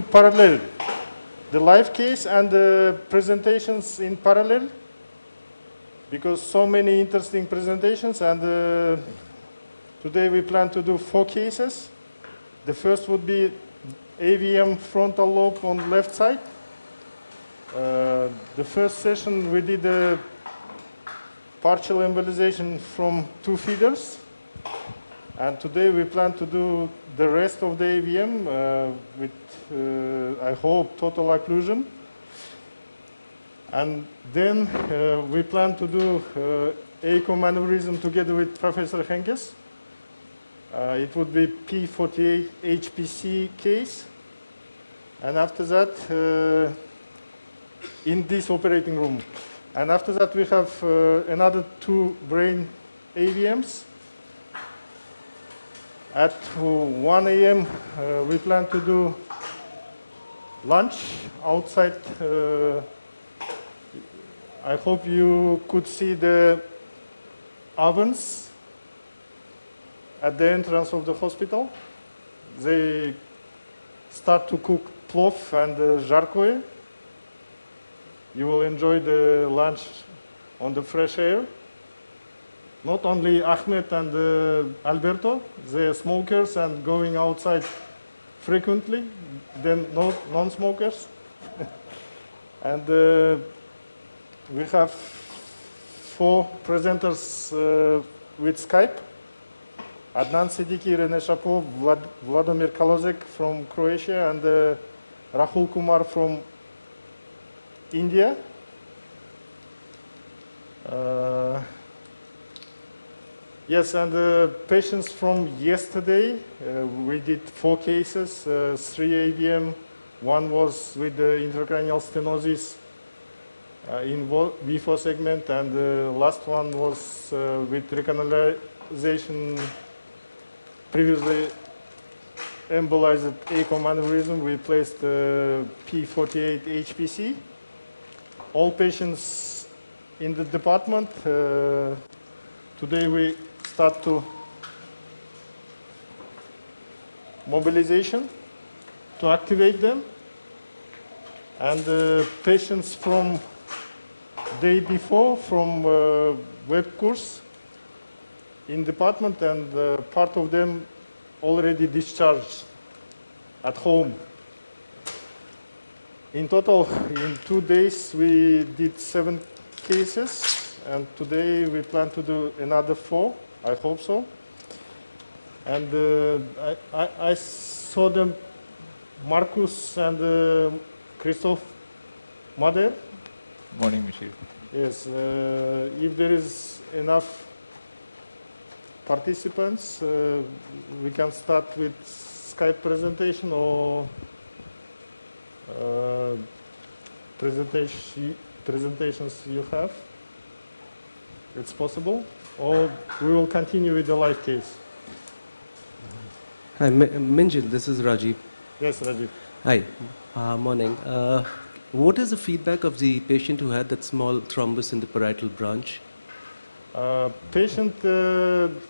parallel, the live case and the presentations in parallel, because so many interesting presentations, and today we plan to do 4 cases. The first would be AVM frontal lobe on left side. The first session we did a partial embolization from 2 feeders, and today we plan to do the rest of the AVM with, I hope, total occlusion. And then we plan to do echo maneuverism together with Professor Henkes. It would be P48 HPC case. And after that, in this operating room. And after that, we have another 2 brain AVMs. At 1 a.m., we plan to do lunch outside. I hope you could see the ovens at the entrance of the hospital. They start to cook plov and жаркое. You will enjoy the lunch on the fresh air. Not only Ahmed and Alberto, they are smokers and going outside frequently, then non-smokers. And we have 4 presenters with Skype. Adnan Siddiqui, Rene Shapov, Vladimir Kalozek from Croatia, and Rahul Kumar from India. Yes, and the patients from yesterday, we did 4 cases, 3 AVM. 1 was with the intracranial stenosis in V4 segment, and the last one was with recanalization, previously embolized echo maneuverism. We placed P48 HPC. All patients in the department. Today we start to mobilization to activate them, and patients from day before from web course in department, and part of them already discharged at home. In total, in 2 days, we did 7 cases, and today we plan to do another 4. I hope so. And I saw them, Marcus and Christoph Mader. Morning, Michel. Yes, if there is enough participants, we can start with Skype presentation or presentations you have. It's possible, or we will continue with the live case. Hi, Minjil, this is Rajiv. Yes, Rajiv. Hi, morning. What is the feedback of the patient who had that small thrombus in the parietal branch? Patient,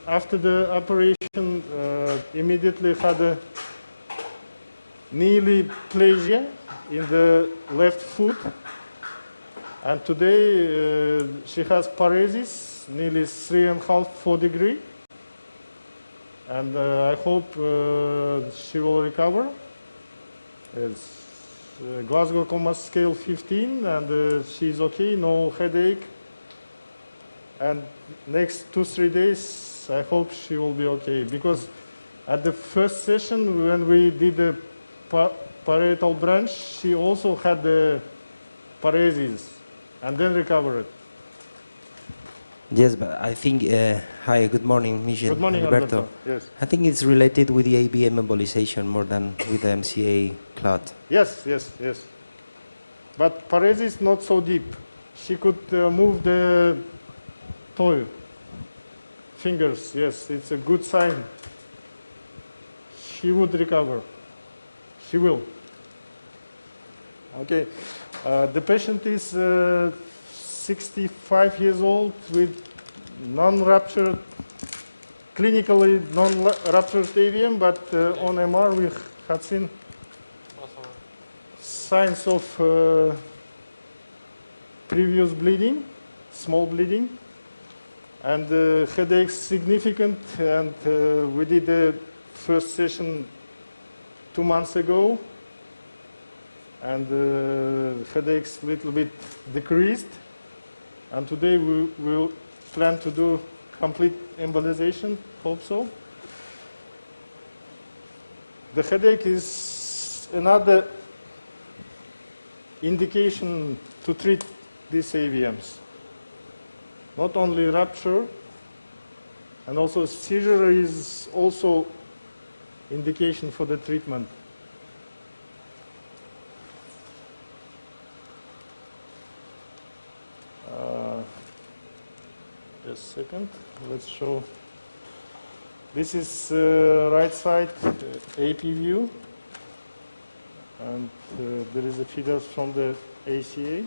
after the operation, immediately had a knee plasia in the left foot. And today she has paresis, nearly 3.5, 4 degrees. And I hope she will recover. It's Glasgow Coma Scale 15, and she's okay, no headache. And next 2-3 days, I hope she will be okay. Because at the first session, when we did the parietal branch, she also had the paresis and then recovered. Yes, but I think, hi, good morning, Michel. Good morning, Alberto. Yes. I think it's related with the ABM embolization more than with the MCA clot. Yes, yes, yes. But paresis not so deep. She could move the toe, fingers. Yes, it's a good sign. She would recover. She will. Okay. The patient is 65 years old with non-ruptured, clinically non-ruptured AVM, but on MR we had seen signs of previous bleeding, small bleeding, and the headache significant. And we did the first session 2 months ago, and headaches a little bit decreased. And today we will plan to do complete embolization, hope so. The headache is another indication to treat these AVMs. Not only rupture, and also seizure is also indication for the treatment. Just a second, let's show. This is right side AP view, and there is a figures from the ACA.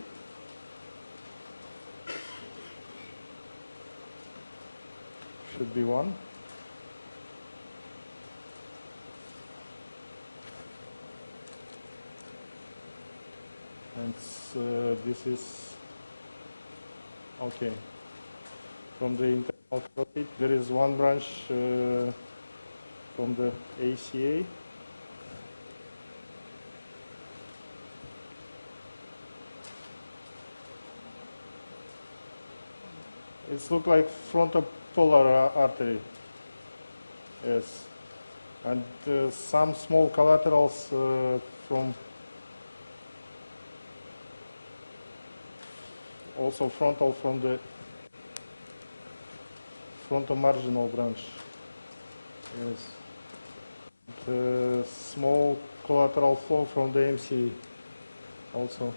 Should be one. And this is okay. From the internal carotid, there is one branch from the ACA. It looks like frontopolar artery. Yes, and some small collaterals from also frontal from the frontomarginal branch. Yes, small collateral flow from the MC also.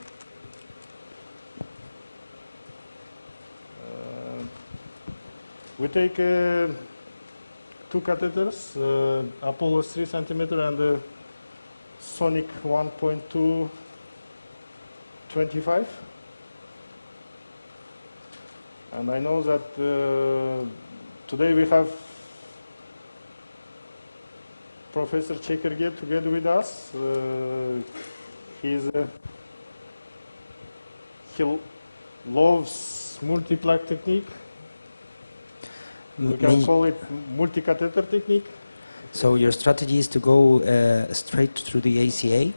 We take 2 catheters, Apollo 3 centimeter and Sonic 1.225. And I know that today we have Professor Çekirge together with us. He loves multi-plug technique. We can call it multi-catheter technique. So your strategy is to go straight through the ACA?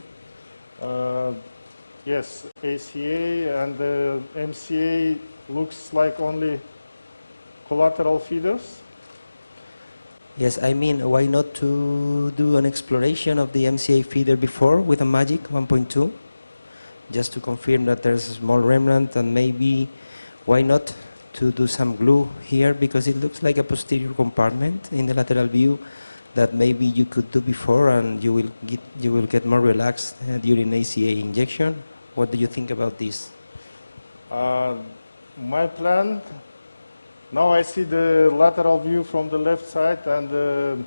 Yes, ACA and MCA looks like only collateral feeders. Yes, I mean, why not to do an exploration of the MCA feeder before with a MAGIC 1.2? Just to confirm that there's a small remnant, and maybe why not to do some glue here, because it looks like a posterior compartment in the lateral view that maybe you could do before, and you will get more relaxed during ACA injection. What do you think about this? My plan, now I see the lateral view from the left side, and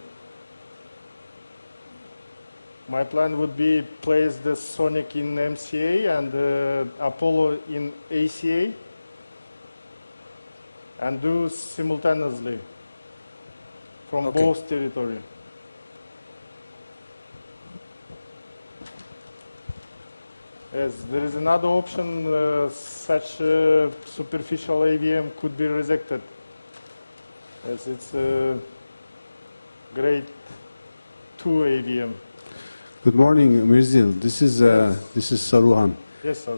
my plan would be place the Sonic in MCA and Apollo in ACA, and do simultaneously from both territory. Yes, there is another option, such superficial AVM could be resected. Yes, it's grade 2 AVM. Good morning, Mirzil. This is Saruhan. Yes, sir.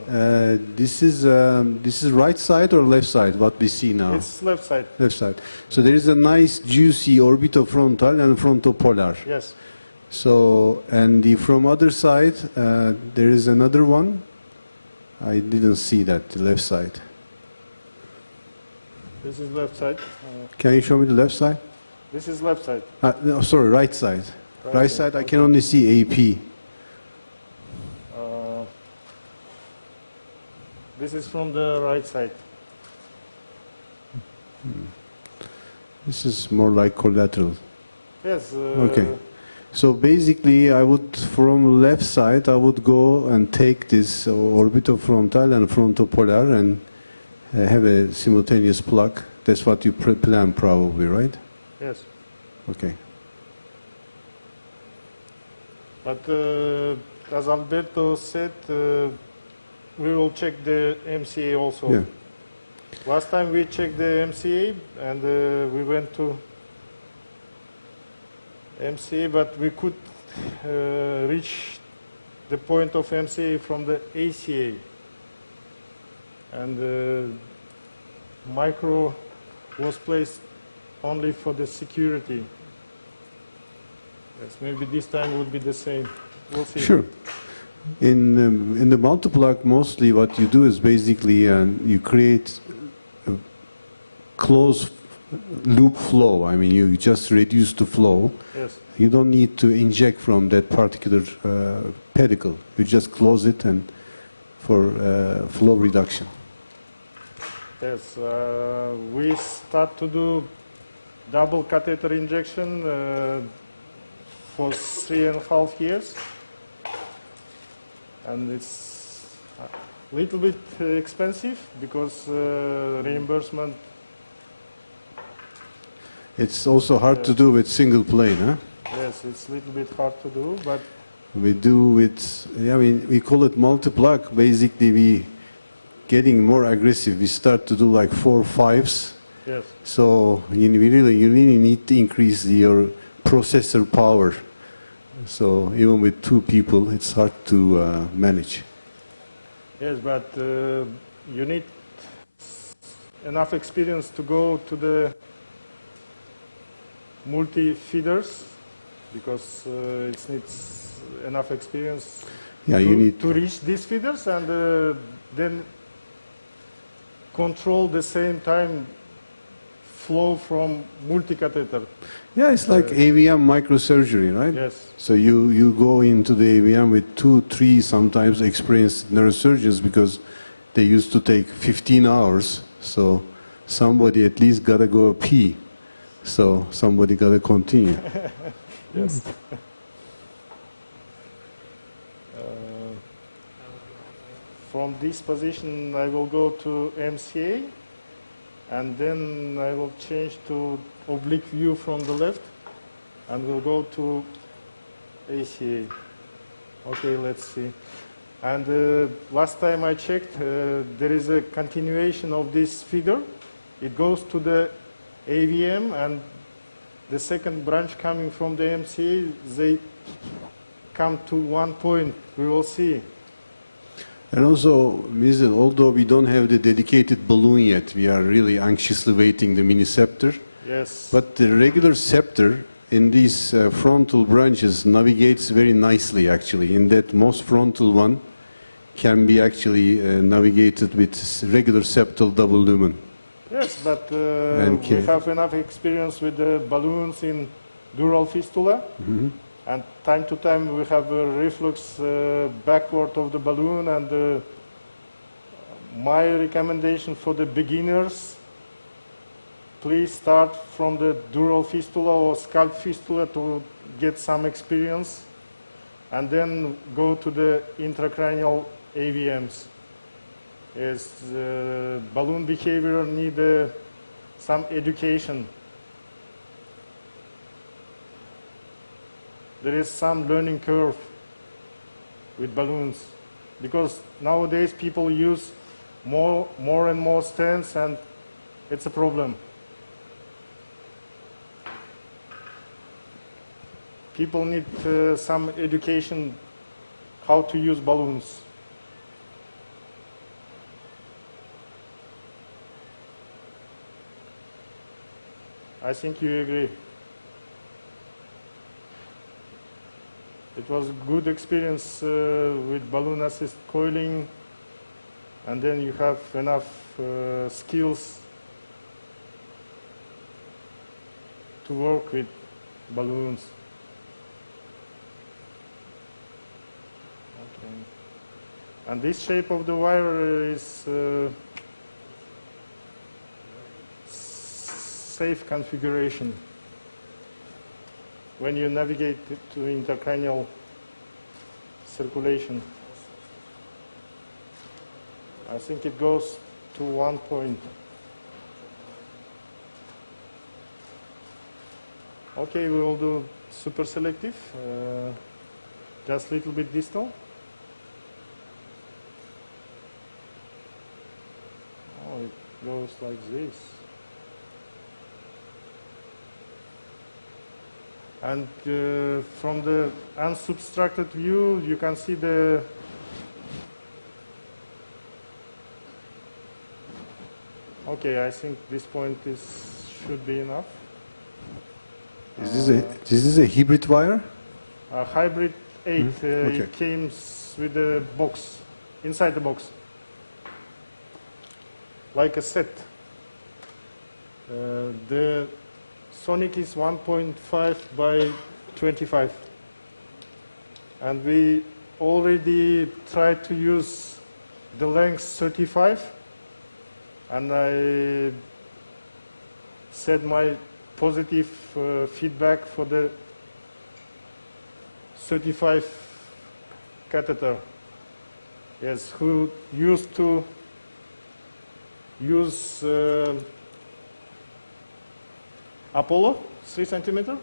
This is right side or left side? What we see now? It's left side. Left side. So there is a nice juicy orbitofrontal and frontopolar. Yes. So, and from other side, there is another one. I didn't see that, the left side. This is left side. Can you show me the left side? This is left side. No, sorry, right side. Right side, I can only see AP. This is from the right side. This is more like collateral. Yes. Okay. So basically, I would, from left side, I would go and take this orbitofrontal and frontopolar and have a simultaneous plug. That's what you plan probably, right? Yes. Okay. But as Alberto said, we will check the MCA also. Yeah. Last time we checked the MCA and we went to MCA, but we could reach the point of MCA from the ACA. And micro was placed only for the security. Yes, maybe this time would be the same. We'll see. Sure. In the multi-plug, mostly what you do is basically you create a closed loop flow. I mean, you just reduce the flow. Yes. You don't need to inject from that particular pedicle. You just close it and for flow reduction. Yes, we start to do double catheter injection for 3.5 years. And it's a little bit expensive because reimbursement. It's also hard to do with single plane, huh? Yes, it's a little bit hard to do, but We do with, I mean, we call it multi-plug. Basically, we getting more aggressive. We start to do like 4 5s. yes, So you really need to increase your processor power. So even with 2 people, it's hard to manage. yes, but you need enough experience to go to the multi-feeders because it needs enough experience Yeah, to, you need to reach these feeders and then control the same time flow from multi-catheter. Yeah, it's like AVM microsurgery, right? Yes, So you go into the AVM with 2, 3 sometimes experienced neurosurgeons because they used to take 15 hours. So somebody at least got to go pee. So somebody got to continue. yes. From this position, I will go to MCA, and then I will change to oblique view from the left, and we'll go to ACA. Okay, let's see. And last time I checked, there is a continuation of this figure. It goes to the AVM, and the second branch coming from the MCA, they come to one point. We will see. And also, Mizil, although we don't have the dedicated balloon yet, we are really anxiously waiting the mini scepter. Yes. But the regular scepter in these frontal branches navigates very nicely, actually. In that most frontal one can be actually navigated with regular septal double lumen. Yes, but Okay. we have enough experience with the balloons in dural fistula, and time to time we have a reflux backward of the balloon, and my recommendation for the beginners, please start from the dural fistula or scalp fistula to get some experience, and then go to the intracranial AVMs. As balloon behavior need some education. There is some learning curve with balloons because nowadays people use more and more stents, and it's a problem. People need some education how to use balloons. I think you agree. It was good experience with balloon assist coiling, and then you have enough skills to work with balloons. Okay. And this shape of the wire is safe configuration when you navigate to intracranial circulation. I think it goes to one point. Okay, we will do super selective, just a little bit distal. goes like this. And from the unsubtracted view, you can see the okay, I think this point should be enough. Is this a hybrid wire? A hybrid 8. Okay. It came with a box, inside the box, like a set. The sonic is 1.5 by 25. And we already tried to use the length 35. And I said my positive feedback for the 35 catheter. Yes, who used to use Apollo 3 centimeter,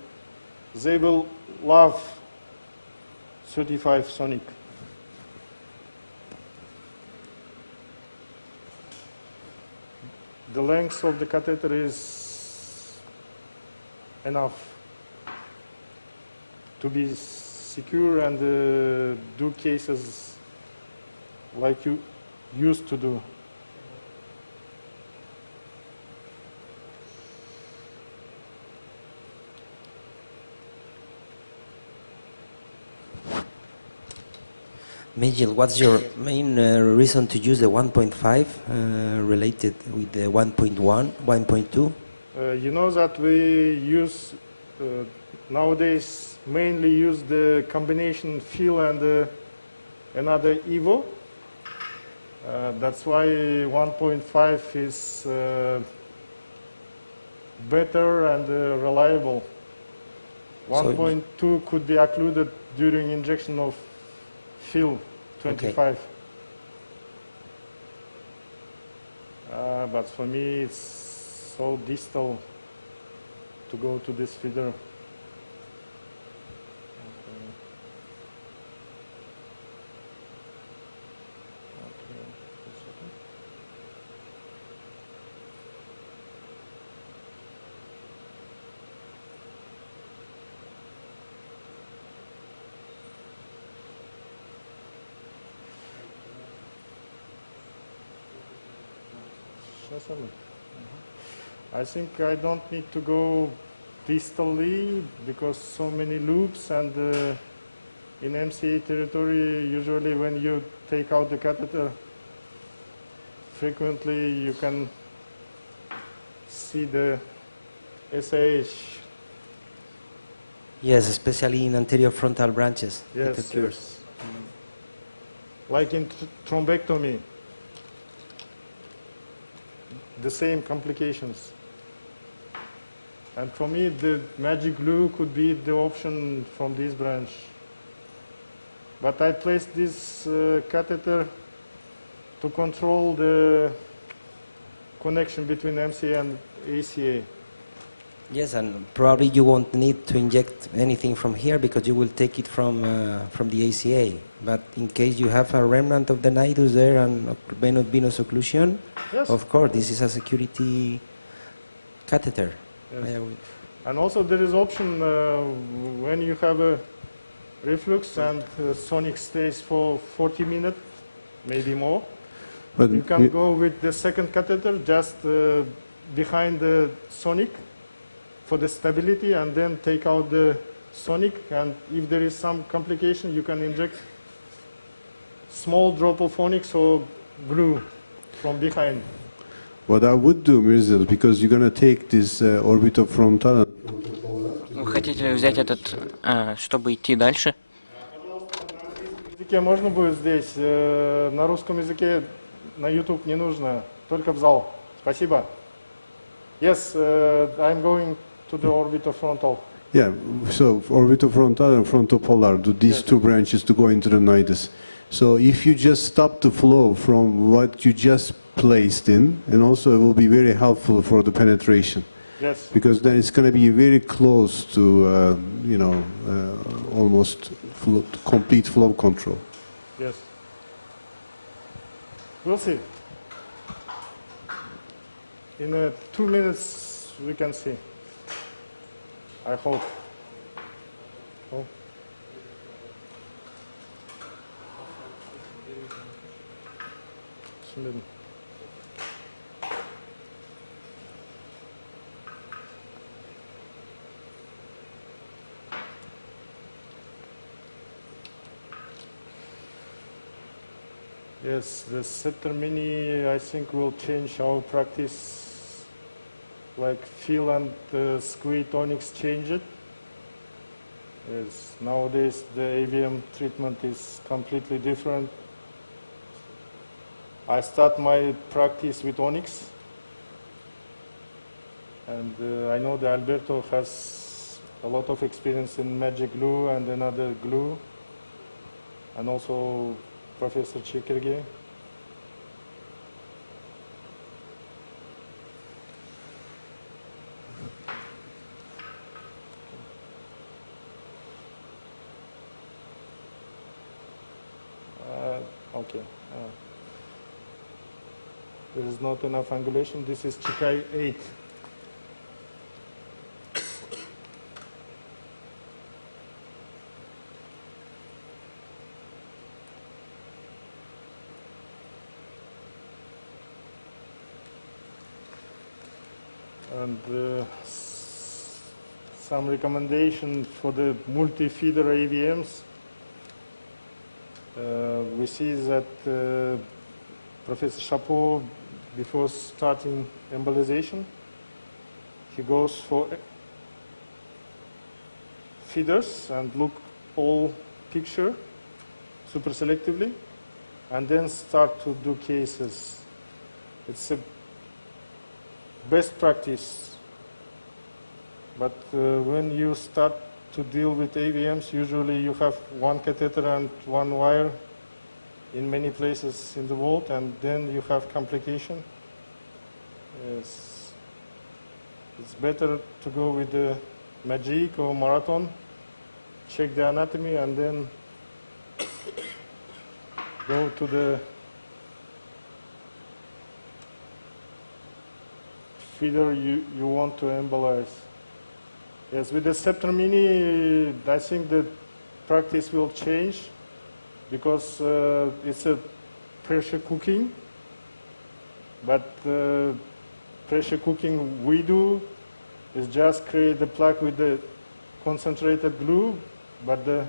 they will love 35 sonic. The length of the catheter is enough to be secure and do cases like you used to do. Mijil, what's your main reason to use the 1.5 related with the 1.1, 1.2? You know that we use nowadays mainly use the combination fill and another Evo. That's why 1.5 is better and reliable. 1.2 could be occluded during injection of fill 25. Okay. But for me, it's so distal to go to this feeder. I think I don't need to go distally because so many loops, and in MCA territory, usually when you take out the catheter, frequently you can see the SAH. Yes, especially in anterior frontal branches. Yes, it occurs. yes. Like in thrombectomy, the same complications. And for me, the magic glue could be the option from this branch. But I placed this catheter to control the connection between MCA and ACA. Yes, and probably you won't need to inject anything from here because you will take it from the ACA. But in case you have a remnant of the nidus there and venous occlusion, Yes. of course, this is a security catheter. Yes. And also there is option when you have a reflux and sonic stays for 40 minutes, maybe more. But You can go with the second catheter just behind the sonic for the stability, and then take out the sonic, and if there is some complication, you can inject small drop of phonics or glue from behind. what I would do, Mirza, because you're going to take this orbitofrontal. Вы хотите взять этот, чтобы идти дальше? На языке можно будет здесь, на русском языке на YouTube не нужно, только в зал. Спасибо. Yes, I'm going to the orbitofrontal. Yeah, so orbitofrontal and frontopolar, these two branches to go into the nidus. So if you just stop the flow from what you just placed in, and also it will be very helpful for the penetration. Yes. Because then it's going to be very close to, almost complete flow control. Yes. We'll see. In 2 minutes we can see. I hope. Oh. Şimdi. Yes, the Scepter Mini, I think, will change our practice. Like feel and squeeze tonics change it. Yes, nowadays the AVM treatment is completely different. I start my practice with onyx, and I know that Alberto has a lot of experience in magic glue and another glue, and also Professor Çekirge. Okay. There is not enough angulation. This is Chikai 8. And some recommendation for the multi-feeder AVMs. We see that Professor Chapeau, before starting embolization, he goes for feeders and look all picture super selectively, and then start to do cases. It's a best practice. But when you start to deal with AVMs, usually you have one catheter and one wire in many places in the world, and then you have complication. Yes. It's better to go with the Magic or Marathon, check the anatomy, and then go to the feeder you want to embolize. Yes, with the Scepter Mini, I think the practice will change because it's a pressure cooking. But pressure cooking we do is just create the plug with the concentrated glue. But the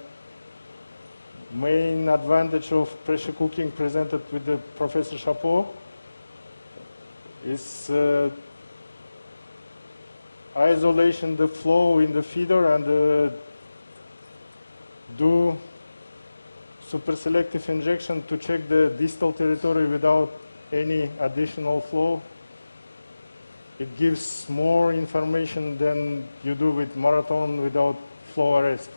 main advantage of pressure cooking presented with the Professor Chapeau is isolation the flow in the feeder and do super selective injection to check the distal territory without any additional flow. It gives more information than you do with Marathon without flow arrest.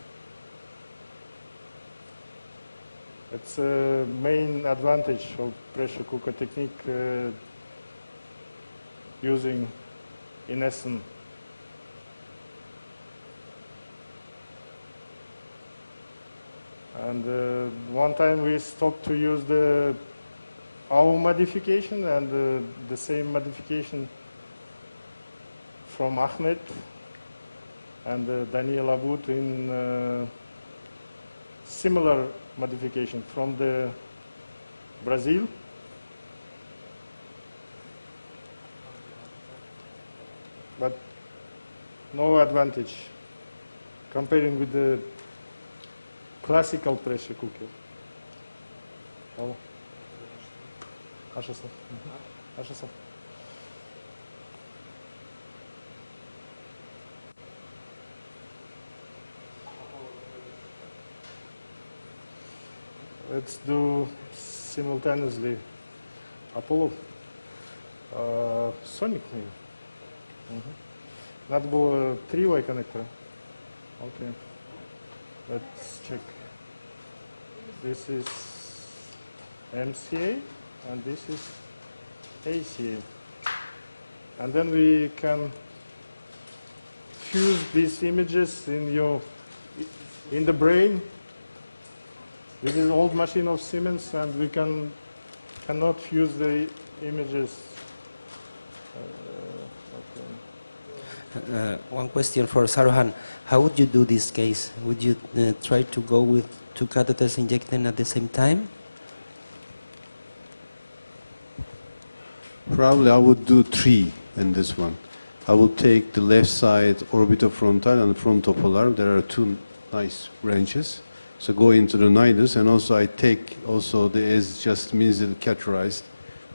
It's a main advantage of pressure cooker technique using in essence. And one time we stopped to use our modification and the same modification from Ahmed and Daniel Abud in similar modification from the Brazil. But no advantage comparing with the classical pressure cooker. Oh. Aşağısı. Aşağısı. Let's do simultaneously. Apollo. Sonic maybe. Надо было 3 Y коннектора. Okay. Let's check. This is MCA and this is ACA. And then we can fuse these images in the brain. This is an old machine of Siemens, and we cannot fuse the images One question for Saruhan. How would you do this case? Would you try to go with 2 catheters injecting at the same time? Probably I would do 3 in this one. I will take the left side orbitofrontal and frontopolar. There are 2 nice branches. So go into the nidus, and also I take also the as just mesial catheterized.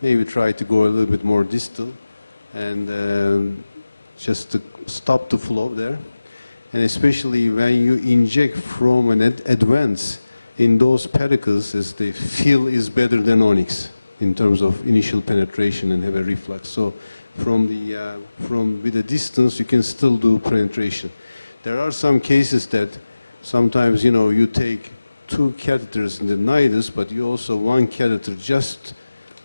Maybe try to go a little bit more distal, and just to stop the flow there. And especially when you inject from an advance in those pedicles, is the feel is better than onyx in terms of initial penetration and have a reflux. So from with a distance, you can still do penetration. There are some cases that sometimes, you take 2 catheters in the nidus, but you also 1 catheter, just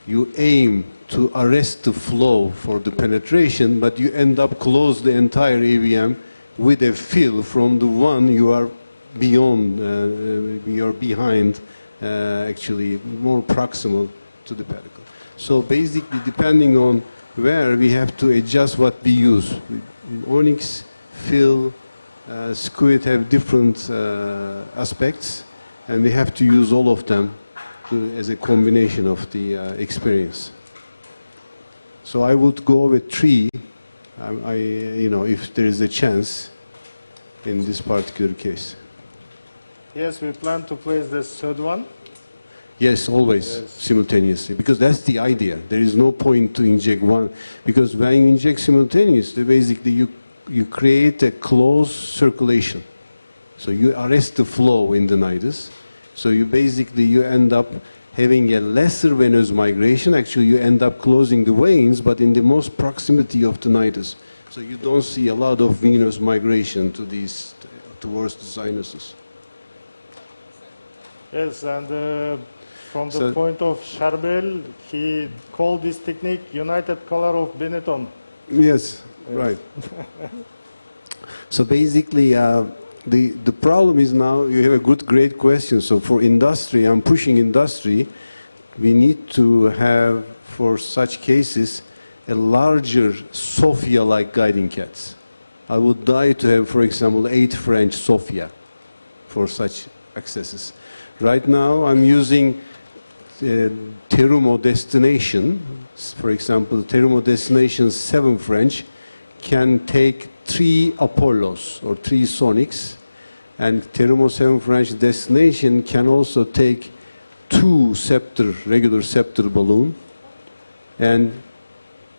you aim to arrest the flow for the penetration, but you end up close the entire AVM with a fill from the one you are beyond, you're behind, actually more proximal to the pedicle. So basically, depending on where, we have to adjust what we use. Onyx, fill, squid have different aspects, and we have to use all of them as a combination of the experience. So I would go with 3, if there is a chance in this particular case. Yes, we plan to place the 3rd one. Yes, always simultaneously, because that's the idea. There is no point to inject one, because when you inject simultaneously, basically you create a closed circulation. So you arrest the flow in the nidus. So you end up having a lesser venous migration. Actually, you end up closing the veins, but in the most proximity of the nidus. So you don't see a lot of venous migration towards the sinuses. Yes, and from the point of Charbel, he called this technique United Color of Benetton. Yes, right. So basically, the problem is now, you have a great question. So for industry, I'm pushing industry, we need to have, for such cases, a larger Sophia-like guiding cats. I would die to have, for example, 8 French Sophia for such accesses. Right now, I'm using Terumo Destination. For example, Terumo Destination 7 French can take 3 Apollos or 3 Sonics, and Terumo 7 French Destination can also take 2 regular scepter balloon. And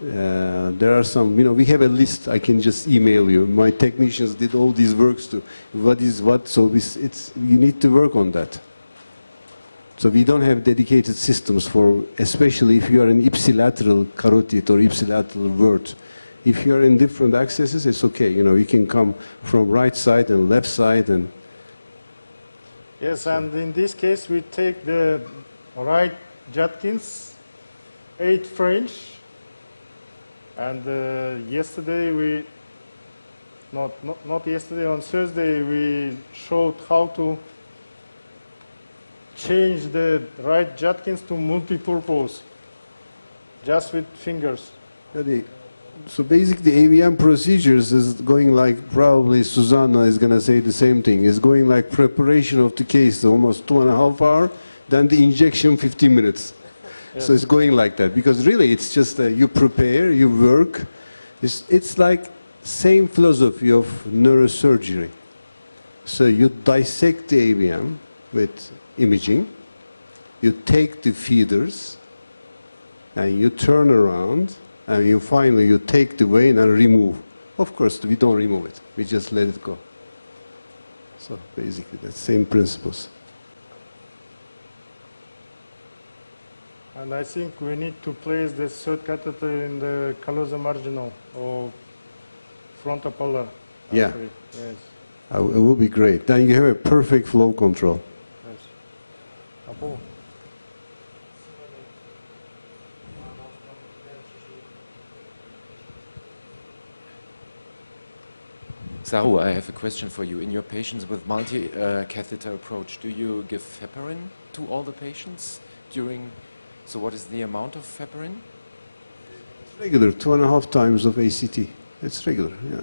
there are some, we have a list. I can just email you. My technicians did all these works to what is what. So you need to work on that. So we don't have dedicated systems for, especially if you are in ipsilateral carotid or ipsilateral vert. If you are in different accesses, it's okay. You can come from right side and left side. And yes, and in this case, we take the right Judkins, 8 French. And yesterday not yesterday, on Thursday, we showed how to change the right Judkins to multi-purpose, just with fingers. So basically, AVM procedures is going like, probably Susanna is going to say the same thing. It's going like preparation of the case, almost 2.5 hours, then the injection 15 minutes. Yes. So it's going like that, because really it's just you prepare, you work. It's like same philosophy of neurosurgery. So you dissect the AVM with imaging, you take the feeders, and you turn around, and finally you take the vein and remove. Of course, we don't remove it. We just let it go. So basically, that's same principles. And I think we need to place the 3rd catheter in the callosum marginal or frontopolar. Yeah. Yes. It would be great. Then you have a perfect flow control. Yes. Apo. Saru, I have a question for you. In your patients with multi-catheter approach, do you give heparin to all the patients during? So what is the amount of heparin? Regular, 2.5 times of ACT. It's regular, yeah.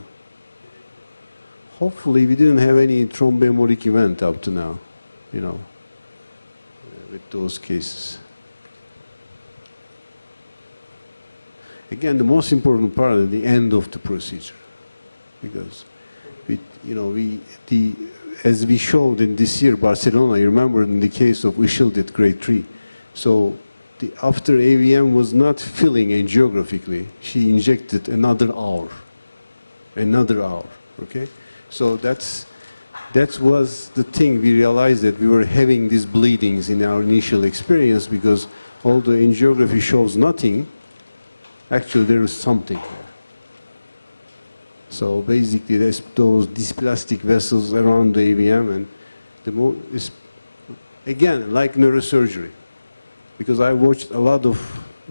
hopefully we didn't have any thromboembolic event up to now, you know, with those cases. Again, the most important part is the end of the procedure, because as we showed in this year Barcelona, you remember in the case of Işıl at grade 3. So after AVM was not filling angiographically, she injected another hour, okay? So that was the thing. We realized that we were having these bleedings in our initial experience because although angiography shows nothing, actually there is something there. So basically there's those dysplastic vessels around the AVM, and it's again like neurosurgery, because I watched a lot of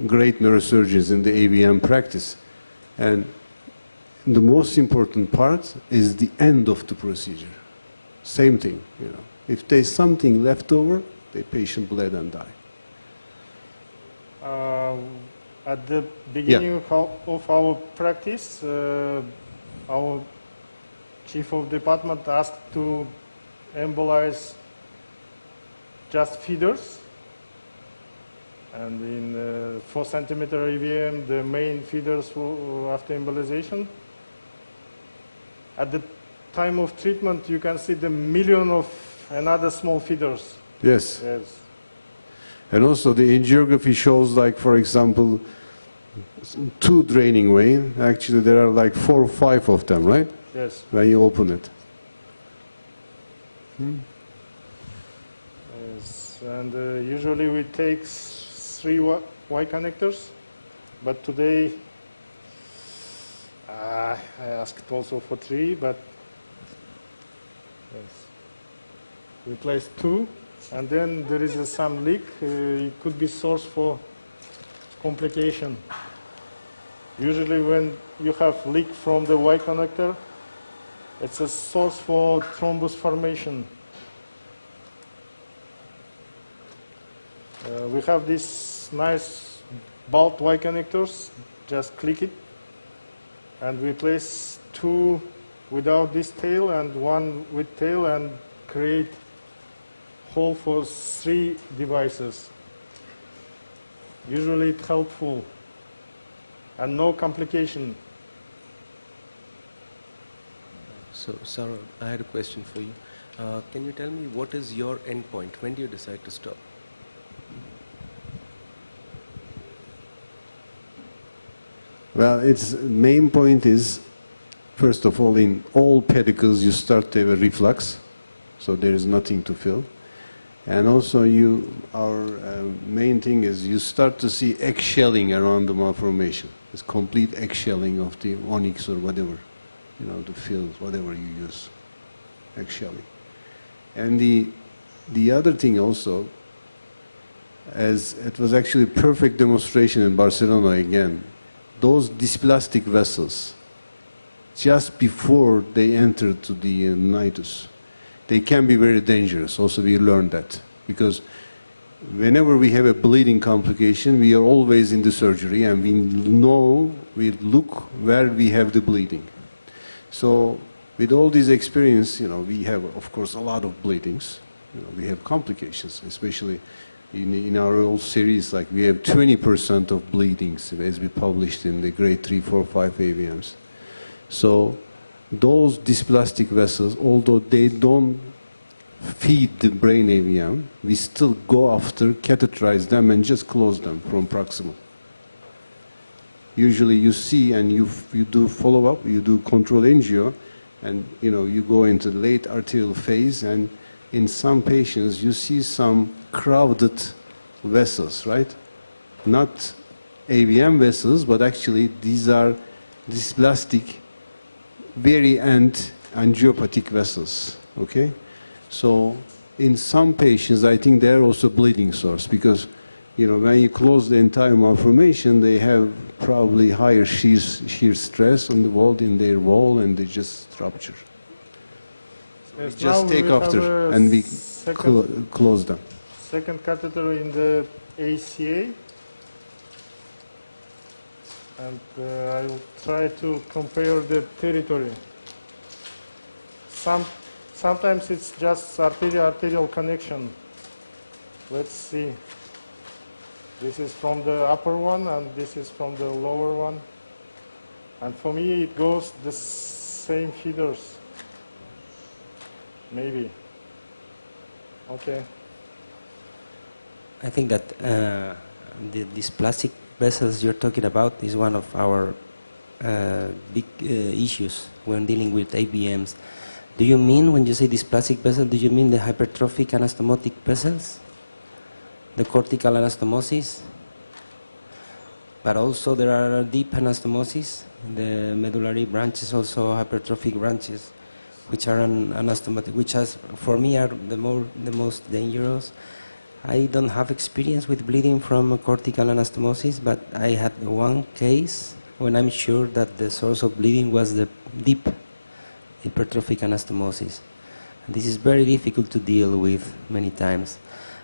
great neurosurgeons in the AVM practice, and the most important part is the end of the procedure. Same thing, you know. If there's something left over, the patient bled and died. At the beginning of our practice, our chief of department asked to embolize just feeders. And in 4 centimeter AVM, the main feeders after embolization. At the time of treatment, you can see the million of another small feeders. Yes. Yes. And also the angiography shows, like, for example, 2 draining veins. Actually, there are like 4 or 5 of them, right? Yes. When you open it. Yes. And usually we take 3 Y connectors, but today I asked also for 3, but yes. We placed 2, and then there is some leak. It could be source for complication. Usually when you have leak from the Y connector, it's a source for thrombus formation. We have these nice bulk Y connectors. Just click it, and we place 2 without this tail and 1 with tail, and create hole for 3 devices. Usually it's helpful and no complication. So, Sarah, I had a question for you. Can you tell me what is your endpoint? When do you decide to stop? Well, its main point is, first of all, in all pedicles you start to have a reflux, so there is nothing to fill. And also our main thing is you start to see eggshelling around the malformation. It's complete eggshelling of the onyx or whatever, you know, the fill, whatever you use, eggshelling. And the other thing also, as it was actually a perfect demonstration in Barcelona again, those dysplastic vessels, just before they enter to the nidus, they can be very dangerous. Also, we learned that, because whenever we have a bleeding complication, we are always in the surgery, and we look where we have the bleeding. So with all this experience, you know, we have, of course, a lot of bleedings. You know, we have complications, especially in our old series, like we have 20% of bleedings, as we published in the grade 3, 4, 5 AVMs. So those dysplastic vessels, although they don't feed the brain AVM, we still go after, catheterize them, and just close them from proximal. Usually you see, and you do follow-up, you do control angio, and you know, you go into the late arterial phase, and in some patients you see some crowded vessels, right? Not AVM vessels, but actually these are dysplastic, very end angiopathic vessels, okay? So in some patients, I think they're also bleeding source, because you know, when you close the entire malformation, they have probably higher shear stress on the wall, in their wall, and they just rupture. Yes, Just take after, and we close them. Second catheter in the ACA, and I will try to compare the territory. Sometimes it's just arterial connection. Let's see. This is from the upper one, and this is from the lower one. And for me, it goes the same feeders. Maybe. Okay. I think that these plastic vessels you're talking about is one of our big issues when dealing with AVMs. Do you mean, when you say this plastic vessel, do you mean the hypertrophic anastomotic vessels? The cortical anastomosis? But also there are deep anastomosis. The medullary branches, also hypertrophic branches, which are anastomotic, which has, for me, are the most dangerous. I don't have experience with bleeding from cortical anastomosis, but I had one case when I'm sure that the source of bleeding was the deep hypertrophic anastomosis. And this is very difficult to deal with many times.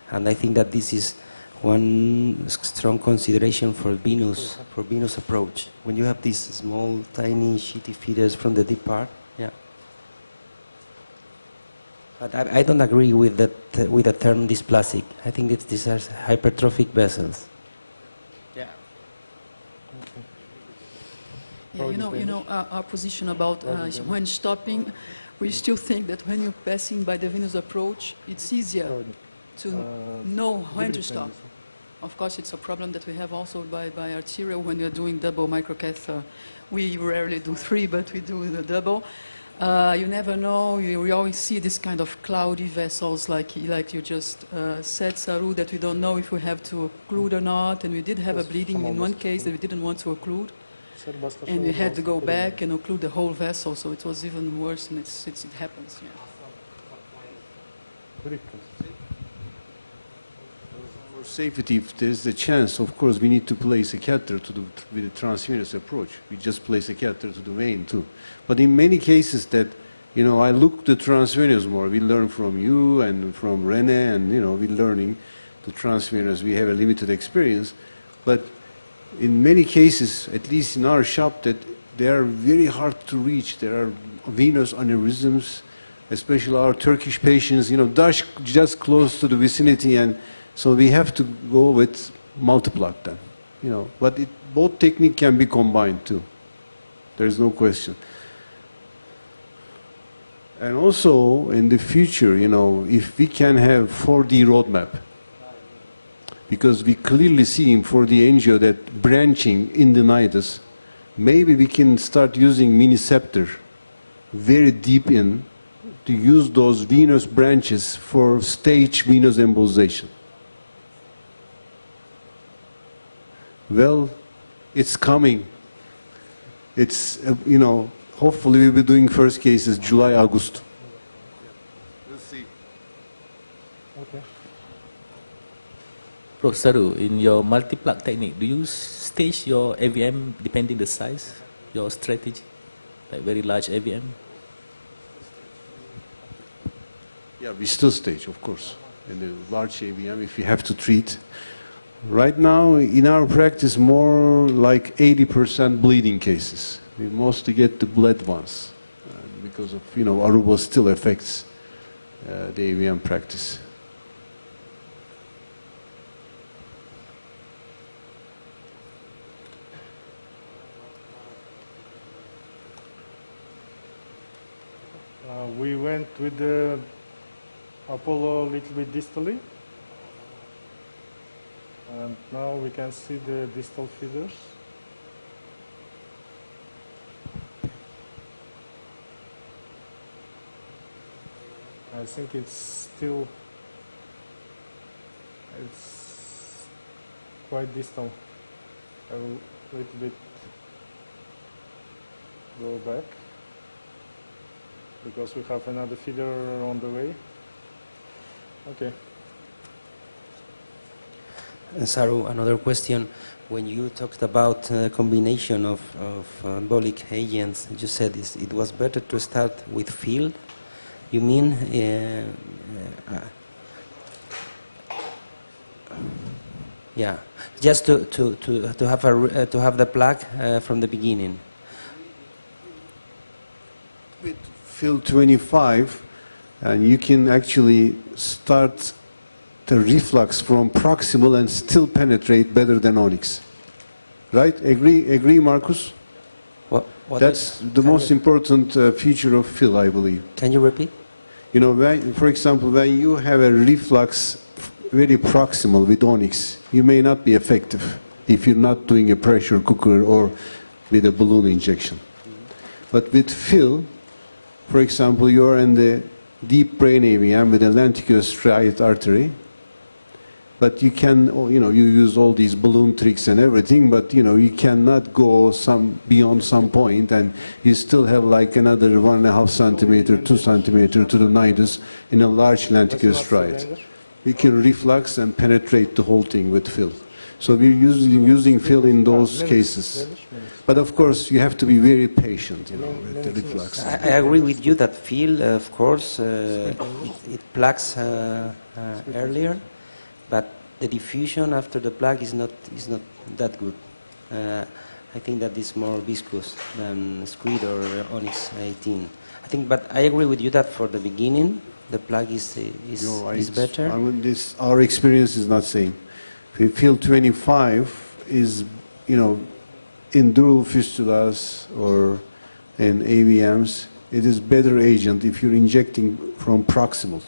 And I think that this is one strong consideration for venous approach. When you have these small, tiny, sheety feeders from the deep part, yeah. But I don't agree with the term dysplastic. I think that these are hypertrophic vessels. Yeah. Yeah, our position about when stopping, we still think that when you're passing by the venous approach, it's easier to know when to stop. Of course, it's a problem that we have also by arterial when you're doing double microcatheter. We rarely do 3, but we do the double. You never know. We always see this kind of cloudy vessels, like you just said, Saru, that we don't know if we have to occlude or not. And we did have a bleeding in one case that we didn't want to occlude. And we had to go back and occlude the whole vessel, so it was even worse, and it happens. Yeah. For safety, if there's a chance, of course, we need to place a catheter with a transvenous approach. We just place a catheter to the vein too. But in many cases that, I look to transvenous more. We learn from you and from Rene, and, we're learning the transvenous. We have a limited experience. But in many cases, at least in our shop, that they are very hard to reach. There are venous aneurysms, especially our Turkish patients, Dash just close to the vicinity, and so we have to go with multiplug then, But both technique can be combined too. There's no question. And also in the future, if we can have 4D roadmap, because we clearly see in 4D angio that branching in the nidus, maybe we can start using miniceptor very deep in to use those venous branches for stage venous embolization. Well, it's coming. It's, hopefully we'll be doing first cases July, August. We'll see. Okay. Prof. Saru, in your multi-plug technique, do you stage your AVM depending the size, your strategy, like very large AVM? Yeah, we still stage, of course. In the large AVM, if you have to treat. Right now, in our practice, more like 80% bleeding cases. We mostly get the bled ones because of, Aruba still affects the AVM practice. We went with the Apollo a little bit distally. And now we can see the distal feeders. I think it's still, it's quite distal. I will a little bit go back because we have another feeder on the way. Okay. Saru, another question. When you talked about combination of embolic agents, you said it was better to start with field. You mean yeah, just to have the plug from the beginning. With fill 25, and you can actually start the reflux from proximal and still penetrate better than onyx. Right? Agree, Marcus? What That's the most important feature of fill, I believe. Can you repeat? You know, for example, when you have a reflux very proximal with onyx, you may not be effective if you're not doing a pressure cooker or with a balloon injection. But with fill, for example, you're in the deep brain AVM with a lenticular striate artery, but you can, you know, you use all these balloon tricks and everything, but you know, you cannot go beyond some point, and you still have like another 1.5 centimeter, 2 centimeter to the nidus in a large lenticular striate. You can reflux and penetrate the whole thing with fill. So we're using fill in those cases. But of course, you have to be very patient, you know, with the reflux. I agree with you that fill, of course, it plaques earlier, but the diffusion after the plaque is not that good. I think that it's more viscous than squid or onyx 18. I think, but I agree with you that for the beginning, the plaque is better. I mean, our experience is not same. If you feel 25 is, you know, in dural fistulas or in AVMs, it is better agent if you're injecting from proximal.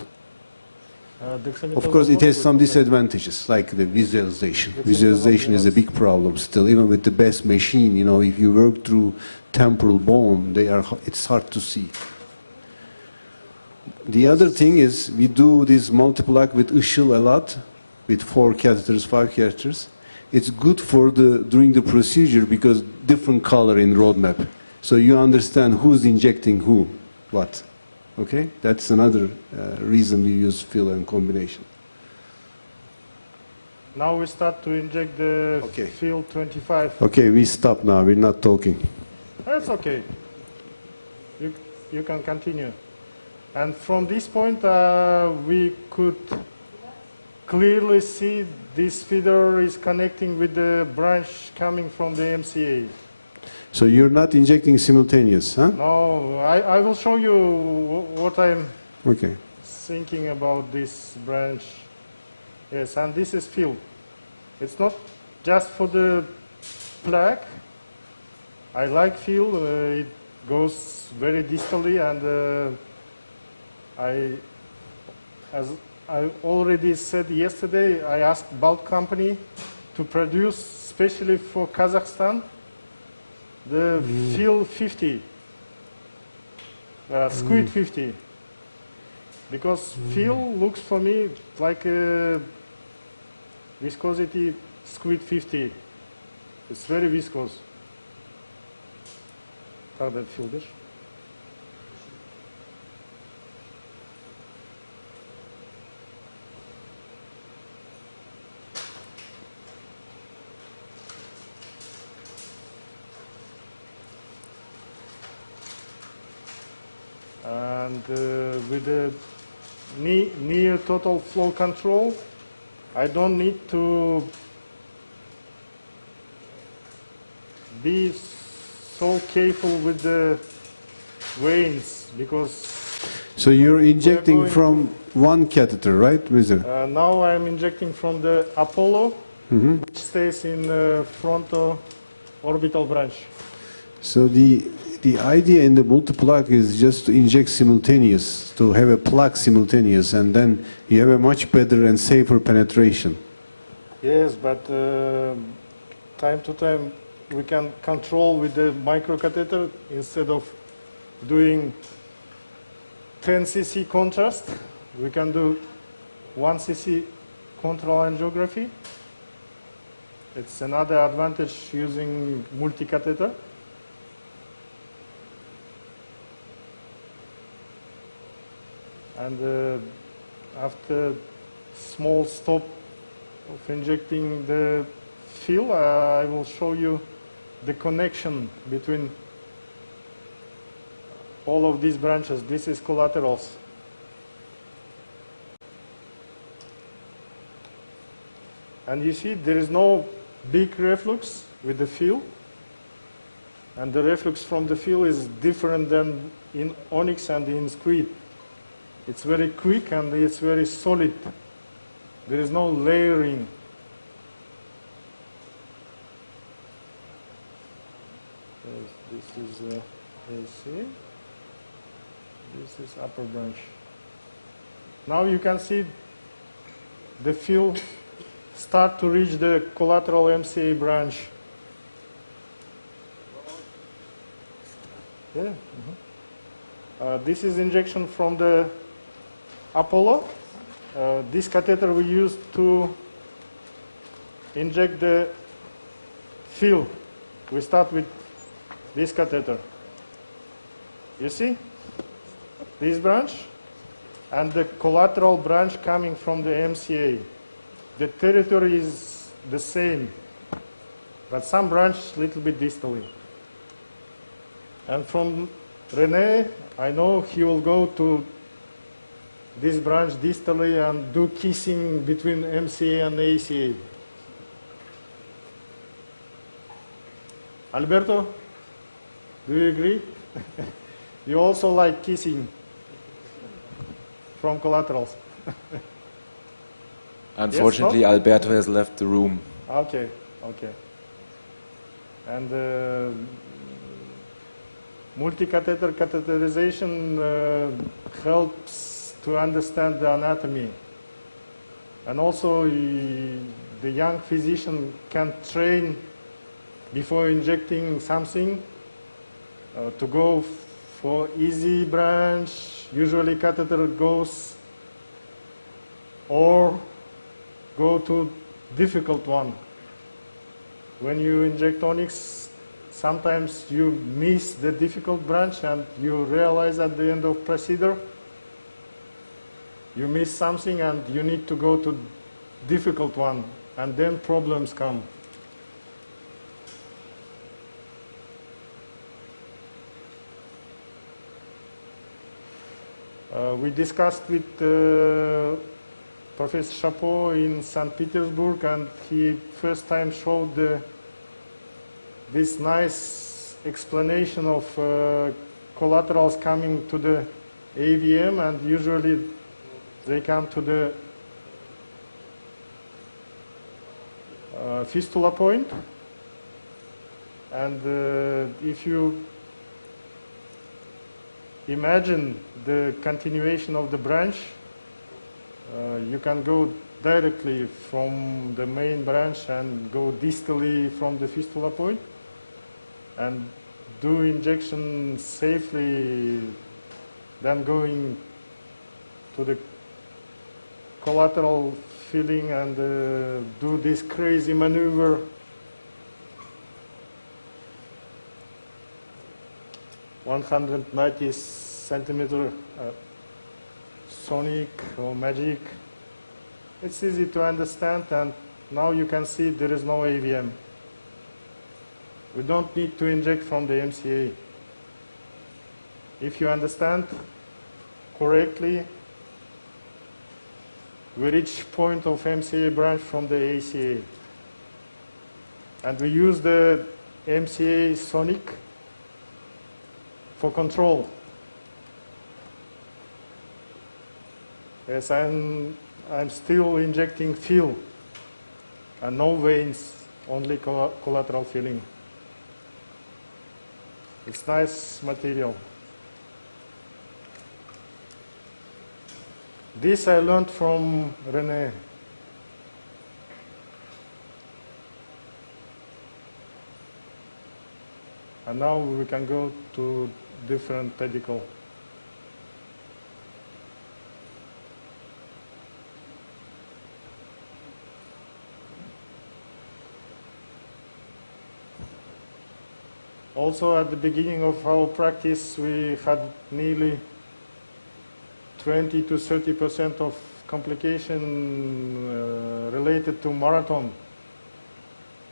Of course, it has some disadvantages, like the visualization. Visualization is a big problem still. Even with the best machine, you know, if you work through temporal bone, it's hard to see. The other thing is, we do this multiplaque with Işıl a lot, with 4 catheters, 5 catheters. It's good for during the procedure because different color in roadmap. So you understand who's injecting who, what. Okay? That's another reason we use fill and combination. Now we start to inject the fill 25. Okay, we stop now. We're not talking. That's okay. You can continue. And from this point, we could clearly see this feeder is connecting with the branch coming from the MCA. So you're not injecting simultaneous, huh? No, I will show you what I'm thinking about this branch. Yes, and this is fill. It's not just for the plaque. I like fill. It goes very distally, and as I already said yesterday, I asked bulk company to produce, especially for Kazakhstan, the fill 50, squid 50, because fill looks for me like a viscosity squid 50. It's very viscous. Pardon, fildir. And with the near total flow control, I don't need to be so careful with the veins because... So you're injecting from one catheter, right, Wizard? Now I'm injecting from the Apollo, which stays in the frontal orbital branch. So the idea in the multiplaque is just to inject simultaneous, to have a plaque simultaneous, and then you have a much better and safer penetration. Yes, but time to time we can control with the microcatheter instead of doing 10 cc contrast. We can do 1 cc control angiography. It's another advantage using multi-catheter. And after small stop of injecting the fill, I will show you the connection between all of these branches. This is collaterals. And you see there is no big reflux with the fill. And the reflux from the fill is different than in onyx and in squid. It's very quick and it's very solid. There is no layering. This is AC. This is upper branch. Now you can see the fill start to reach the collateral MCA branch. Yeah. This is injection from the Apollo. This catheter we use to inject the fill. We start with this catheter. You see? This branch and the collateral branch coming from the MCA. The territory is the same, but some branch a little bit distally. And from René, I know he will go to this branch distally and do kissing between MCA and ACA. Alberto, do you agree? You also like kissing from collaterals. Unfortunately, yes, no? Alberto has left the room. Okay, okay. And multi-catheter catheterization helps to understand the anatomy. And also the young physician can train before injecting something to go for easy branch. Usually catheter goes or go to difficult one. When you inject onyx, sometimes you miss the difficult branch and you realize at the end of procedure you miss something and you need to go to difficult one, and then problems come. We discussed with Professor Chapeau in St. Petersburg, and he first time showed this nice explanation of collaterals coming to the AVM, and usually they come to the fistula point. And if you imagine the continuation of the branch, you can go directly from the main branch and go distally from the fistula point and do injection safely, then going to the collateral filling and do this crazy maneuver. (190 centimeter sonic or magic. It's easy to understand, and now you can see there is no AVM. We don't need to inject from the MCA. If you understand correctly, we reach point of MCA branch from the ACA. And we use the MCA sonic for control. Yes, I'm still injecting fill and no veins, only collateral filling. It's nice material. This I learned from René. And now we can go to different pedicle. Also, at the beginning of our practice, we had nearly 20 to 30% of complication related to marathon.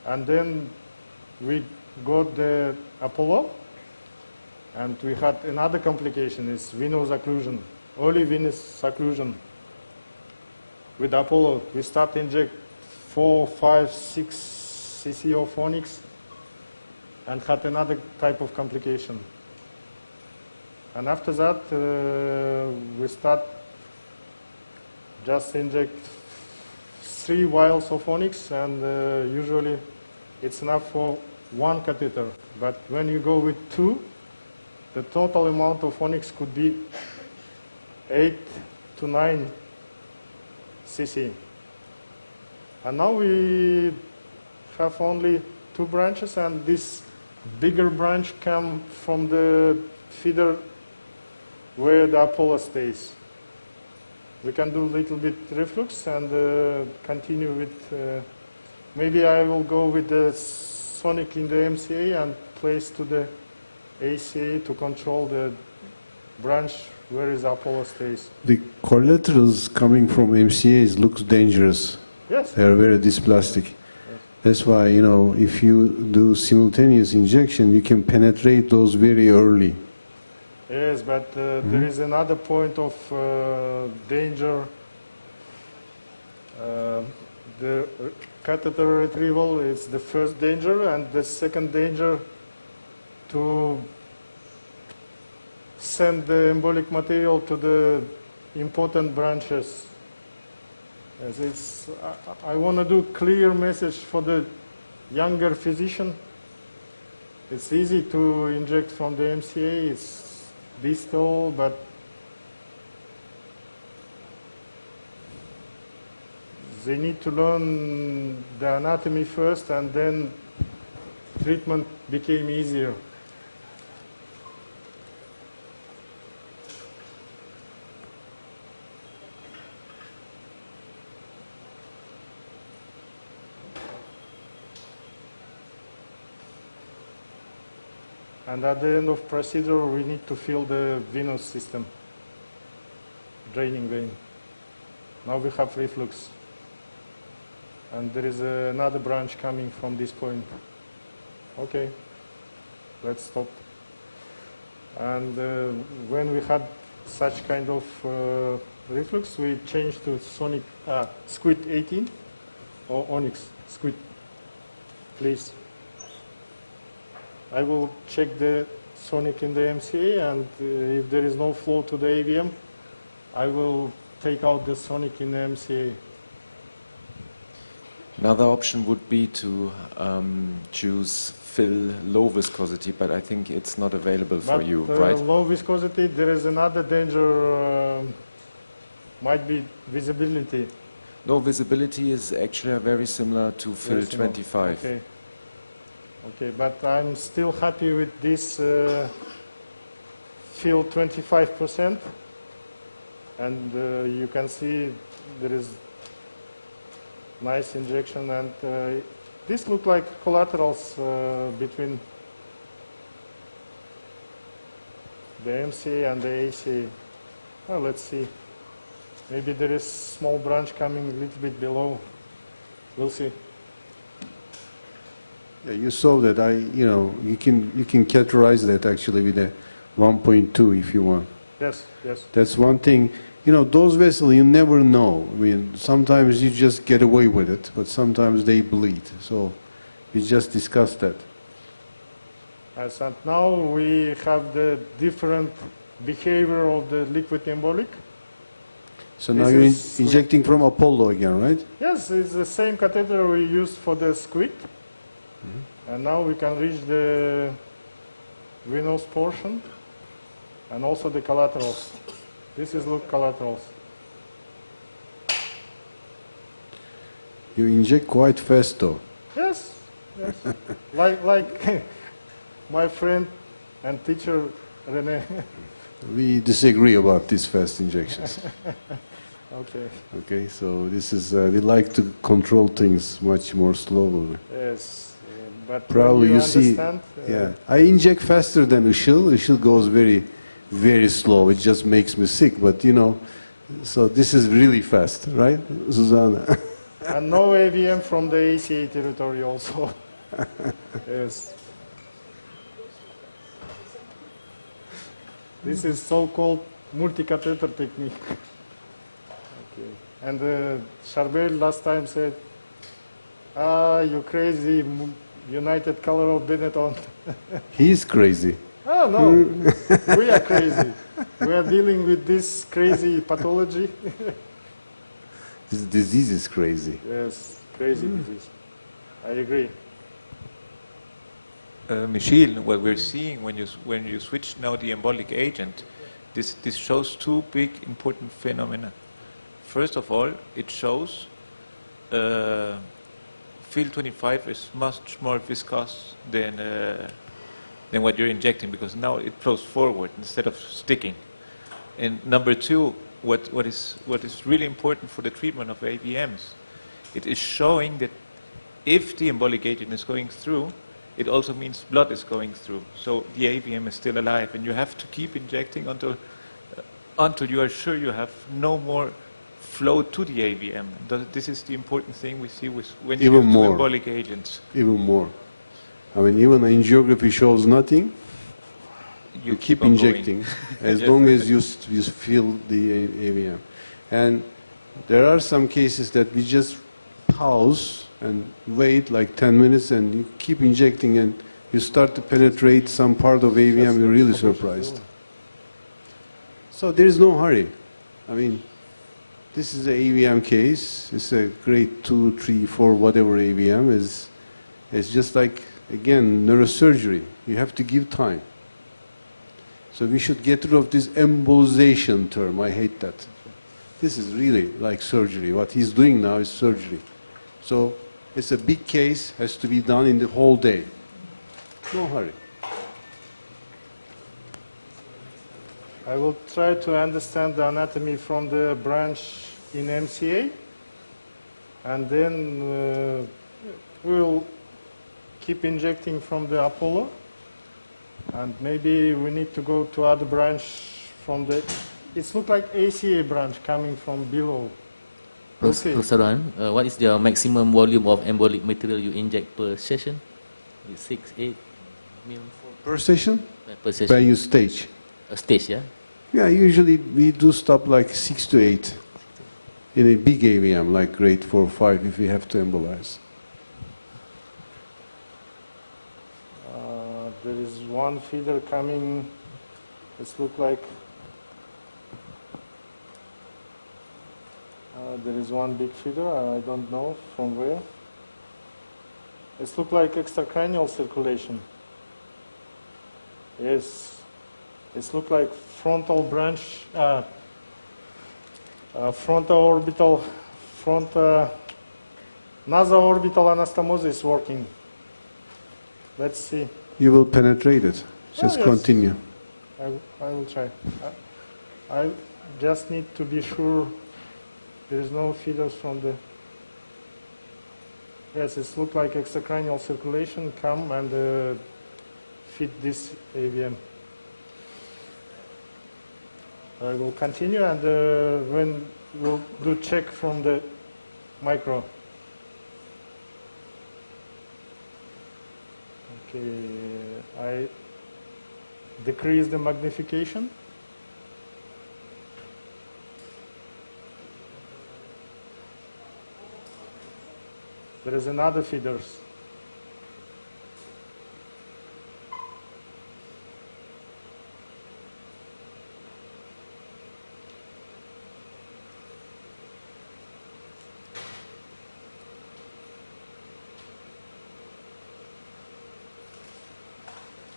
And then we got the Apollo, and we had another complication, is venous occlusion, early venous occlusion. With Apollo, we start inject 4, 5, 6 cc of onyx, and had another type of complication. And after that, we start just inject 3 vials of onyx, and usually it's enough for 1 catheter. But when you go with 2, the total amount of onyx could be 8 to 9 cc. And now we have only 2 branches, and this bigger branch comes from the feeder where the Apollo stays. We can do a little bit reflux and continue with, maybe I will go with the sonic in the MCA and place to the ACA to control the branch where is Apollo stays. The collaterals coming from MCAs looks dangerous. Yes. They are very dysplastic. That's why, you know, if you do simultaneous injection, you can penetrate those very early. Yes, but there is another point of danger. The catheter retrieval is the first danger, and the second danger to send the embolic material to the important branches. Yes, I want to do clear message for the younger physician. It's easy to inject from the MCA. It's distal, but they need to learn the anatomy first, and then treatment became easier. And at the end of procedure, we need to fill the venous system, draining vein. Now we have reflux. And there is another branch coming from this point. Okay, let's stop. And when we had such kind of reflux, we changed to sonic squid 18 or onyx squid, please. I will check the sonic in the MCA, and if there is no flow to the AVM, I will take out the sonic in the MCA. Another option would be to choose fill low viscosity, but I think it's not available for you, right? Low viscosity, there is another danger, might be visibility. No, visibility is actually very similar to fill 25. Okay. Okay, but I'm still happy with this fill 25%, and you can see there is nice injection, and this look like collaterals between the MCA and the ACA. Well, let's see. Maybe there is small branch coming a little bit below. We'll see. Yeah, you saw that. You can categorize that actually with a 1.2 if you want. Yes, yes. That's one thing. You know, those vessels, you never know. I mean, sometimes you just get away with it, but sometimes they bleed. So we just discussed that. As and now we have the different behavior of the liquid embolic. So now you're injecting from Apollo again, right? Yes, it's the same catheter we used for the squid. And now we can reach the venous portion and also the collaterals. This is look collaterals. You inject quite fast though. Yes, yes. like my friend and teacher Rene. We disagree about these fast injections. Okay. Okay, so this is, we like to control things much more slowly. Yes. But probably you see, yeah. I inject faster than Işıl. Işıl goes very, very slow. It just makes me sick. But you know, so this is really fast, right, Susanna? And no AVM from the ACA territory also. Yes. This is so-called multi-catheter technique. Okay. And Charbel last time said, "Ah, you're crazy. United Color of Benetton. He's crazy. Oh, no, we are crazy. We are dealing with this crazy pathology. This disease is crazy. Yes, crazy disease. I agree. Michiel, what we're seeing when you switch now the embolic agent, this shows two big important phenomena. First of all, it shows field 25 is much more viscous than what you're injecting, because now it flows forward instead of sticking. And number two, what is really important for the treatment of AVMs, it is showing that if the embolic agent is going through, it also means blood is going through. So the AVM is still alive, and you have to keep injecting until you are sure you have no more flow to the AVM. This is the important thing we see when you use embolic agents. Even more. I mean, even angiography shows nothing. You keep injecting as long as you feel the AVM. And there are some cases that we just pause and wait like 10 minutes, and you keep injecting, and you start to penetrate some part of AVM. You're really surprised. So there is no hurry. I mean, this is an AVM case. It's a grade 2, 3, 4, whatever AVM is. It's just like, again, neurosurgery. You have to give time. So we should get rid of this embolization term. I hate that. This is really like surgery. What he's doing now is surgery. So it's a big case, has to be done in the whole day. No hurry. I will try to understand the anatomy from the branch in MCA, and then we'll keep injecting from the Apollo, and maybe we need to go to other branch from the, it looks like ACA branch coming from below. Okay. Professor Ron, what is the maximum volume of embolic material you inject per session? 6, 8 mil? Per session? Per session. Per you stage. A stage, yeah? Yeah, usually we do stop like 6 to 8 in a big AVM, like grade 4 or 5, if we have to embolize. There is one feeder coming, it looks like, there is one big feeder, I don't know from where. It looks like extracranial circulation. Yes, it looks like frontal branch, frontal orbital, naso-orbital anastomosis is working. Let's see. You will penetrate it. Just yes. continue. I will try. I just need to be sure there is no feeders from the... Yes, it looks like extracranial circulation come and feed this AVM. I will continue, and when we'll do check from the micro. Okay, I decrease the magnification. There is another feeders.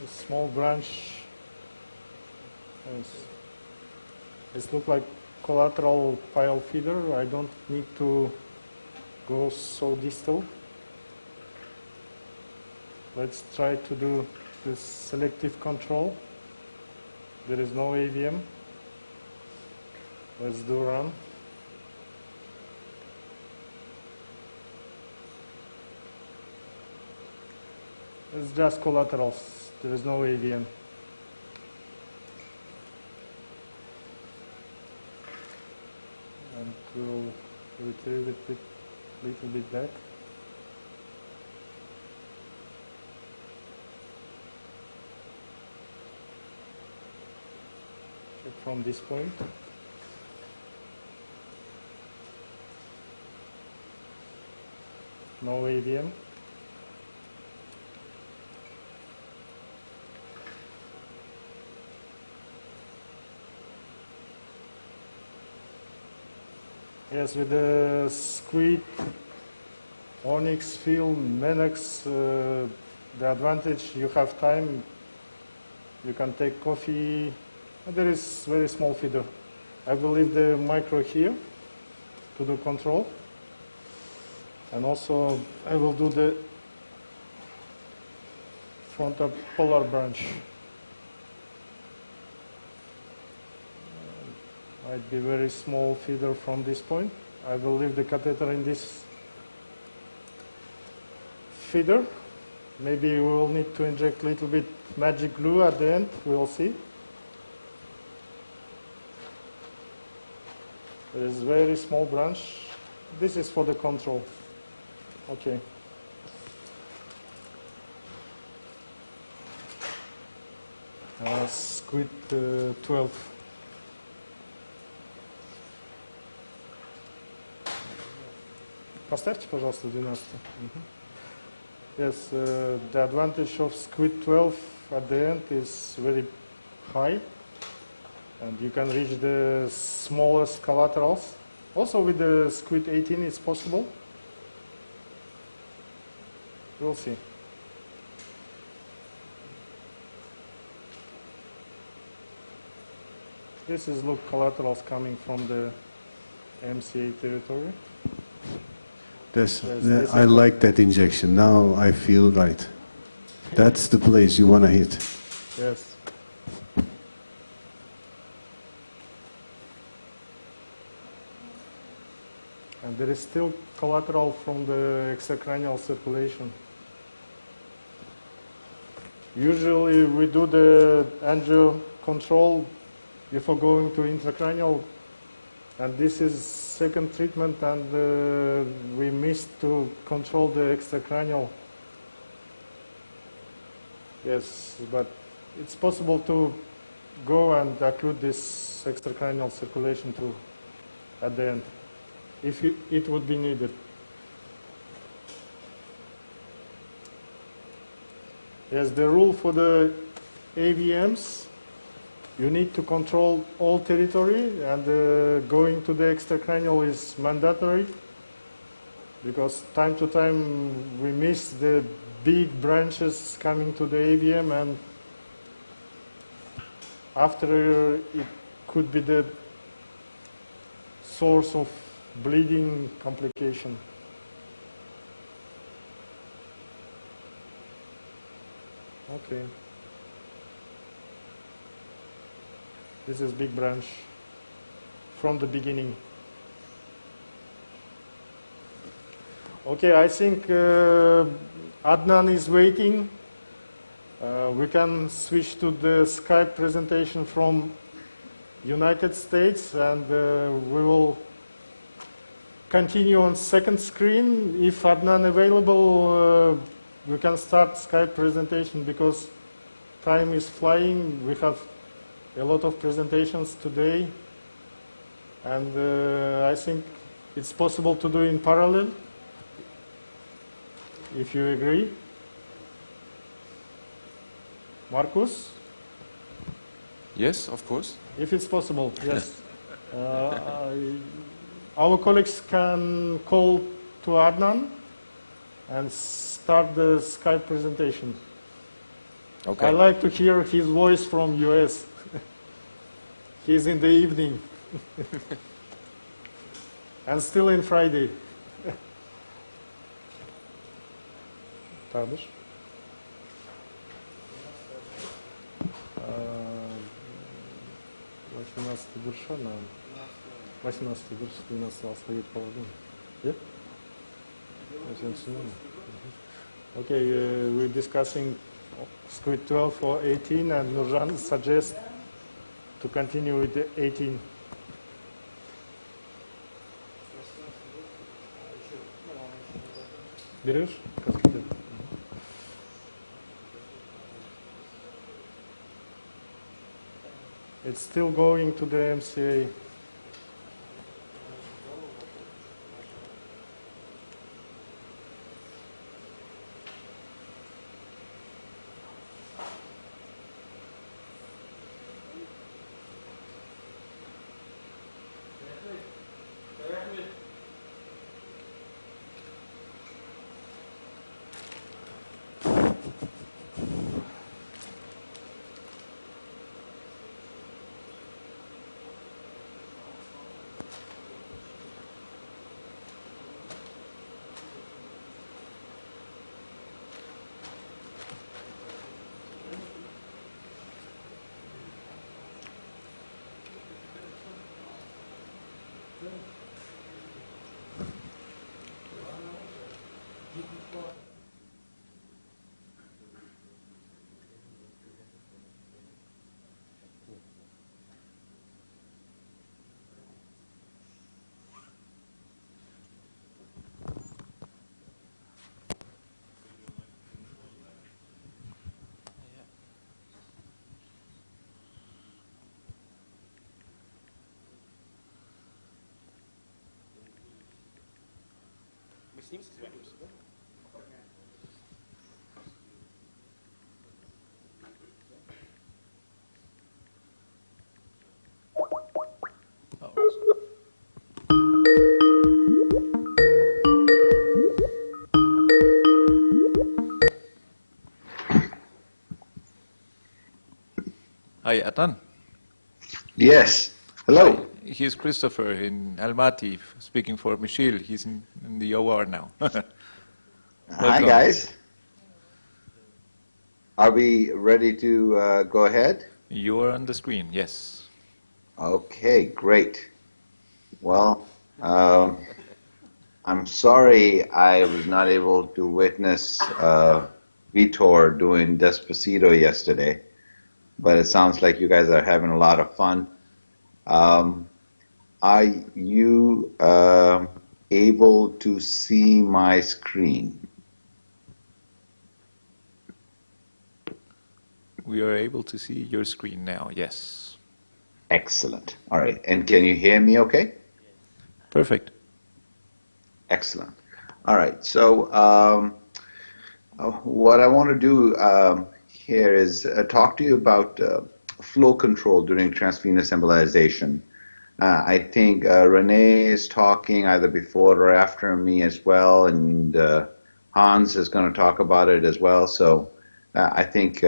A small branch. Yes. This looks like collateral pile feeder. I don't need to go so distal. Let's try to do this selective control. There is no AVM. Let's do run. It's just collaterals. There is no AVM. And we'll retrieve it a little bit back. So from this point. No AVM. Yes, with the squid, onyx, film, menax, the advantage you have time, you can take coffee. There is very small feeder. I will leave the micro here to do control. And also I will do the frontal polar branch. Might be very small feeder from this point. I will leave the catheter in this feeder. Maybe we will need to inject a little bit magic glue at the end. We will see. There is very small branch. This is for the control. Okay. Squid 12. Поставьте, пожалуйста, 12. Yes, the advantage of squid 12 at the end is very high, and you can reach the smallest collaterals. Also with the squid 18 it's possible. We'll see. This is, look, collaterals coming from the MCA territory. I like that injection. Now I feel right. That's the place you want to hit. Yes. And there is still collateral from the extracranial circulation. Usually we do the angio control before going to intracranial, and this is second treatment, and we missed to control the extracranial. Yes, but it's possible to go and occlude this extracranial circulation too at the end, if it would be needed. Yes, the rule for the AVMs, you need to control all territory, and going to the extracranial is mandatory, because time to time we miss the big branches coming to the AVM, and after it could be the source of bleeding complication. Okay. This is big branch from the beginning. Okay, I think Adnan is waiting. We can switch to the Skype presentation from United States, and we will continue on second screen. If Adnan available, we can start Skype presentation, because time is flying. We have a lot of presentations today, and I think it's possible to do in parallel, if you agree. Marcus? Yes, of course. If it's possible, yes. Our colleagues can call to Adnan and start the Skype presentation. Okay. I like to hear his voice from US. He's in the evening. And still in Friday. Tadesh? 18 Гурша на 18 Гурша 12 алфавит половины. Yeah? Okay, we're discussing squid 12 or 18, and Nurjan suggests to continue with the 18. Берешь? It's still going to the MCA. Hi, Adnan. Yes. Hello. Here's Christopher in Almaty speaking for Michelle. He's in the OR now. Hi, Welcome. guys. Are we ready to go ahead? You're on the screen, yes. Okay, great. Well, I'm sorry I was not able to witness Vitor doing Despacito yesterday, but it sounds like you guys are having a lot of fun. Are you able to see my screen? We are able to see your screen now, yes. Excellent. All right. And can you hear me okay? Perfect. Excellent. All right. So what I want to do here is talk to you about flow control during transvenous embolization. I think Renee is talking either before or after me as well, and Hans is going to talk about it as well. So I think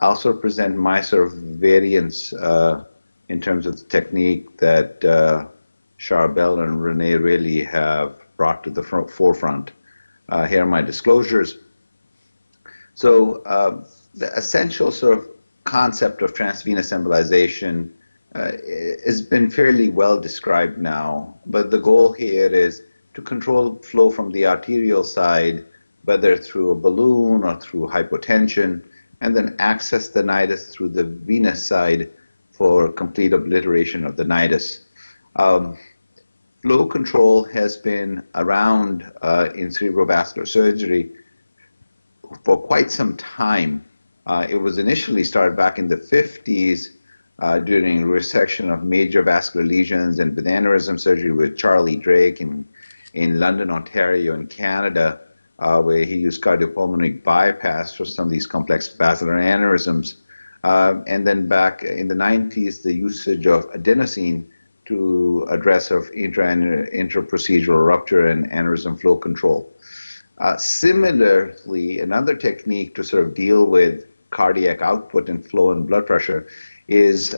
I'll sort of present my sort of variants in terms of the technique that Charbel and Renee really have brought to the forefront. Here are my disclosures. So the essential sort of concept of transvenous embolization has been fairly well described now, but the goal here is to control flow from the arterial side, whether through a balloon or through hypotension, and then access the nidus through the venous side for complete obliteration of the nidus. Flow control has been around in cerebrovascular surgery for quite some time. It was initially started back in the 50s during resection of major vascular lesions and with aneurysm surgery with Charlie Drake in London, Ontario, in Canada, where he used cardiopulmonary bypass for some of these complex basilar aneurysms. And then back in the 90s, the usage of adenosine to address of intraprocedural rupture and aneurysm flow control. Similarly, another technique to sort of deal with cardiac output and flow and blood pressure is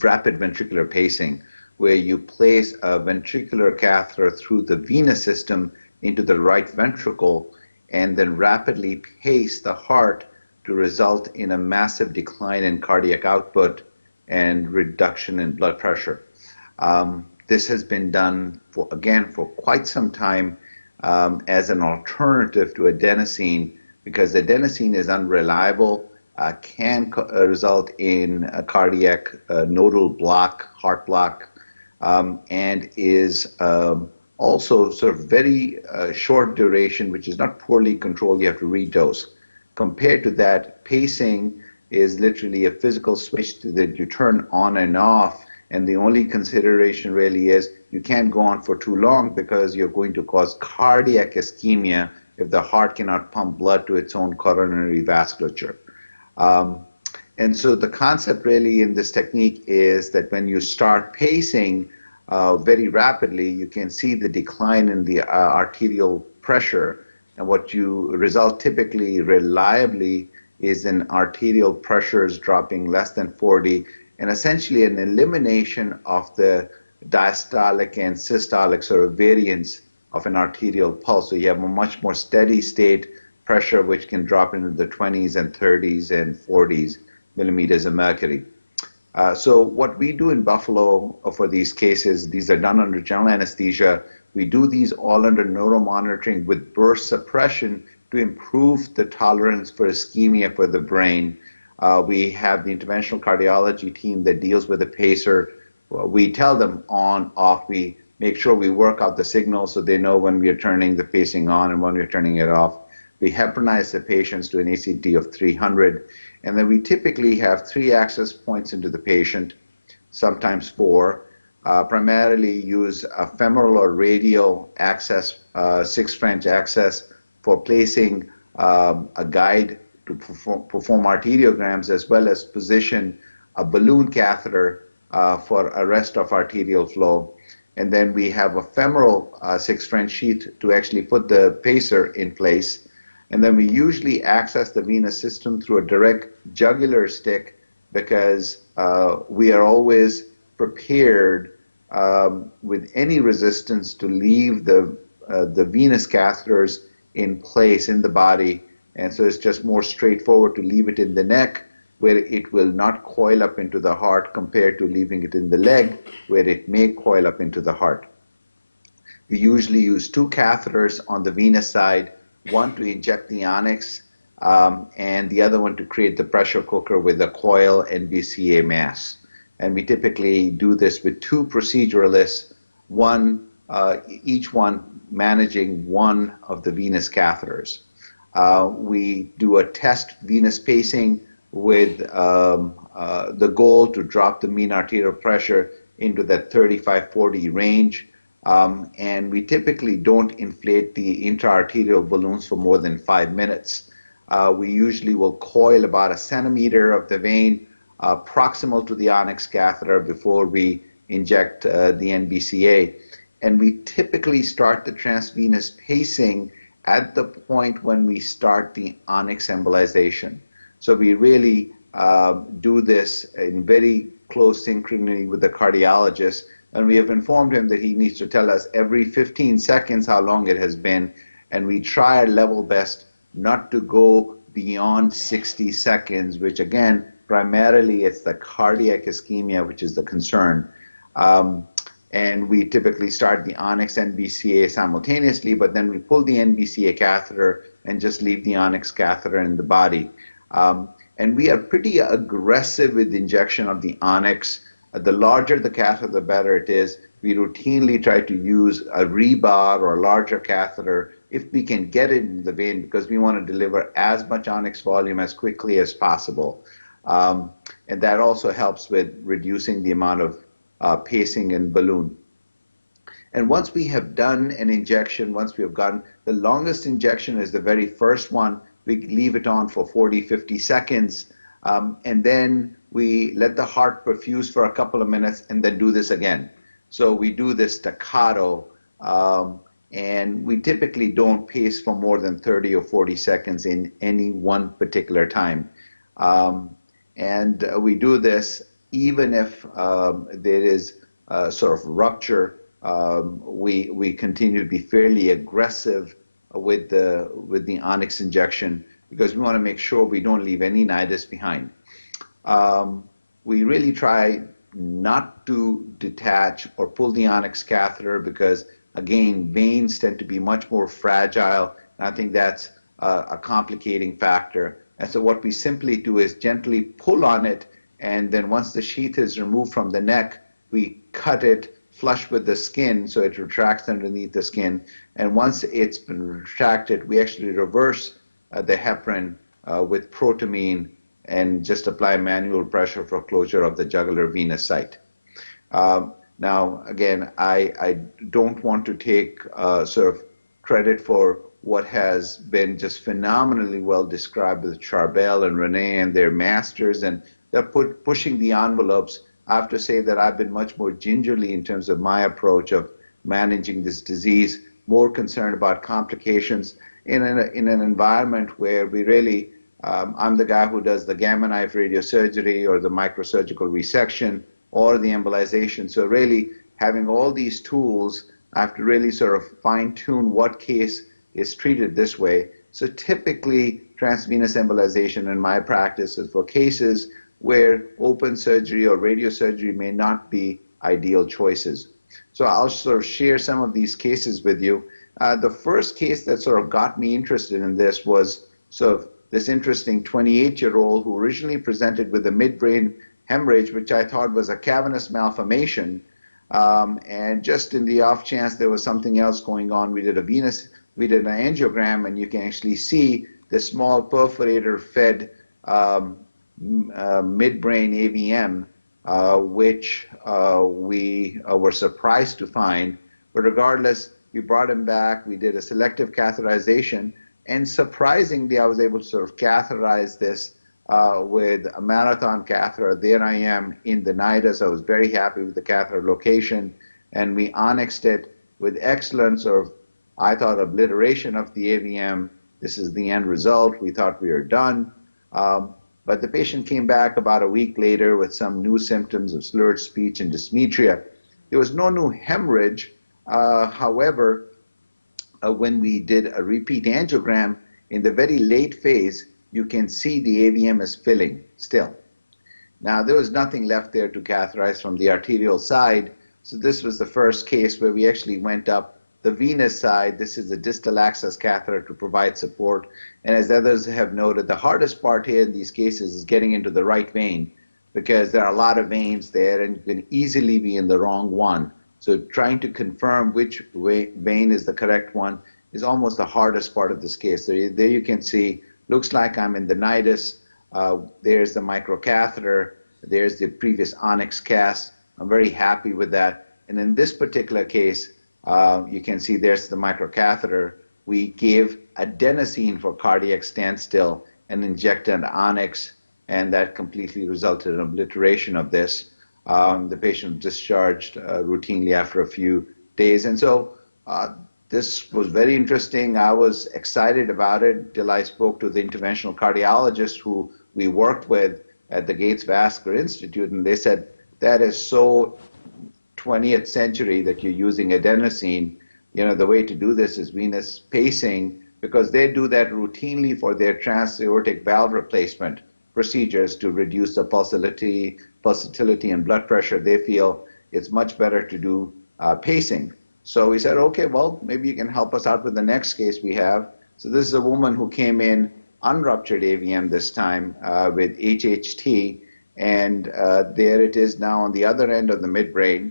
rapid ventricular pacing, where you place a ventricular catheter through the venous system into the right ventricle and then rapidly pace the heart to result in a massive decline in cardiac output and reduction in blood pressure. This has been done for quite some time as an alternative to adenosine, because adenosine is unreliable, can result in a cardiac nodal block, heart block, and is also sort of very short duration, which is not poorly controlled. You have to redose. Compared to that, pacing is literally a physical switch that you turn on and off, and the only consideration really is you can't go on for too long because you're going to cause cardiac ischemia if the heart cannot pump blood to its own coronary vasculature. And so the concept really in this technique is that when you start pacing very rapidly, you can see the decline in the arterial pressure, and what you result typically reliably is in arterial pressures dropping less than 40, and essentially an elimination of the diastolic and systolic sort of variance of an arterial pulse. So you have a much more steady state pressure, which can drop into the 20s and 30s and 40s millimeters of mercury. So what we do in Buffalo for these cases, these are done under general anesthesia. We do these all under neuromonitoring with burst suppression to improve the tolerance for ischemia for the brain. We have the interventional cardiology team that deals with the pacer. We tell them on, off. We make sure we work out the signal so they know when we are turning the pacing on and when we're turning it off. We heparinize the patients to an ACT of 300. And then we typically have 3 access points into the patient, sometimes 4. primarily use a femoral or radial access, 6 French access for placing a guide to perform arteriograms, as well as position a balloon catheter for arrest of arterial flow. And then we have a femoral 6 French sheath to actually put the pacer in place. And then we usually access the venous system through a direct jugular stick, because we are always prepared with any resistance to leave the venous catheters in place in the body. And so it's just more straightforward to leave it in the neck, where it will not coil up into the heart, compared to leaving it in the leg, where it may coil up into the heart. We usually use 2 catheters on the venous side, one to inject the onyx, and the other one to create the pressure cooker with a coil NBCA mass. And we typically do this with 2 proceduralists, each one managing one of the venous catheters. We do a test venous pacing with the goal to drop the mean arterial pressure into that 35-40 range. And we typically don't inflate the intra-arterial balloons for more than 5 minutes. We usually will coil about 1 centimeter of the vein proximal to the onyx catheter before we inject the NBCA. And we typically start the transvenous pacing at the point when we start the onyx embolization. So we really do this in very close synchrony with the cardiologist, and we have informed him that he needs to tell us every 15 seconds how long it has been, and we try our level best not to go beyond 60 seconds, which again, primarily it's the cardiac ischemia which is the concern. And we typically start the onyx NBCA simultaneously, but then we pull the NBCA catheter and just leave the onyx catheter in the body. And we are pretty aggressive with the injection of the onyx. The larger the catheter, the better it is. We routinely try to use a rebar or a larger catheter if we can get it in the vein, because we want to deliver as much onyx volume as quickly as possible. And that also helps with reducing the amount of pacing and balloon. And once we have done an injection, once we have gotten, the longest injection is the very first one. We leave it on for 40, 50 seconds. And then we let the heart perfuse for a couple of minutes and then do this again. So we do this staccato, and we typically don't pace for more than 30 or 40 seconds in any one particular time. And we do this even if there is a sort of rupture. We continue to be fairly aggressive with the onyx injection, because we want to make sure we don't leave any nidus behind. We really try not to detach or pull the onyx catheter, because again, veins tend to be much more fragile, and I think that's a complicating factor. And so what we simply do is gently pull on it, and then once the sheath is removed from the neck, we cut it flush with the skin so it retracts underneath the skin. And once it's been retracted, we actually reverse the heparin with protamine and just apply manual pressure for closure of the jugular venous site. Now, again, I don't want to take sort of credit for what has been just phenomenally well described with Charbel and Renee and their masters, and they're pushing the envelopes. I have to say that I've been much more gingerly in terms of my approach of managing this disease, more concerned about complications in an environment where we really, I'm the guy who does the gamma knife radiosurgery or the microsurgical resection or the embolization. So really having all these tools, I have to really sort of fine tune what case is treated this way. So typically transvenous embolization in my practice is for cases where open surgery or radiosurgery may not be ideal choices. So I'll sort of share some of these cases with you. The first case that sort of got me interested in this was sort of this interesting 28-year-old who originally presented with a midbrain hemorrhage, which I thought was a cavernous malformation. And just in the off chance there was something else going on, we did an angiogram, and you can actually see the small perforator-fed midbrain AVM, which we were surprised to find. But regardless, we brought him back. We did a selective catheterization. And surprisingly, I was able to sort of catheterize this with a marathon catheter. There I am in the nidus. I was very happy with the catheter location. And we onyxed it with excellent sort of, I thought, obliteration of the AVM. This is the end result. We thought we were done. But the patient came back about a week later with some new symptoms of slurred speech and dysmetria. There was no new hemorrhage. However, when we did a repeat angiogram, in the very late phase, you can see the AVM is filling still. Now, there was nothing left there to catheterize from the arterial side. So this was the first case where we actually went up the venous side. This is a distal access catheter to provide support. And as others have noted, the hardest part here in these cases is getting into the right vein, because there are a lot of veins there and you can easily be in the wrong one. So trying to confirm which vein is the correct one is almost the hardest part of this case. So there you can see, looks like I'm in the nidus. There's the microcatheter. There's the previous onyx cast. I'm very happy with that. And in this particular case, you can see there's the microcatheter. We gave adenosine for cardiac standstill and injected an onyx, and that completely resulted in obliteration of this. The patient was discharged routinely after a few days. And so this was very interesting. I was excited about it till I spoke to the interventional cardiologist who we worked with at the Gates Vascular Institute, and they said, that is so 20th century that you're using adenosine. You know, the way to do this is venous pacing, because they do that routinely for their transaortic valve replacement procedures to reduce the pulsatility and blood pressure. They feel it's much better to do pacing. So we said, okay, well, maybe you can help us out with the next case we have. So this is a woman who came in unruptured AVM this time with HHT, and there it is now on the other end of the midbrain.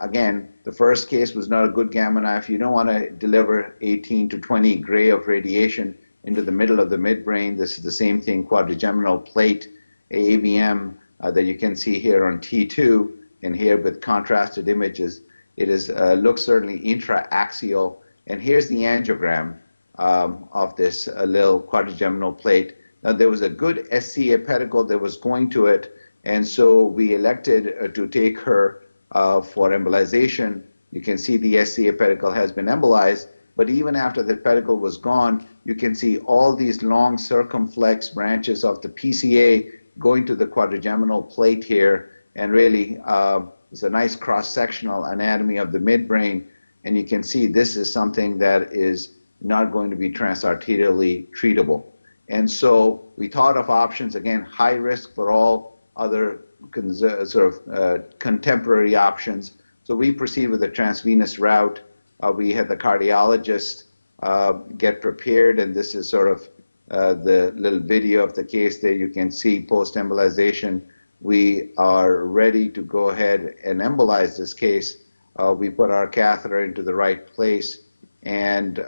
Again, the first case was not a good gamma knife. You don't want to deliver 18 to 20 gray of radiation into the middle of the midbrain. This is the same thing, quadrigeminal plate AVM that you can see here on T2, and here with contrasted images. It is looks certainly intraaxial. And here's the angiogram of this little quadrigeminal plate. Now, there was a good SCA pedicle that was going to it, and so we elected to take her for embolization. You can see the SCA pedicle has been embolized, but even after the pedicle was gone, you can see all these long circumflex branches of the PCA going to the quadrigeminal plate here, and really it's a nice cross-sectional anatomy of the midbrain, and you can see this is something that is not going to be transarterially treatable. And so we thought of options, again, high risk for all other contemporary options. So we proceed with a transvenous route. We had the cardiologist get prepared, and this is sort of the little video of the case there. You can see post-embolization. We are ready to go ahead and embolize this case. We put our catheter into the right place, and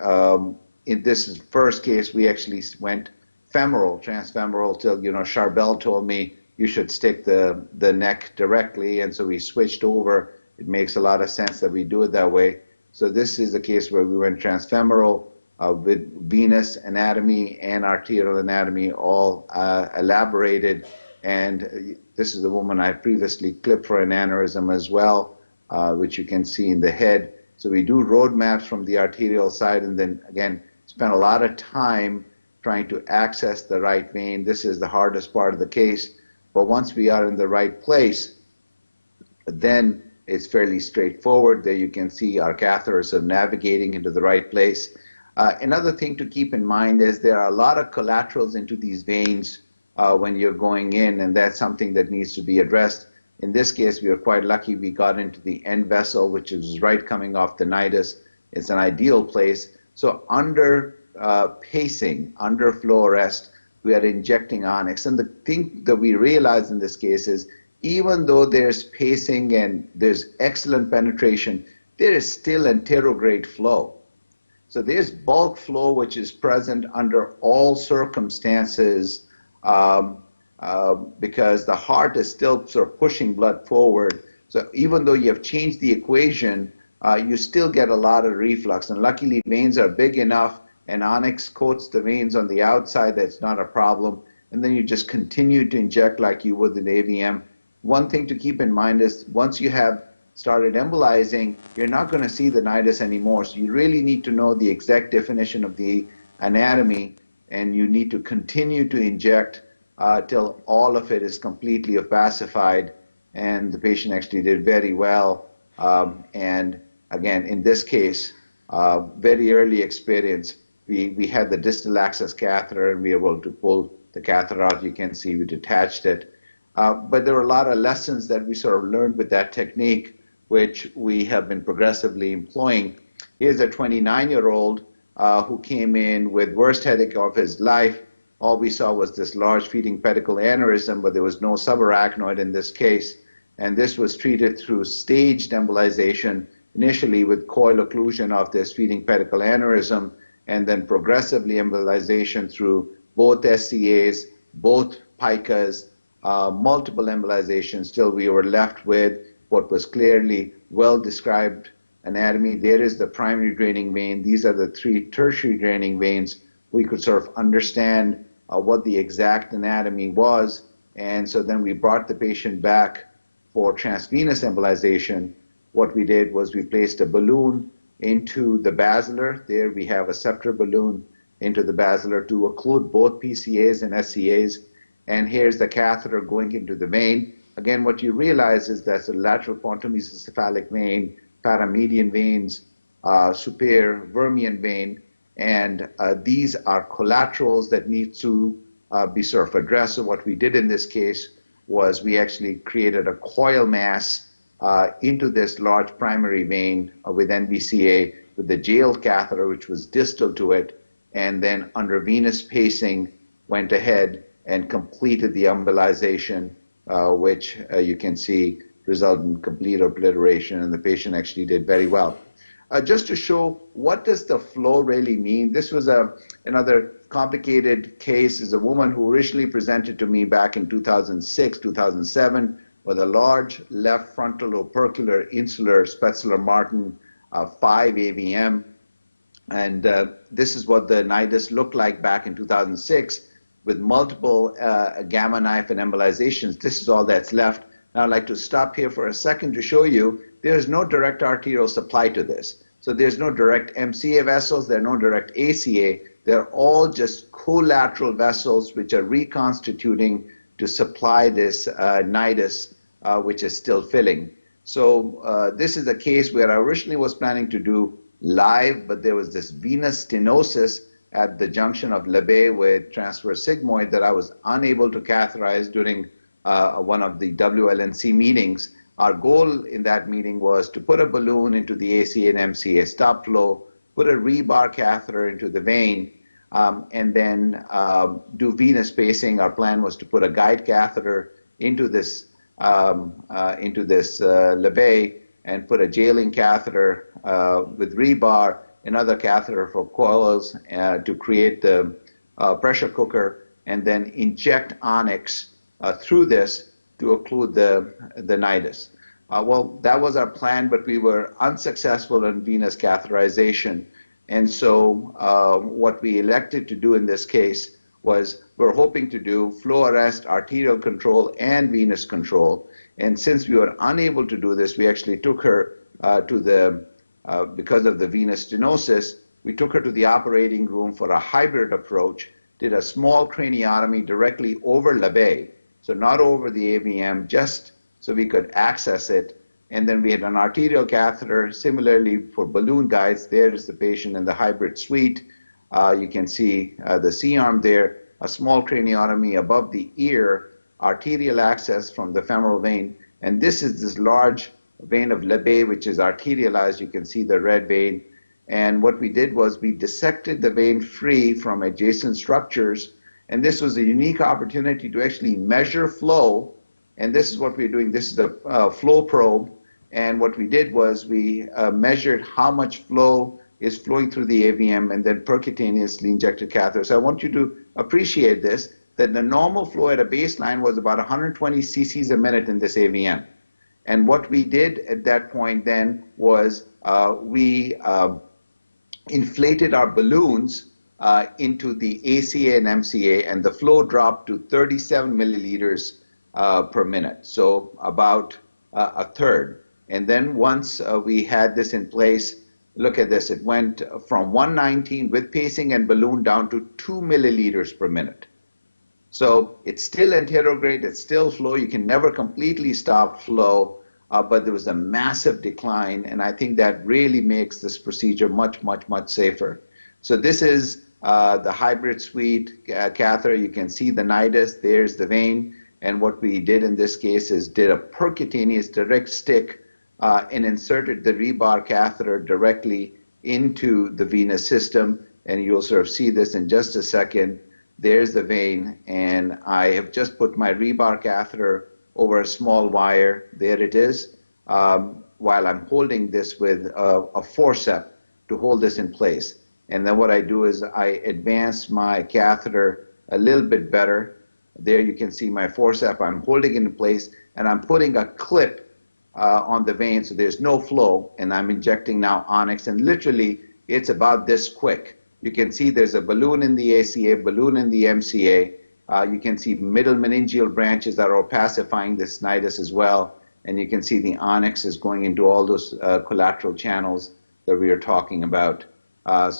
in this first case, we actually went femoral, transfemoral, till, you know, Charbel told me you should stick the neck directly, and so we switched over. It makes a lot of sense that we do it that way. So this is a case where we went transfemoral with venous anatomy and arterial anatomy all elaborated, and this is the woman I previously clipped for an aneurysm as well, which you can see in the head. So we do roadmaps from the arterial side, and then again, spend a lot of time trying to access the right vein. This is the hardest part of the case, but once we are in the right place, then it's fairly straightforward. There you can see our catheters are navigating into the right place. Another thing to keep in mind is there are a lot of collaterals into these veins when you're going in, and that's something that needs to be addressed. In this case, we were quite lucky. We got into the end vessel, which is right coming off the nidus. It's an ideal place. So under pacing, under flow arrest, we are injecting onyx. And the thing that we realize in this case is, even though there's pacing and there's excellent penetration, there is still anterograde flow. So there's bulk flow, which is present under all circumstances, because the heart is still sort of pushing blood forward. So even though you have changed the equation, you still get a lot of reflux. And luckily, veins are big enough, and onyx coats the veins on the outside. That's not a problem. And then you just continue to inject like you would in AVM. One thing to keep in mind is once you have started embolizing, you're not going to see the nidus anymore. So you really need to know the exact definition of the anatomy, and you need to continue to inject till all of it is completely opacified. And the patient actually did very well. And again, in this case, very early experience, we had the distal access catheter, and we were able to pull the catheter out. You can see we detached it. But there were a lot of lessons that we sort of learned with that technique, which we have been progressively employing. Here's a 29-year-old who came in with worst headache of his life. All we saw was this large feeding pedicle aneurysm, but there was no subarachnoid in this case. And this was treated through staged embolization, initially with coil occlusion of this feeding pedicle aneurysm, and then progressively embolization through both SCAs, both PICAs, multiple embolizations, till we were left with what was clearly well-described anatomy. There is the primary draining vein. These are the three tertiary draining veins. We could sort of understand what the exact anatomy was. And so then we brought the patient back for transvenous embolization. What we did was we placed a balloon into the basilar. There we have a septal balloon into the basilar to occlude both PCAs and SCAs. And here's the catheter going into the vein. Again, what you realize is that the lateral pontomesocephalic vein, paramedian veins, superior vermian vein, and these are collaterals that need to be sort of addressed. So what we did in this case was we actually created a coil mass into this large primary vein with NBCA with the jail catheter, which was distal to it, and then under venous pacing went ahead and completed the embolization, which you can see resulted in complete obliteration, and the patient actually did very well. Just to show what does the flow really mean, this was another complicated case. Is a woman who originally presented to me back in 2006, 2007, with a large left frontal opercular insular Spätzler Martin 5 AVM. And this is what the nidus looked like back in 2006 with multiple gamma knife and embolizations. This is all that's left. Now I'd like to stop here for a second to show you there is no direct arterial supply to this. So there's no direct MCA vessels, there are no direct ACA. They're all just collateral vessels which are reconstituting to supply this nidus, which is still filling. So this is a case where I originally was planning to do live, but there was this venous stenosis at the junction of Labbé with transverse sigmoid that I was unable to catheterize during one of the WLNC meetings. Our goal in that meeting was to put a balloon into the ACA and MCA stop flow, put a rebar catheter into the vein, and then do venous pacing. Our plan was to put a guide catheter into this Labbé and put a jailing catheter with rebar, another catheter for coils to create the pressure cooker, and then inject onyx through this to occlude the nidus. Well, that was our plan, but we were unsuccessful in venous catheterization. And so what we elected to do in this case was we're hoping to do flow arrest, arterial control, and venous control. And since we were unable to do this, we actually took her to the, because of the venous stenosis, we took her to the operating room for a hybrid approach, did a small craniotomy directly over Labbé, so not over the AVM, just so we could access it. And then we had an arterial catheter, similarly for balloon guides. There is the patient in the hybrid suite. You can see the C-arm there, a small craniotomy above the ear, arterial access from the femoral vein. And this is this large vein of Labbé, which is arterialized. You can see the red vein. And what we did was we dissected the vein free from adjacent structures. And this was a unique opportunity to actually measure flow. And this is what we're doing. This is a flow probe. And what we did was we measured how much flow is flowing through the AVM and then percutaneously injected catheters. So I want you to appreciate this, that the normal flow at a baseline was about 120 cc's a minute in this AVM. And what we did at that point then was we inflated our balloons into the ACA and MCA, and the flow dropped to 37 milliliters per minute, so about a third. And then once we had this in place, look at this, it went from 119 with pacing and balloon down to 2 milliliters per minute. So it's still anterograde, it's still flow. You can never completely stop flow, but there was a massive decline, and I think that really makes this procedure much, much, much safer. So this is the hybrid suite catheter. You can see the nidus, there's the vein, and what we did in this case is did a percutaneous direct stick and inserted the rebar catheter directly into the venous system, and you'll sort of see this in just a second. There's the vein, and I have just put my rebar catheter over a small wire. There it is, while I'm holding this with a forceps to hold this in place. And then what I do is I advance my catheter a little bit better. There you can see my forceps. I'm holding it in place, and I'm putting a clip on the vein so there's no flow, and I'm injecting now onyx, and literally it's about this quick. You can see there's a balloon in the ACA, balloon in the MCA. You can see middle meningeal branches that are opacifying this nidus as well, and you can see the onyx is going into all those collateral channels that we are talking about.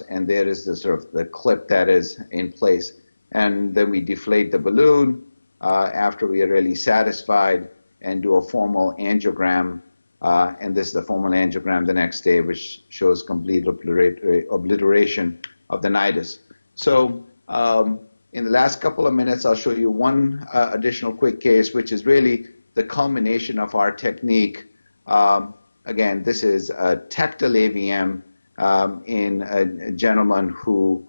And there is the sort of the clip that is in place. And then we deflate the balloon after we are really satisfied and do a formal angiogram. And this is the formal angiogram the next day, which shows complete obliteration of the nidus. So in the last couple of minutes, I'll show you one additional quick case, which is really the culmination of our technique. Again, this is a tactile AVM in a gentleman who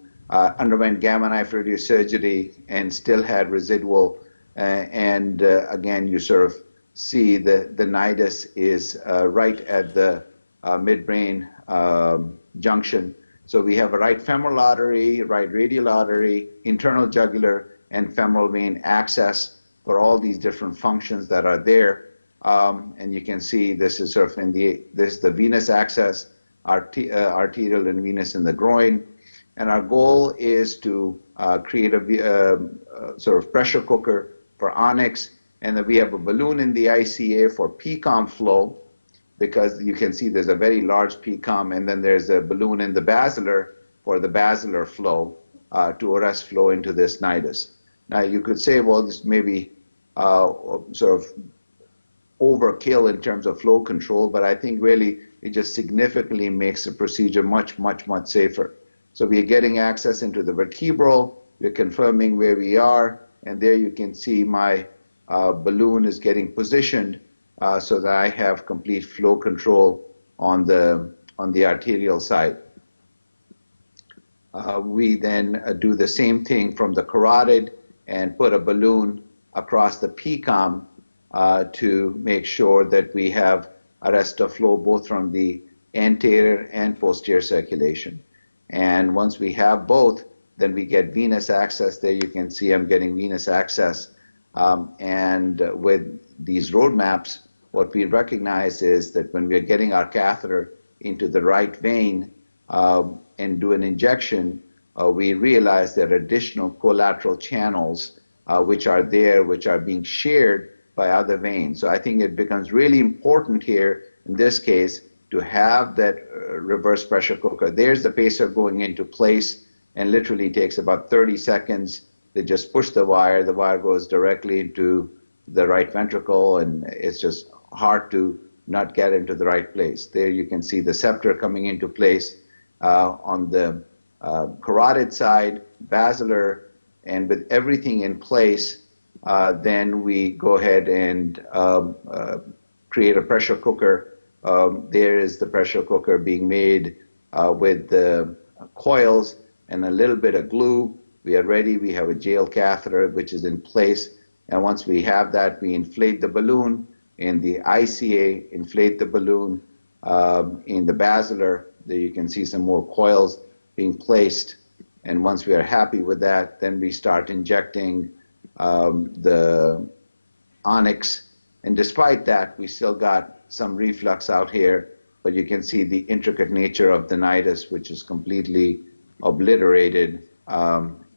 underwent gamma knife radiosurgery and still had residual. Again, you sort of see the nidus is right at the midbrain junction. So we have a right femoral artery, right radial artery, internal jugular, and femoral vein access for all these different functions that are there. And you can see this is sort of this is the venous access, arterial and venous in the groin. And our goal is to create a sort of pressure cooker for onyx. And then we have a balloon in the ICA for PCOM flow, because you can see there's a very large PCOM, and then there's a balloon in the basilar for the basilar flow to arrest flow into this nidus. Now you could say, well, this may be sort of overkill in terms of flow control, but I think really it just significantly makes the procedure much, much, much safer. So we are getting access into the vertebral, we're confirming where we are, and there you can see my balloon is getting positioned so that I have complete flow control on the arterial side. We then do the same thing from the carotid and put a balloon across the PCOM to make sure that we have arrest of flow both from the anterior and posterior circulation. And once we have both, then we get venous access. There you can see I'm getting venous access. And with these roadmaps, what we recognize is that when we're getting our catheter into the right vein and do an injection, we realize there are additional collateral channels which are there, which are being shared by other veins. So I think it becomes really important here, in this case, to have that reverse pressure cooker. There's the pacer going into place, and literally takes about 30 seconds to just push the wire. The wire goes directly into the right ventricle, and it's just hard to not get into the right place. There you can see the scepter coming into place on the carotid side, basilar, and with everything in place, then we go ahead and create a pressure cooker. There is the pressure cooker being made with the coils and a little bit of glue. We are ready. We have a jail catheter which is in place, and once we have that, we inflate the balloon in the ICA, inflate the balloon in the basilar. There you can see some more coils being placed, and once we are happy with that, then we start injecting the onyx And despite that, we still got some reflux out here, but you can see the intricate nature of the nidus, which is completely obliterated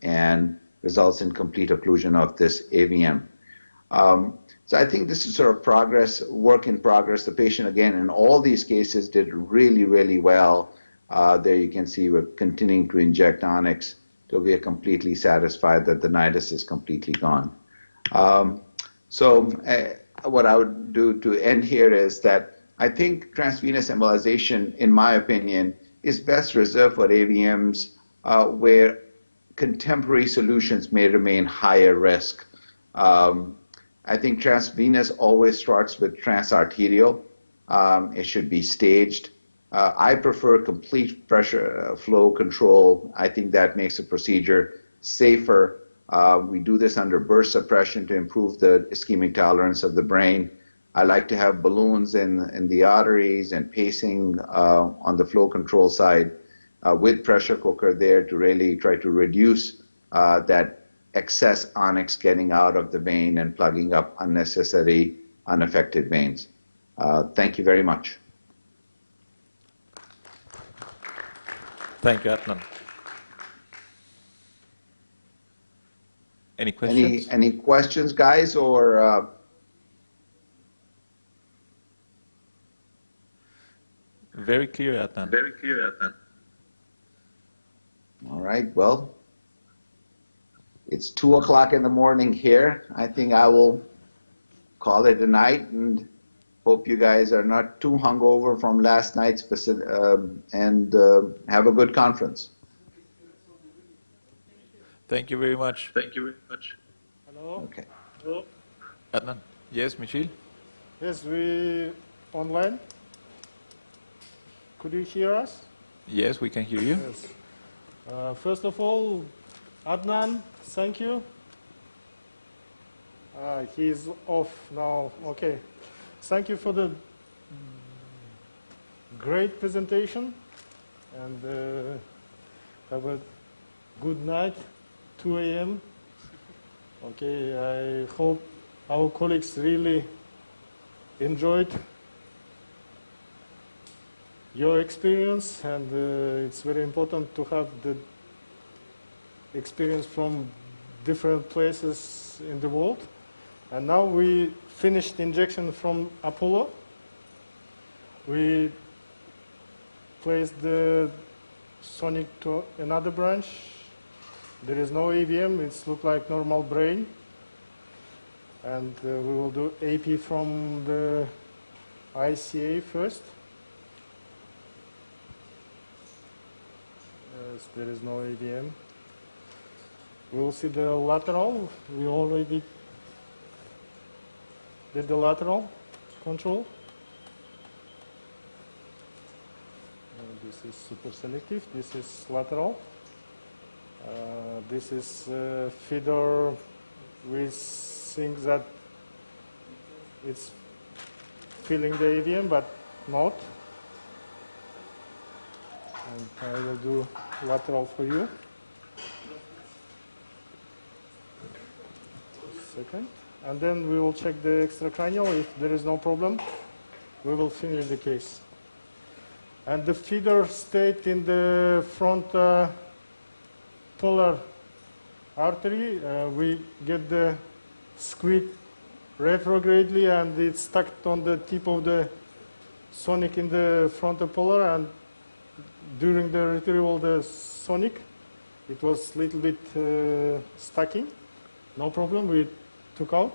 and results in complete occlusion of this AVM. So I think this is sort of progress, work in progress. The patient, again, in all these cases did really, really well. There you can see we're continuing to inject onyx till we are completely satisfied that the nidus is completely gone. What I would do to end here is that I think transvenous embolization, in my opinion, is best reserved for AVMs where contemporary solutions may remain higher risk. I think transvenous always starts with transarterial. It should be staged. I prefer complete pressure flow control. I think that makes the procedure safer. We do this under burst suppression to improve the ischemic tolerance of the brain. I like to have balloons in the arteries and pacing on the flow control side with pressure cooker there to really try to reduce that excess onyx getting out of the vein and plugging up unnecessary, unaffected veins. Thank you very much. Thank you, Adnan. Any questions? Any questions, guys, or? Very clear, Adnan. Very clear, Adnan. All right, well, it's 2 o'clock in the morning here. I think I will call it a night and hope you guys are not too hungover from last night's and have a good conference. Thank you very much. Thank you very much. Hello? Okay. Hello? Adnan. Yes, Michel? Yes, we online. Could you hear us? Yes, we can hear you. Yes. First of all, Adnan, thank you. He's off now. Okay. Thank you for the great presentation, and have a good night, 2 a.m. Okay, I hope our colleagues really enjoyed your experience, and it's very important to have the experience from different places in the world. And now we finished injection from Apollo. We placed the sonic to another branch. There is no AVM, it's look like normal brain. And we will do AP from the ICA first. Yes, there is no AVM. We will see the lateral. We already did the lateral control. This is super selective. This is lateral. This is feeder. We think that it's filling the AVM, but not. And I will do lateral for you. Second. And then we will check the extracranial. If there is no problem, we will finish the case. And the feeder stayed in the front polar artery. We get the squid retrogradely, and it's stuck on the tip of the sonic in the frontal polar. And during the retrieval of the sonic, it was a little bit stacking. No problem. We took out.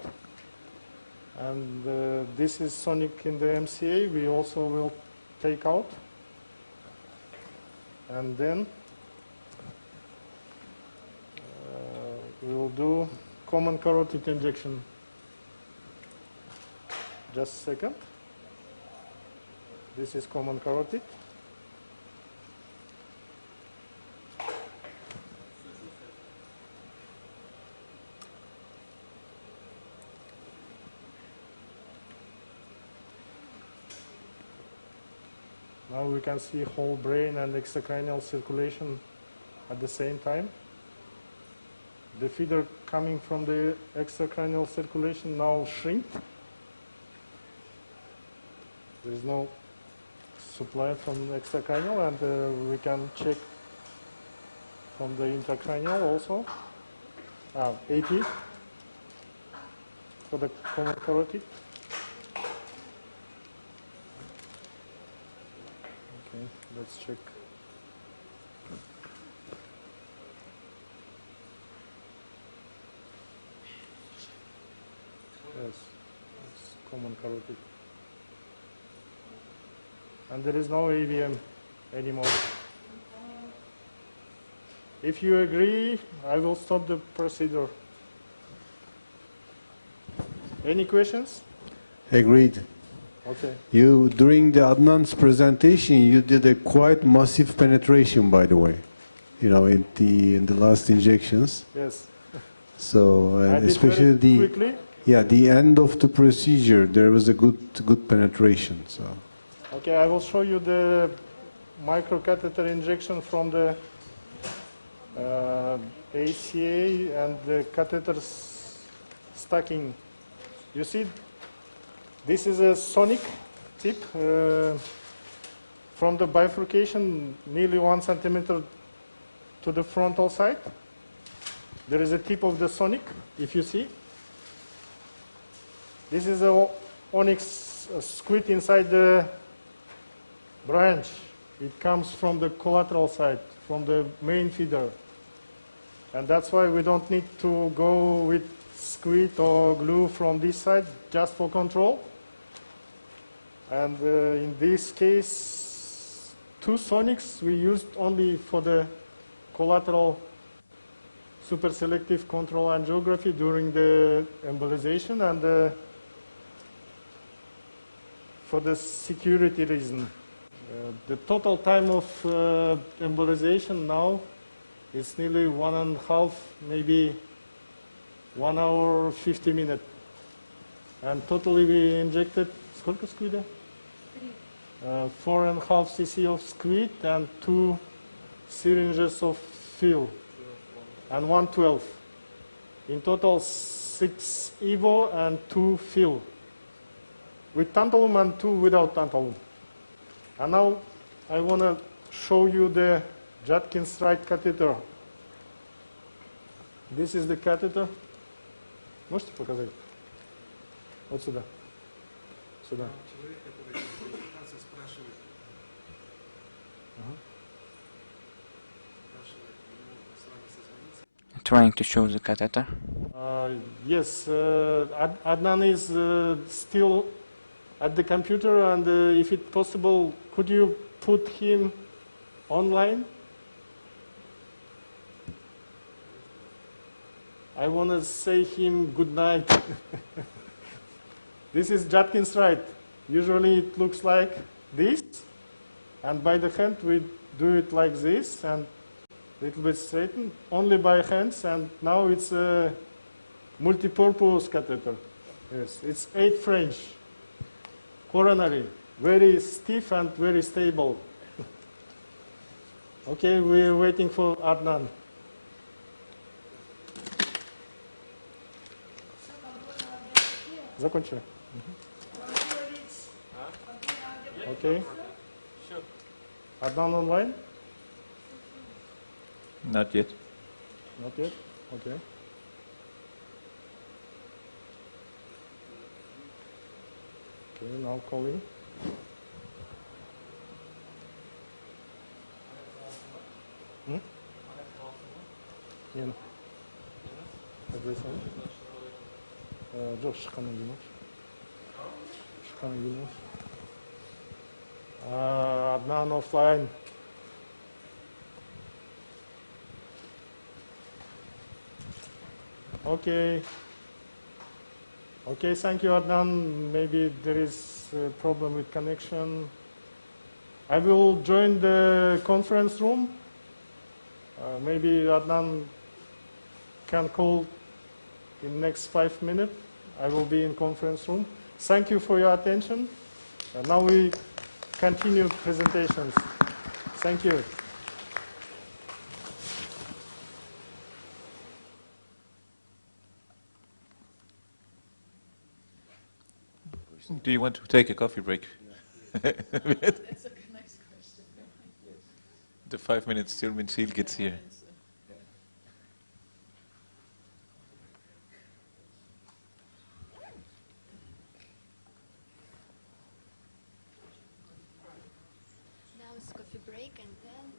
And this is sonic in the MCA. We also will take out. And then we will do common carotid injection. Just a second. This is common carotid. Now we can see whole brain and extracranial circulation at the same time. The feeder coming from the extracranial circulation now shrink. There is no supply from extracranial, and we can check from the intracranial also. 80 for the common carotid. Okay, let's check. Yes, it's common carotid. And there is no AVM anymore. If you agree, I will stop the procedure. Any questions? Agreed. Okay. You, during the Adnan's presentation, you did a quite massive penetration, by the way, you know, in the last injections. Yes. So, I did especially very quickly. the end of the procedure, there was a good penetration. So. Okay, I will show you the microcatheter injection from the ACA and the catheter stacking. You see, this is a sonic tip from the bifurcation nearly 1 centimeter to the frontal side. There is a tip of the sonic, if you see. This is a onyx squid inside the branch. It comes from the collateral side, from the main feeder. And that's why we don't need to go with squid or glue from this side, just for control. And in this case, 2 sonics we used only for the collateral super selective control angiography during the embolization, and for the security reason. The total time of embolization now is nearly 1.5, maybe 1 hour 50 minutes. And totally we injected, сколько squid? 4.5 cc of squid and 2 syringes of fill, and 112. In total 6 Evo and 2 fill, with tantalum and 2 without tantalum. And now I want to show you the Judkins right catheter. This is the catheter. Можете показать? Вот сюда. Сюда. Trying to show the catheter. Yes, Adnan is still at the computer, and if it's possible, could you put him online? I want to say him good night. This is Judkins right. Usually it looks like this, and by the hand we do it like this, and little bit straightened, only by hands, and now it's a multi-purpose catheter. Yes, it's 8 French, coronary, very stiff and very stable. Okay, we're waiting for Adnan. Закончили? Okay. Adnan online? Not yet. Not yet? Okay. Okay, now calling. Нені? Adresim? Жоқ, шыққаннан кейін алшы. Шыққаннан кейін алшы. Adnan offline. Okay. Okay, thank you, Adnan. Maybe there is a problem with connection. I will join the conference room. Maybe Adnan can call in next 5 minutes. I will be in conference room. Thank you for your attention. Now we continue presentations. Thank you. Do you want to take a coffee break? The 5 minutes till Minsil gets here. Now it's coffee break and then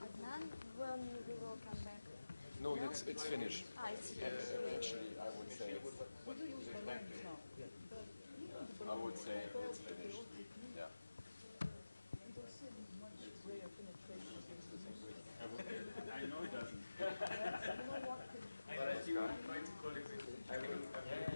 Adnan, when we will come back? No, it's finished. It's finished. Actually, I would say it's finished. Yeah. I know it doesn't. But I still try to call it. I will watch it.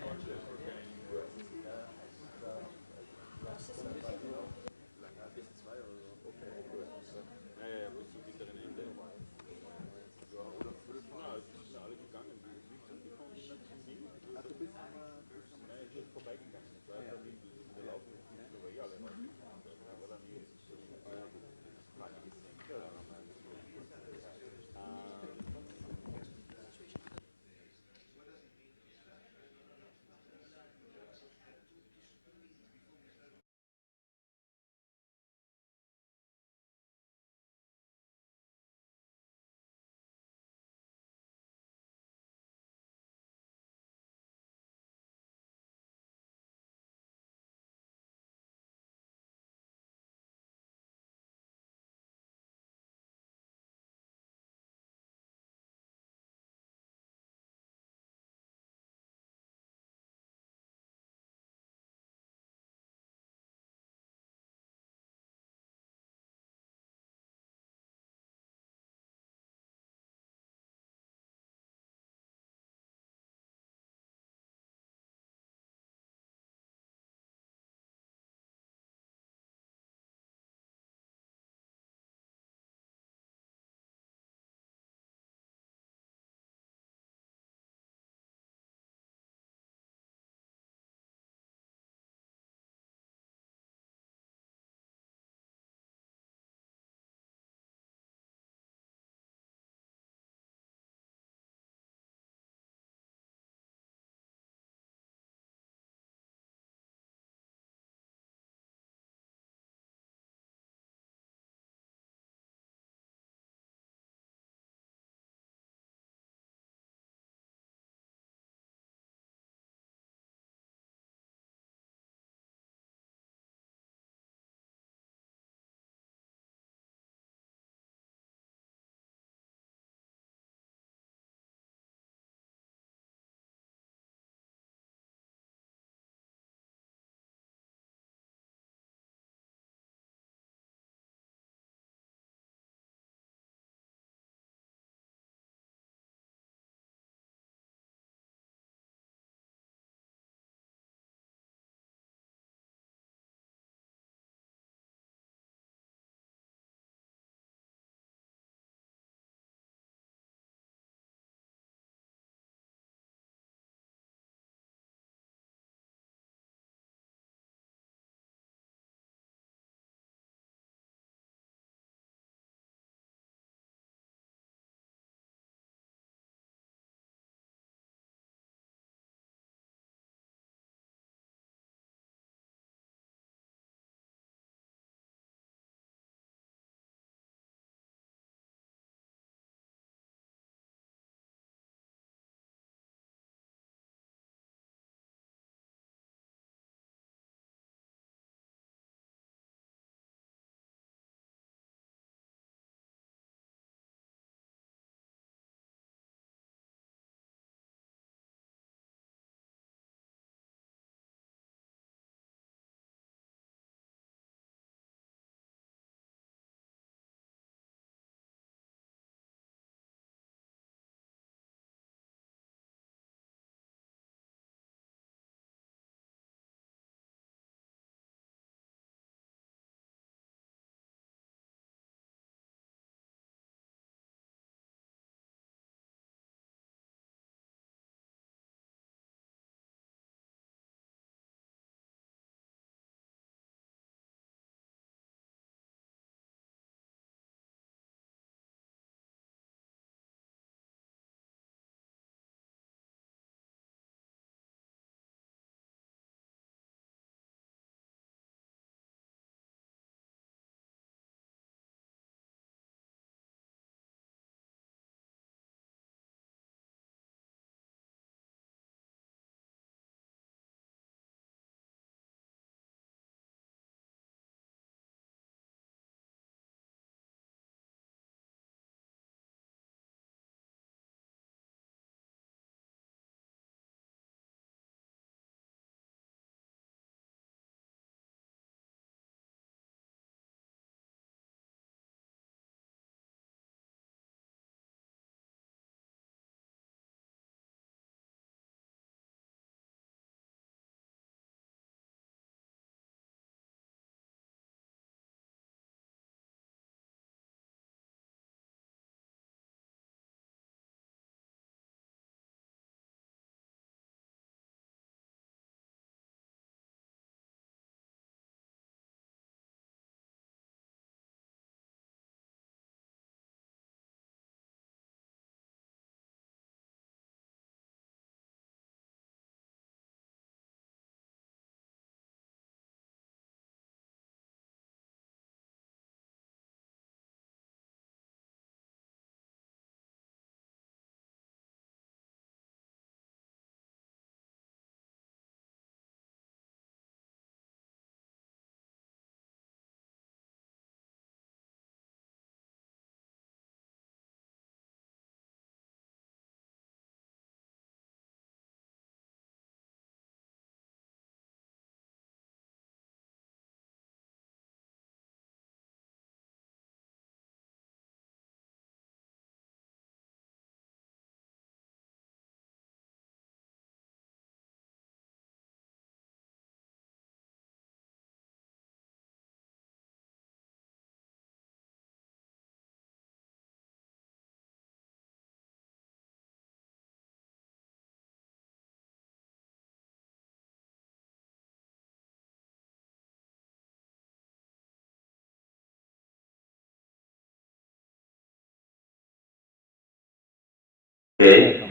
Okay.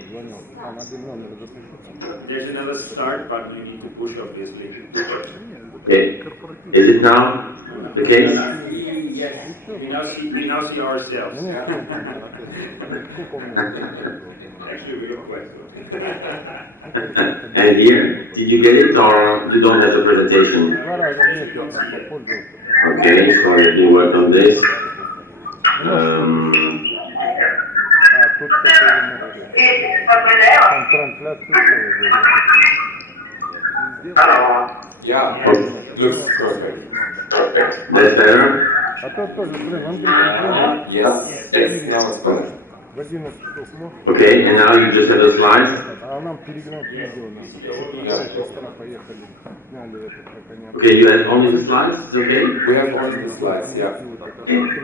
There's another start, but you need to push, obviously. Okay. Is it now the case? Yes, we now see ourselves. Actually, we look quite good. And here, did you get it or you don't have the presentation? Okay, so let me work on this. Yeah, looks perfect. That's better? Yes, yes, now it's better. Okay, and now you just have the slides? Okay, you have only the slides, it's okay? We have only the slides, yeah.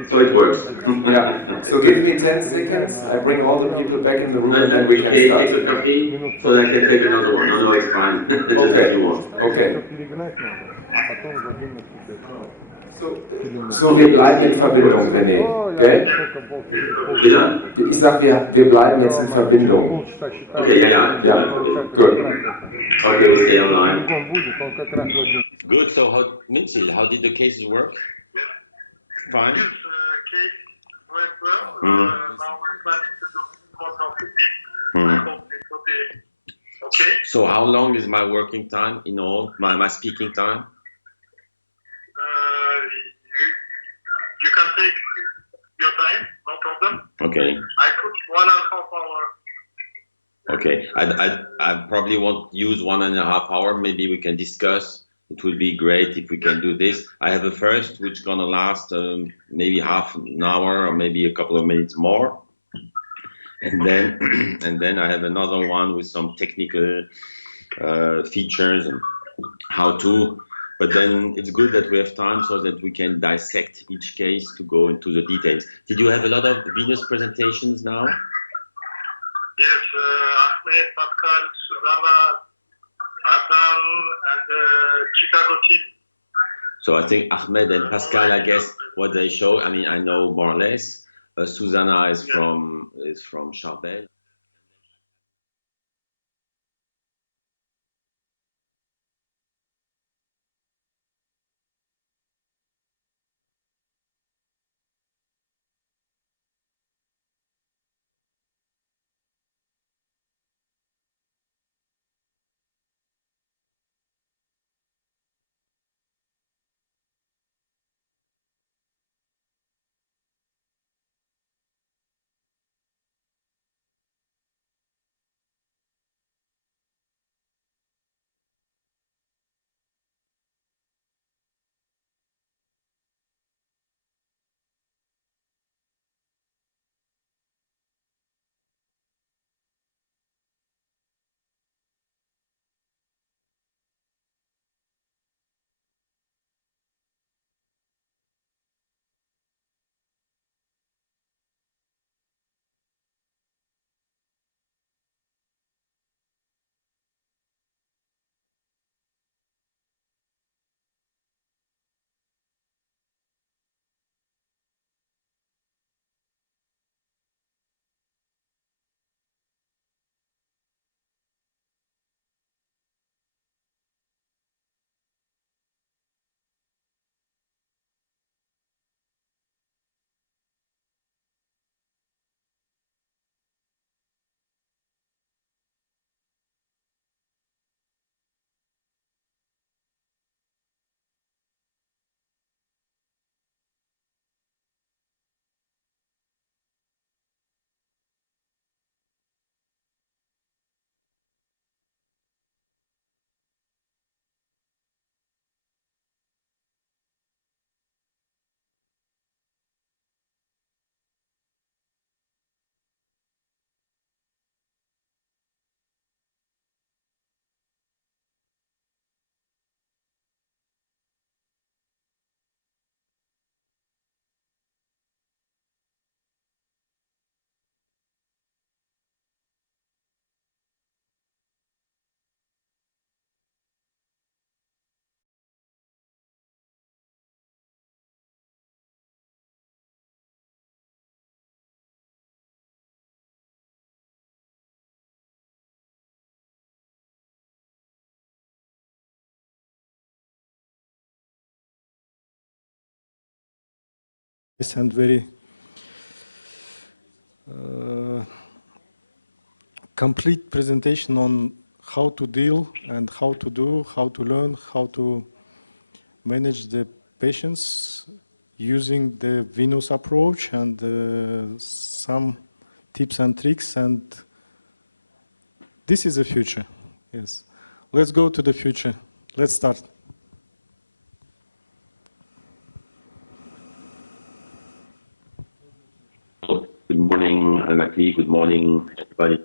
So it works. Yeah, so give me 10 seconds, I bring all the people back in the room and then we can Okay, start. take a coffee, so that I can take another one. No, it's fine. Just as you want. Okay. So wir bleiben in Verbindung, René. Okay? Ich sag, wir bleiben jetzt in Verbindung. Okay, yeah. Good. Okay, we stay online. Good. So, how did the cases work? Fine. Yes, case went well. Now we're planning to do more talking. I hope it will be okay. So, how long is my working time in all? My speaking time? You can take your time, no problem. Okay. I put 1.5 hours. Okay. I probably won't use 1.5 hours. Maybe we can discuss. It would be great if we can do this. I have a first, which is gonna last maybe half an hour or maybe a couple of minutes more, and then I have another one with some technical features and how to. But then it's good that we have time so that we can dissect each case to go into the details. Did you have a lot of Venus presentations now? Yes, Ahmed, Pascal, Susanna, Adam, and Chicago team. So I think Ahmed and Pascal, I guess what they show. I mean, I know more or less. Susanna is from Charbel. and very complete presentation on how to deal and how to do, how to learn, how to manage the patients using the venous approach and some tips and tricks. And this is the future. Yes. Let's go to the future. Let's start. Good morning, Almaty. Good morning, everybody.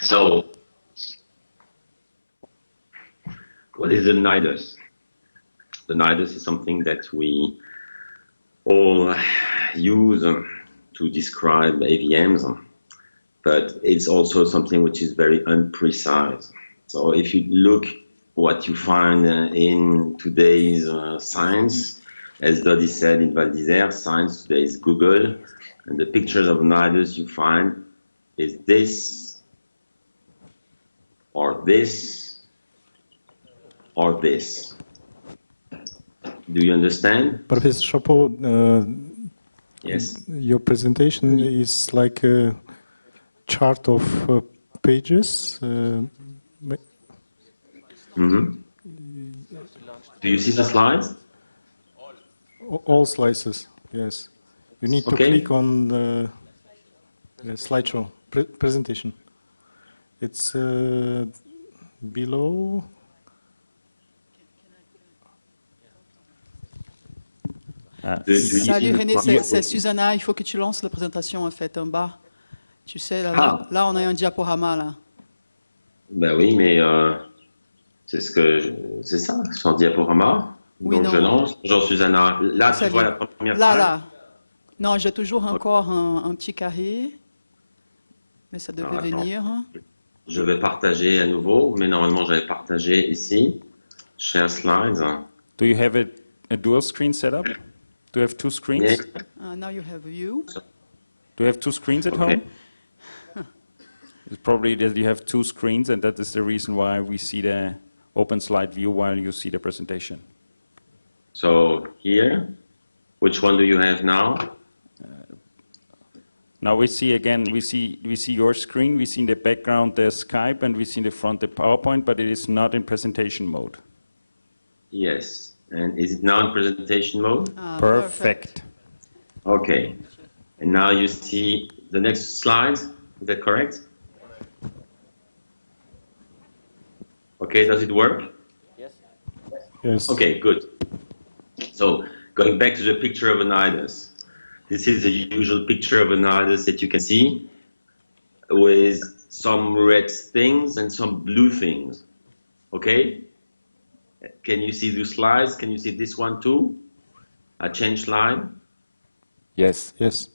So, what is the nidus? The nidus is something that we all use to describe AVMs, but it's also something which is very imprecise. So if you look what you find in today's science, as Dodi said in Val d'Isère, science today is Google, and the pictures of nidus you find is this, or this, or this. Do you understand? Professor Chapeau, yes. Your presentation is like a chart of pages. Do you see the slides? All slices, yes. You need to click on the slideshow presentation. It's below. Salut René, c'est Susanna. Il faut que tu lances la présentation en fait en bas. Tu sais, là on a un diaporama là. Ben oui, mais c'est ça, son diaporama. Oui, donc non. je lance. Bonjour Susanna. Là, tu vois la première slide. Là. Non, j'ai toujours encore un petit carré, mais ça devait venir. Je vais partager à nouveau, mais normalement j'avais partagé ici. Share slides. Do you have a dual screen setup? Do you have two screens? Yeah. Now you have view. Do you have two screens at home? It's probably that you have two screens, and that is the reason why we see the open slide view while you see the presentation. So here, which one do you have now? Now we see again, we see your screen, we see in the background the Skype, and we see in the front the PowerPoint, but it is not in presentation mode. Yes. And is it now in presentation mode? Perfect. Okay. And now you see the next slide. Is that correct? Okay, does it work? Yes. Yes. Okay, good. So going back to the picture of a nidus. This is the usual picture of a nidus that you can see with some red things and some blue things. Okay? Can you see the slides? Can you see this one too? I change slide. Yes. Yes.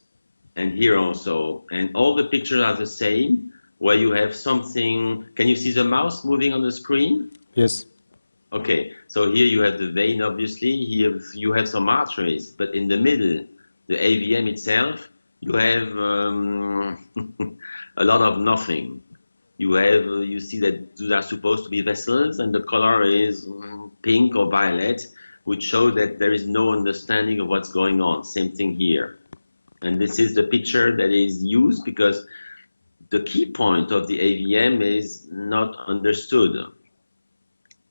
And here also. And all the pictures are the same, where you have something. Can you see the mouse moving on the screen? Yes. Okay, so here you have the vein, obviously. Here you have some arteries, but in the middle, the AVM itself, you have a lot of nothing. You see that these are supposed to be vessels, and the color is pink or violet, which show that there is no understanding of what's going on. Same thing here. And this is the picture that is used because the key point of the AVM is not understood.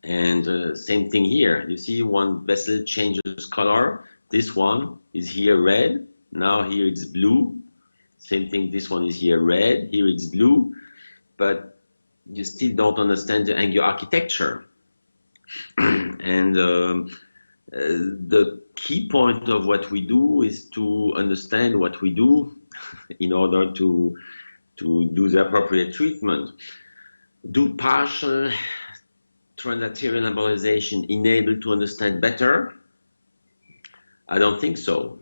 And same thing here. You see one vessel changes color. This one is here red. Now here it's blue. Same thing, this one is here red. Here it's blue. But you still don't understand the angular architecture. And the key point of what we do is to understand what we do in order to do the appropriate treatment. Do partial transarterial embolization enable to understand better? I don't think so.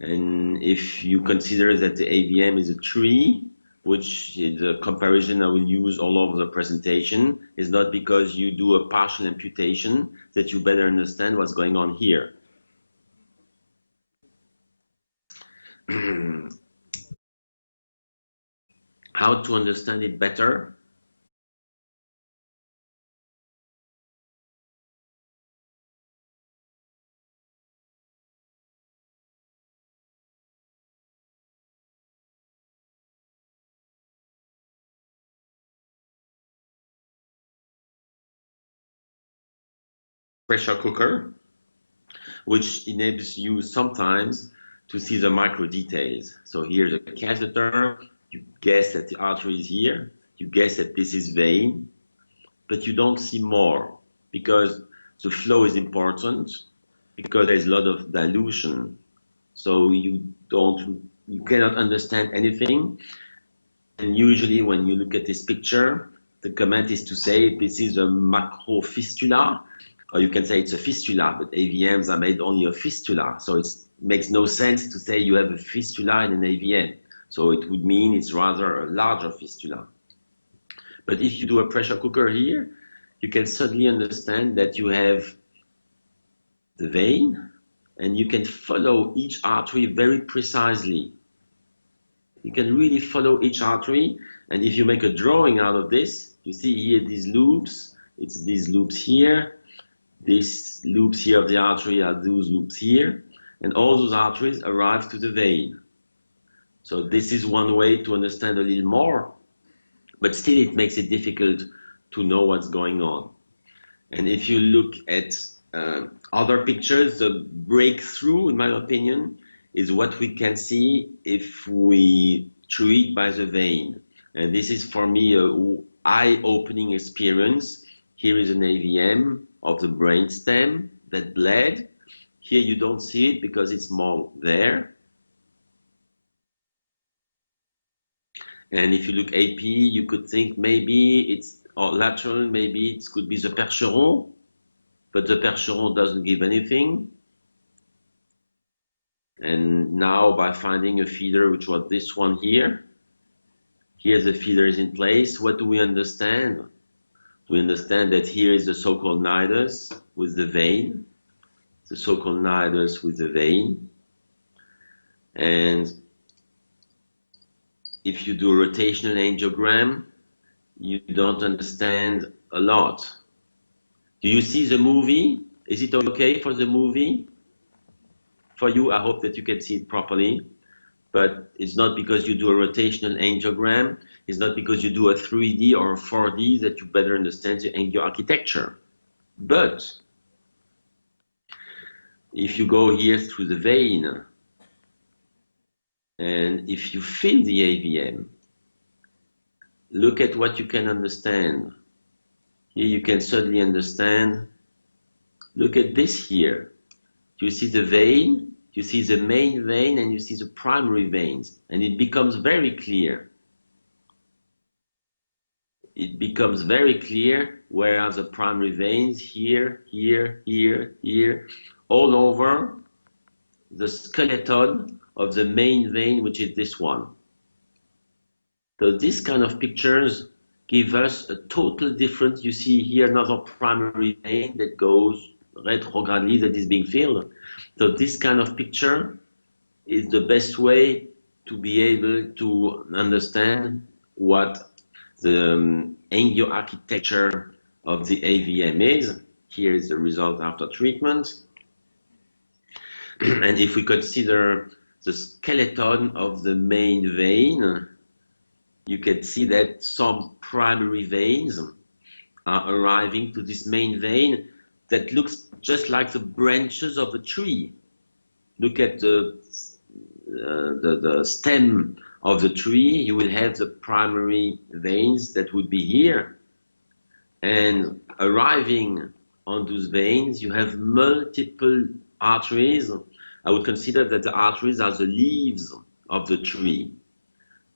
And if you consider that the AVM is a tree, which is a comparison I will use all over the presentation, is not because you do a partial amputation that you better understand what's going on here. How to understand it better? pressure cooker, which enables you sometimes to see the micro details. So here's a catheter, you guess that the artery is here, you guess that this is vein, but you don't see more because the flow is important, because there's a lot of dilution. So you cannot understand anything. And usually when you look at this picture, the comment is to say this is a macro fistula, or you can say it's a fistula, but AVMs are made only of fistula. So it makes no sense to say you have a fistula in an AVM. So it would mean it's rather a larger fistula. But if you do a pressure cooker here, you can suddenly understand that you have the vein, and you can follow each artery very precisely. You can really follow each artery, and if you make a drawing out of this, you see here these loops, it's these loops here, these loops here of the artery are those loops here, and all those arteries arrive to the vein. So this is one way to understand a little more, but still it makes it difficult to know what's going on. And if you look at other pictures, the breakthrough, in my opinion, is what we can see if we treat by the vein. And this is for me an eye-opening experience. Here is an AVM of the brainstem that bled. Here you don't see it because it's more there. And if you look AP, you could think maybe it's lateral, maybe it could be the percheron, but the percheron doesn't give anything. And now by finding a feeder, which was this one here, here the feeder is in place. What do we understand? We understand that here is the so-called nidus with the vein, the so-called nidus with the vein. And if you do a rotational angiogram, you don't understand a lot. Do you see the movie? Is it okay for the movie? For you, I hope that you can see it properly, but it's not because you do a rotational angiogram, it's not because you do a 3D or a 4D that you better understand the angioarchitecture. But if you go here through the vein, and if you fill the AVM, look at what you can understand. Here you can suddenly understand, look at this here. You see the vein, you see the main vein, and you see the primary veins, and it becomes very clear. It becomes very clear where are the primary veins, here, here, here, here, all over the skeleton of the main vein, which is this one. So this kind of pictures give us a total difference. You see here another primary vein that goes retrogradely, that is being filled. So this kind of picture is the best way to be able to understand what the angioarchitecture of the AVM is. Here is the result after treatment. And if we consider the skeleton of the main vein, you can see that some primary veins are arriving to this main vein that looks just like the branches of a tree. Look at the stem of the tree. You will have the primary veins that would be here. And arriving on those veins, you have multiple arteries. I would consider that the arteries are the leaves of the tree.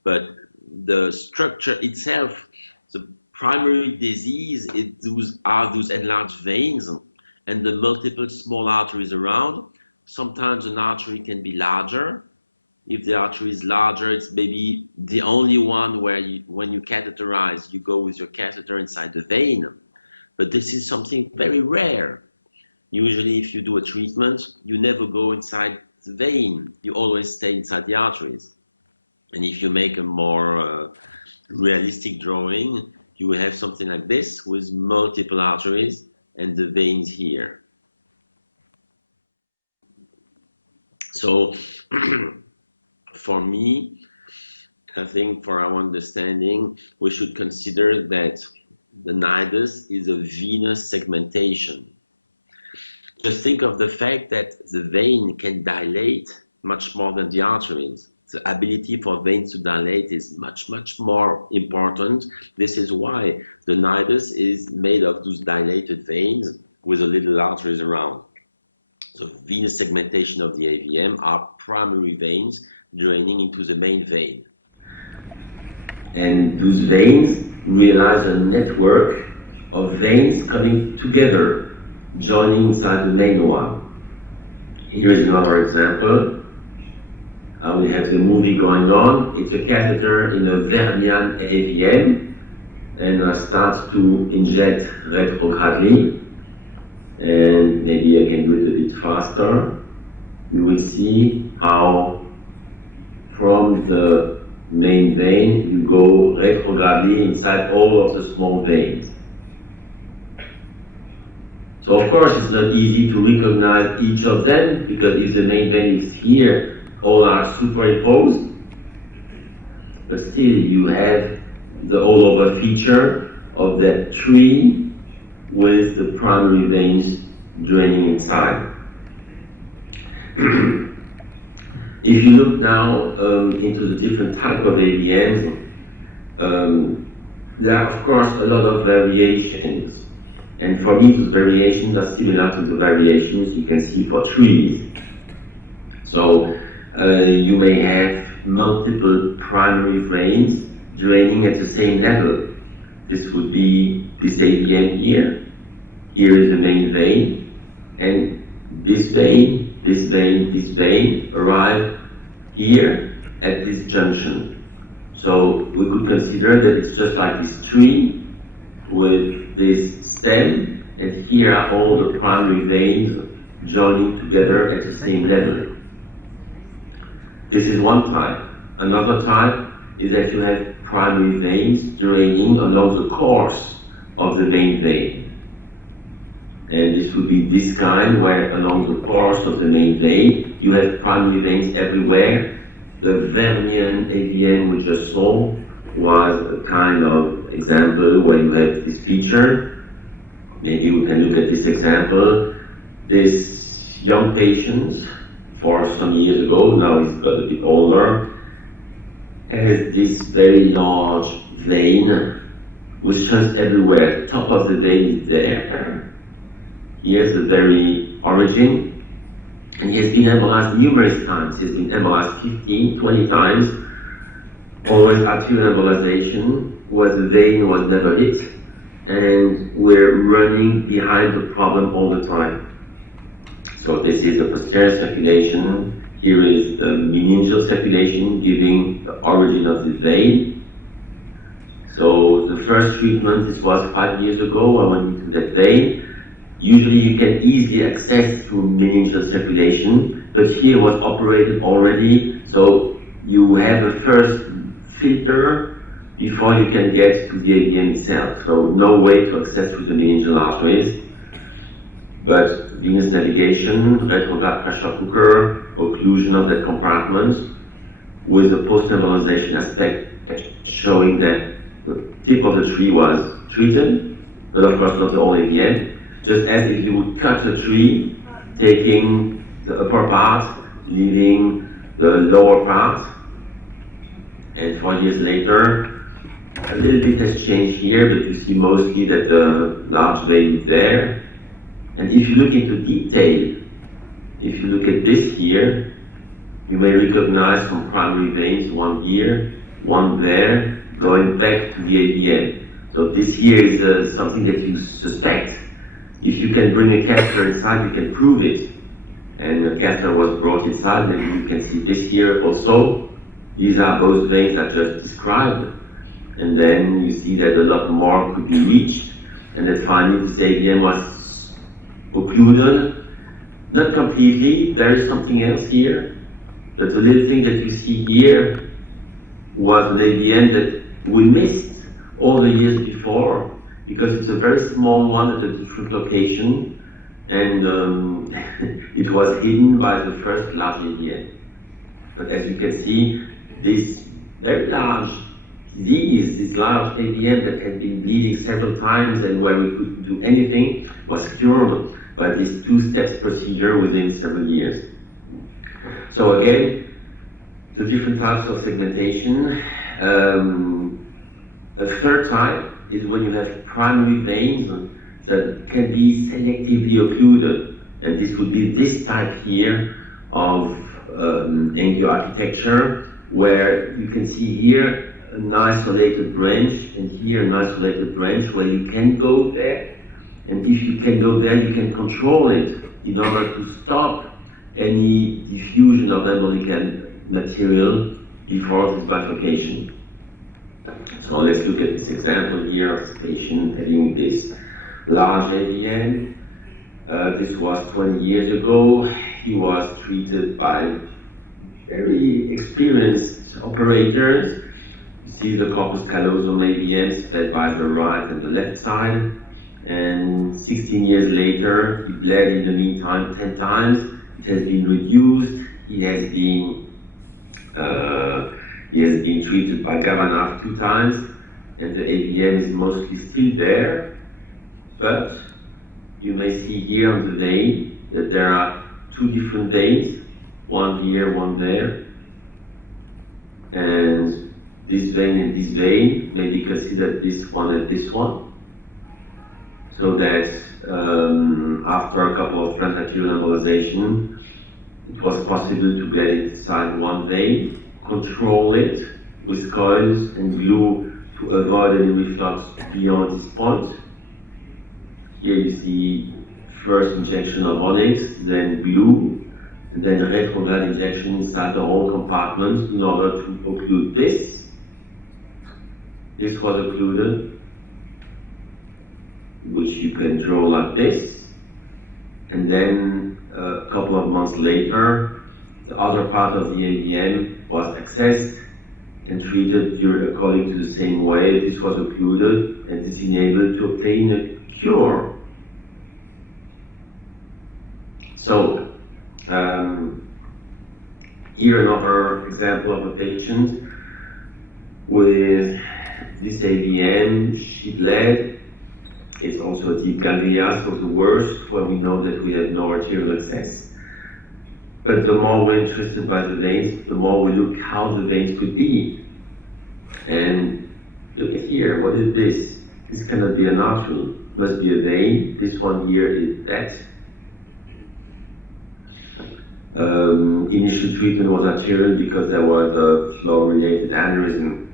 But the structure itself, the primary disease, are those enlarged veins and the multiple small arteries around. Sometimes an artery can be larger. If the artery is larger, it's maybe the only one where when you catheterize, you go with your catheter inside the vein. But this is something very rare. Usually if you do a treatment, you never go inside the vein. You always stay inside the arteries. And if you make a more realistic drawing, you will have something like this with multiple arteries and the veins here. So for me, I think for our understanding, we should consider that the nidus is a venous segmentation. just think of the fact that the vein can dilate much more than the arteries. The ability for veins to dilate is much, much more important. This is why the nidus is made of those dilated veins with the little arteries around. So venous segmentation of the AVM are primary veins draining into the main vein. And those veins realize a network of veins coming together, joining inside the main one. Here is another example. We have the movie going on. It's a catheter in a Vernian AVM, and I start to inject retrogradely. And maybe I can do it a bit faster. You will see how from the main vein you go retrogradely inside all of the small veins. So of course it's not easy to recognize each of them, because if the main vein is here, all are superimposed, but still you have the all-over feature of that tree with the primary veins draining inside. If you look now into the different type of AVMs, there are of course a lot of variations, and for me those variations are similar to the variations you can see for trees. So you may have multiple primary veins draining at the same level. This would be this AVM here. Here is the main vein, and this vein, this vein, this vein arrive here at this junction. So we could consider that it's just like this tree with this stem, and here are all the primary veins joining together at the same level. This is one type. Another type is that you have primary veins draining along the course of the main vein. And this would be this kind, where along the course of the main vein, you have primary veins everywhere. The Vernian AVM we just saw was a kind of example where you have this feature. Maybe we can look at this example. This young patient, for some years ago, now he's got a bit older, has this very large vein which runs everywhere. Top of the vein is there. Here's the very origin, and he has been embolized numerous times. He has been embolized 15, 20 times, always arterial embolization, where the vein was never hit, and we're running behind the problem all the time. So this is the posterior circulation. Here is the meningeal circulation giving the origin of the vein. So the first treatment, this was 5 years ago, I went into that vein. Usually you can easily access through meningeal circulation, but here was operated already, so you have a first filter before you can get to the AVM itself. So no way to access through the meningeal arteries. But venous navigation, retrograde pressure cooker, occlusion of that compartment, with a post-embolization aspect showing that the tip of the tree was treated, but of course not the whole AVM. Just as if you would cut a tree, taking the upper part, leaving the lower part. And 4 years later, a little bit has changed here, but you see mostly that the large vein is there. And if you look into detail, if you look at this here, you may recognize some primary veins, one here, one there, going back to the AVM. So this here is something that you suspect. If you can bring a catheter inside, you can prove it. And the catheter was brought inside, and you can see this here also. These are both veins I just described. And then you see that a lot more could be reached, and that finally this AVM was occluded. Not completely, there is something else here. But the little thing that you see here was an AVM that we missed all the years before, because it's a very small one at a different location, and it was hidden by the first large AVM. But as you can see, this very large disease, this large AVM that had been bleeding several times and where we couldn't do anything, was cured but this two-steps procedure within several years. So again, the different types of segmentation. A third type is when you have primary veins that can be selectively occluded, and this would be this type here of angioarchitecture, where you can see here an isolated branch and here an isolated branch where you can go there, and if you can go there, you can control it in order to stop any diffusion of embolical material before this bifurcation. So let's look at this example here of this patient having this large AVN. This was 20 years ago. He was treated by very experienced operators. You see the corpus callosum AVN spread by the right and the left side. And 16 years later, he bled in the meantime 10 times. It has been reduced. He has been treated by Gavanaf 2 times, and the AVN is mostly still there. But you may see here on the vein that there are 2 different veins, one here, one there. And this vein and this vein may be considered this one and this one. So that after a couple of transarterial embolization, it was possible to get inside one vein, control it with coils and glue to avoid any reflux beyond this point. Here you see first injection of onyx, then glue, and then retrograde injection inside the whole compartment in order to occlude this. This was occluded, which you can draw like this. And then a couple of months later, the other part of the AVM was accessed and treated according to the same way. This was occluded, and this enabled to obtain a cure. So, here another example of a patient with this AVM. She bled. It's also a deep ganglia, so the worst, where we know that we have no arterial access. But the more we're interested by the veins, the more we look how the veins could be. And look at here, what is this? This cannot be an artery, it must be a vein. This one here is that. Initial treatment was arterial because there was a flow-related aneurysm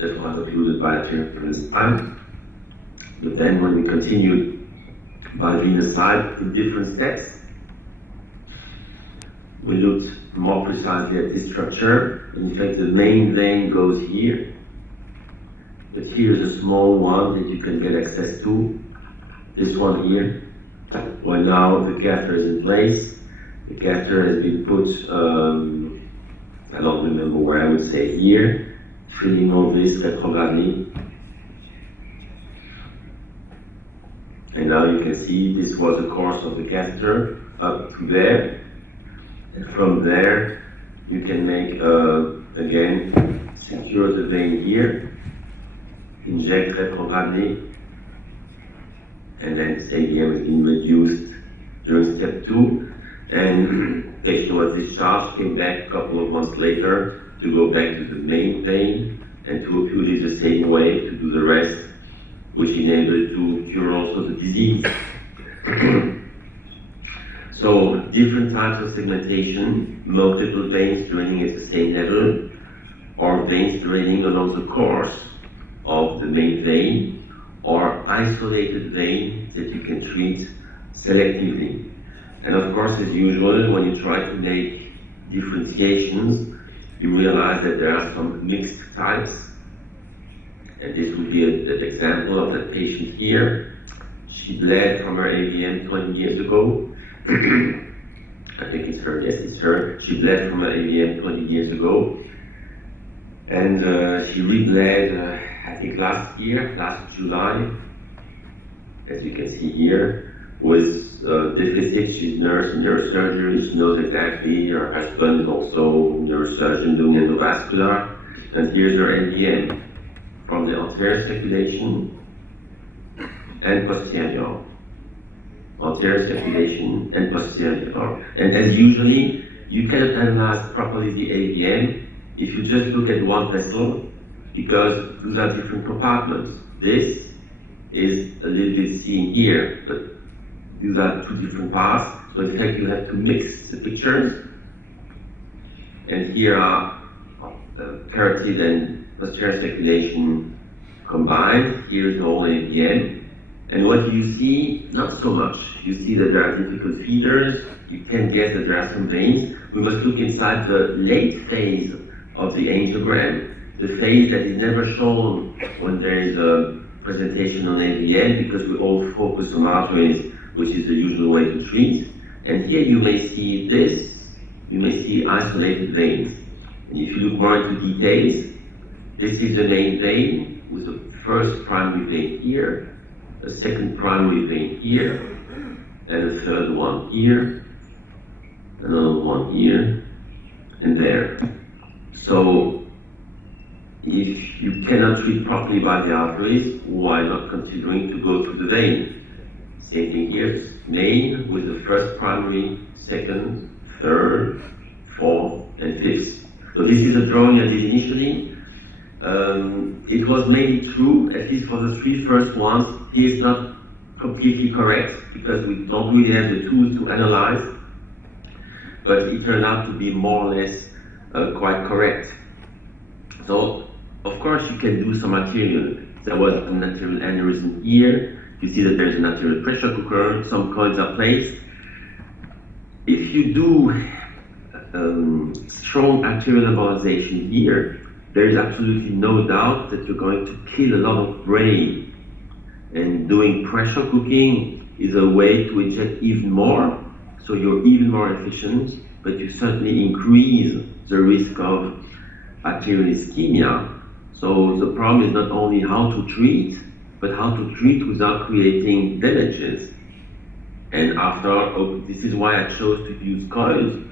that was occluded by arterial time. But then when we continued by venous side in different steps, we looked more precisely at this structure. In fact, the main vein goes here, but here's a small one that you can get access to. This one here, where now the catheter is in place. The catheter has been put, I don't remember where, I would say here, filling all this retrogradely. And now you can see this was the course of the catheter up to there. And from there, you can make, again, secure the vein here, inject retrogradely, and then this AVM has been reduced during step 2. And patient was discharged, came back a couple of months later to go back to the main vein and to occlude it the same way to do the rest, which enabled to cure also the disease. So different types of segmentation, multiple veins draining at the same level, or veins draining along the course of the main vein, or isolated vein that you can treat selectively. And of course, as usual, when you try to make differentiations, you realize that there are some mixed types. And this would be an example of that patient here. She bled from her AVM 20 years ago. I think it's her, yes, it's her. She bled from her AVM 20 years ago. And she re-bled, I think last July, as you can see here, with deficit. She's nurse in neurosurgery. She knows exactly. Her husband is also neurosurgeon doing endovascular. And here's her AVM from the anterior circulation and posterior. anterior circulation, and posterior. And as usually, you cannot analyze properly the AVM if you just look at one vessel, because those are different compartments. This is a little bit seen here, but these are two different parts. So in fact, you have to mix the pictures. And here are carotid and posterior circulation combined. Here is the whole AVM. And what you see, not so much. You see that there are difficult feeders. You can guess that there are some veins. We must look inside the late phase of the angiogram, the phase that is never shown when there is a presentation on AVM, because we all focus on arteries, which is the usual way to treat. And here you may see this. You may see isolated veins. And if you look more into details, this is the main vein with the first primary vein here, a second primary vein here, and a third one here, another one here, and there. So if you cannot treat properly by the arteries, why not considering to go through the vein? Same thing here, main with the first primary, second, third, fourth, and fifth. So this is a drawing I did initially. It was mainly true, at least for the three first ones. He is not completely correct because we don't really have the tools to analyze, but it turned out to be more or less quite correct. So, of course, you can do some material. There was a natural aneurysm here. You see that there's a natural pressure cooker. Some coils are placed. If you do strong arterial embolization here, there is absolutely no doubt that you're going to kill a lot of brain. And doing pressure cooking is a way to inject even more, so you're even more efficient, but you certainly increase the risk of arterial ischemia. So the problem is not only how to treat, but how to treat without creating damages. And this is why I chose to use coils,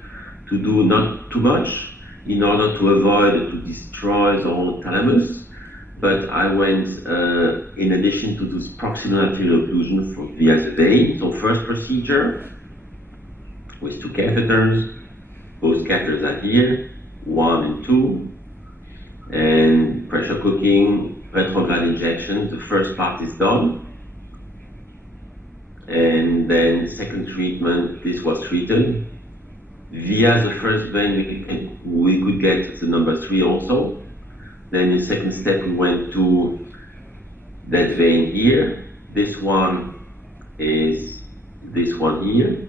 to do not too much, in order to avoid to destroy the whole thalamus. But I went, in addition to this proximal arterial occlusion via the vein. So first procedure with two catheters. Both catheters are here, 1 and 2. And pressure cooking, retrograde injection. The first part is done. And then the second treatment, this was treated. Via the first vein, we could get the number 3 also. Then the second step, we went to that vein here. This one is this one here.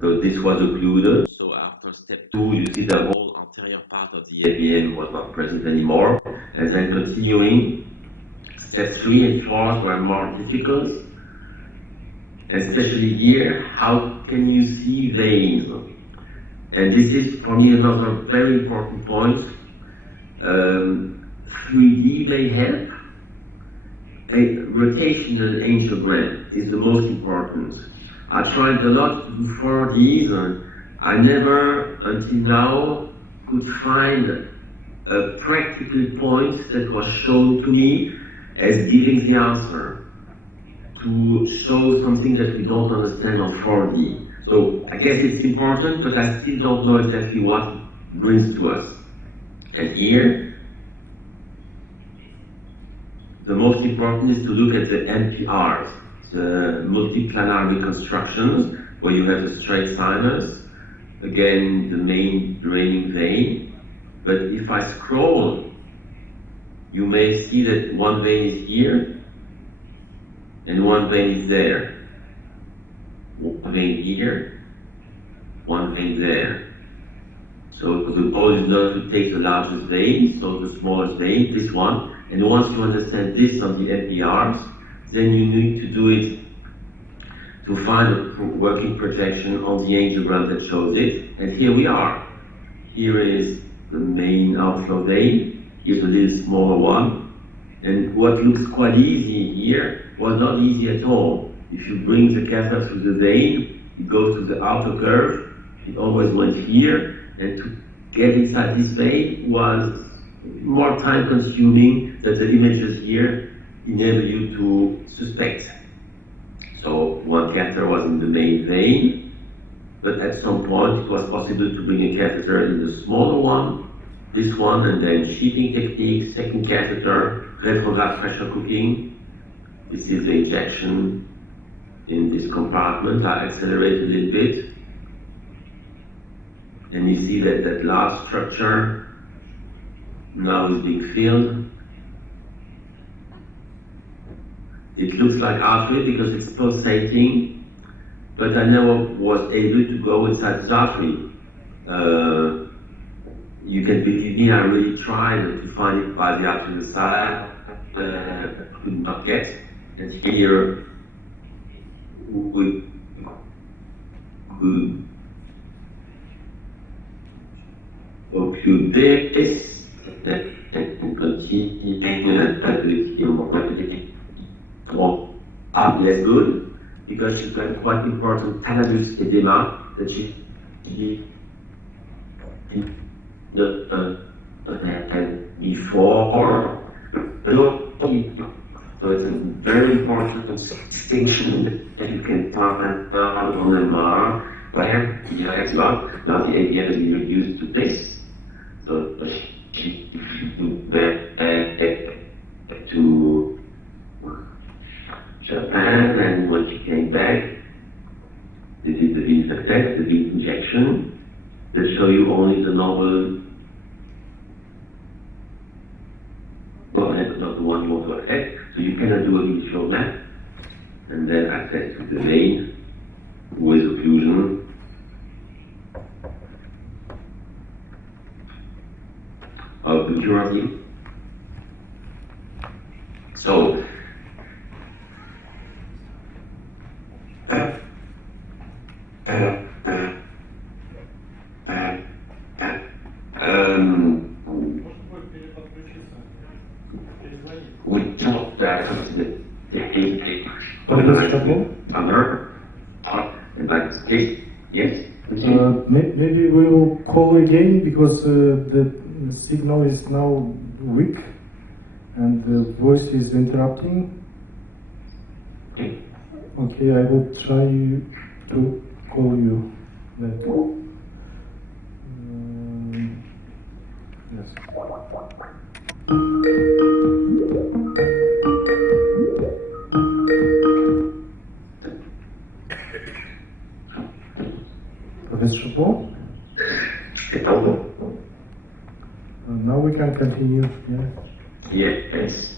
So this was occluded. So after step 2, you see the whole anterior part of the AVM was not present anymore. And then continuing, steps 3 and 4 were more difficult. Especially here, how can you see veins? And this is for me another very important point. 3D may help. A rotational angiogram is the most important. I tried a lot to do 4Ds, and I never, until now, could find a practical point that was shown to me as giving the answer, to show something that we don't understand on 4D. So I guess it's important, but I still don't know exactly what it brings to us. And here, the most important is to look at the MPRs, the multiplanar reconstructions, where you have a straight sinus, again, the main draining vein. But if I scroll, you may see that one vein is here, and one vein is there. One vein here, one vein there. So the goal is not to take the largest vein, so the smallest vein, this one. And once you understand this on the MPRs, then you need to do it to find a working projection on the angiogram that shows it. And here we are. Here is the main outflow vein. Here's a little smaller one. And what looks quite easy here was not easy at all. If you bring the catheter through the vein, it goes to the outer curve. It always went here. And to get inside this vein was more time consuming than the images here enable you to suspect. So one catheter was in the main vein, but at some point it was possible to bring a catheter in the smaller one, this one, and then sheathing technique, second catheter, retrograde pressure cooking. This is the injection in this compartment. I accelerate a little bit. And you see that that large structure now is being filled. It looks like artery because it's pulsating, but I never was able to go inside the artery. You can believe me, I really tried to find it by the arterial side, could not get. And here we could occlude this and continue less good because she's got quite important thalamus edema that she before. So it's a very important distinction that you can find on the MR where now the AVM is reduced to this. So she went to Japan, and when she came back, this is the vein success, the vein injection. They show you only the normal, not the one you want to access. So you cannot do a visual map and then access to the vein with occlusion. Of the curative. So we talked that and like this, yes. Maybe we will call again because the signal is now weak and the voice is interrupting. Okay, I will try to call you back. Yes. Professor Chapeau? Now we can continue. Yeah. Yes.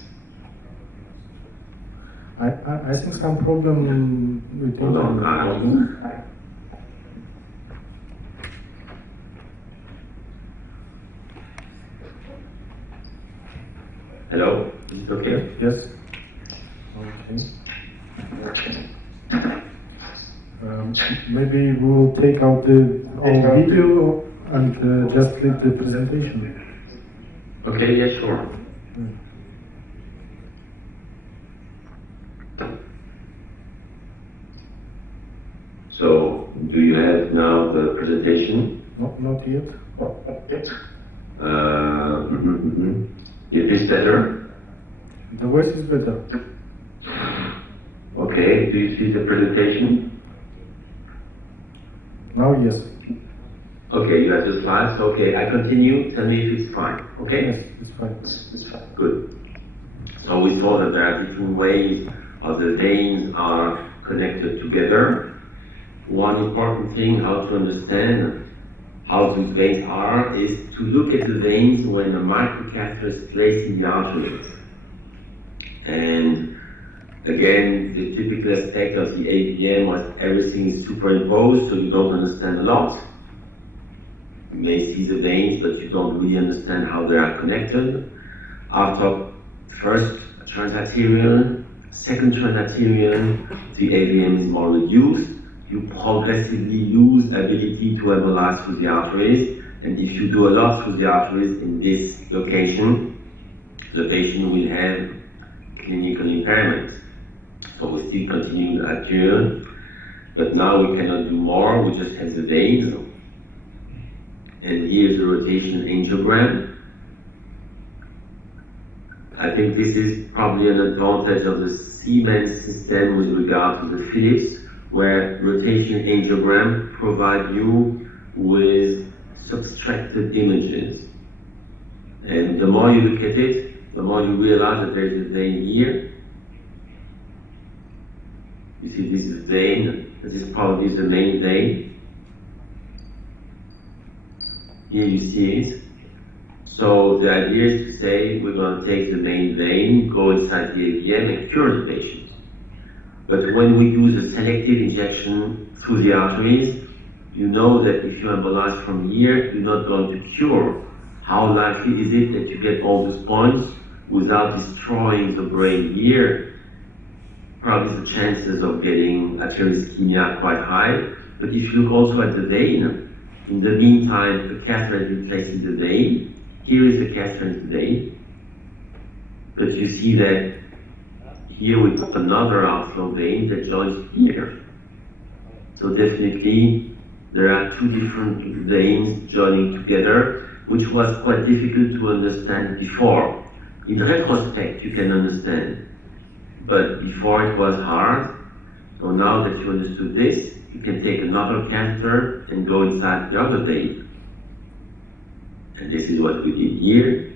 I think some problem with Hello, is it okay? Yes. Okay. Maybe we will take out our video and just leave the presentation. Okay, yeah, sure. So, do you have now the presentation? Not yet. Is this better? The voice is better. Okay, do you see the presentation? Now, yes. Okay, you have the slides. Okay, I continue. Tell me if it's fine. Okay? Yes, it's fine. It's fine. Good. So we saw that there are different ways how the veins are connected together. One important thing how to understand how these veins are is to look at the veins when a microcatheter is placed in the arteries. And again, the typical aspect of the AVM was everything is superimposed, so you don't understand a lot. You may see the veins, but you don't really understand how they are connected. After first transarterial, second transarterial, the AVM is more reduced. You progressively lose ability to embolize through the arteries, and if you do a lot through the arteries in this location, the patient will have clinical impairment. So we still continue the arterial, but now we cannot do more, we just have the veins. And here's the rotation angiogram. I think this is probably an advantage of the Siemens system with regard to the Philips, where rotation angiogram provide you with subtracted images. And the more you look at it, the more you realize that there's a vein here. You see this vein, this probably is the main vein. Here you see it. So the idea is to say we're going to take the main vein, go inside the AVM and cure the patient. But when we use a selective injection through the arteries, you know that if you embolize from here, you're not going to cure. How likely is it that you get all those points without destroying the brain here? Probably the chances of getting arterial ischemia are quite high. But if you look also at the vein, in the meantime, a catheter has been placed in the vein. Here is the catheter in the vein. But you see that here we put another outflow vein that joins here. So definitely there are two different veins joining together, which was quite difficult to understand before. In retrospect, you can understand, but before it was hard. So now that you understood this, you can take another catheter and go inside the other vein. And this is what we did here.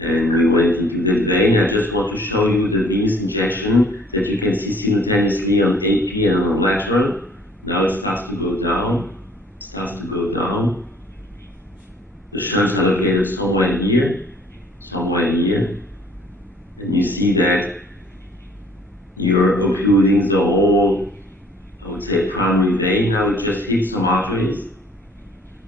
And we went into the vein. I just want to show you the venous injection that you can see simultaneously on AP and on lateral. Now it starts to go down, The shunts are located somewhere here, and you see that you're occluding the whole, I would say, primary vein. Now it just hits some arteries.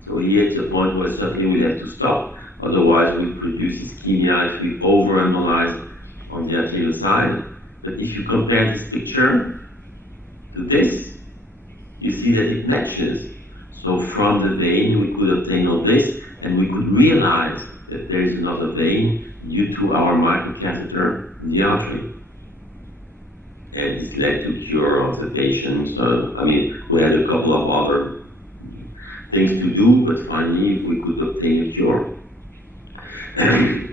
So here it's the point where certainly we'll have to stop. Otherwise we produce ischemia if we over-embolize on the arterial side. But if you compare this picture to this, you see that it matches. So from the vein we could obtain all this, and we could realize that there is another vein due to our microcatheter in the artery. And this led to cure of the patient. I mean, we had a couple of other things to do, but finally we could obtain a cure.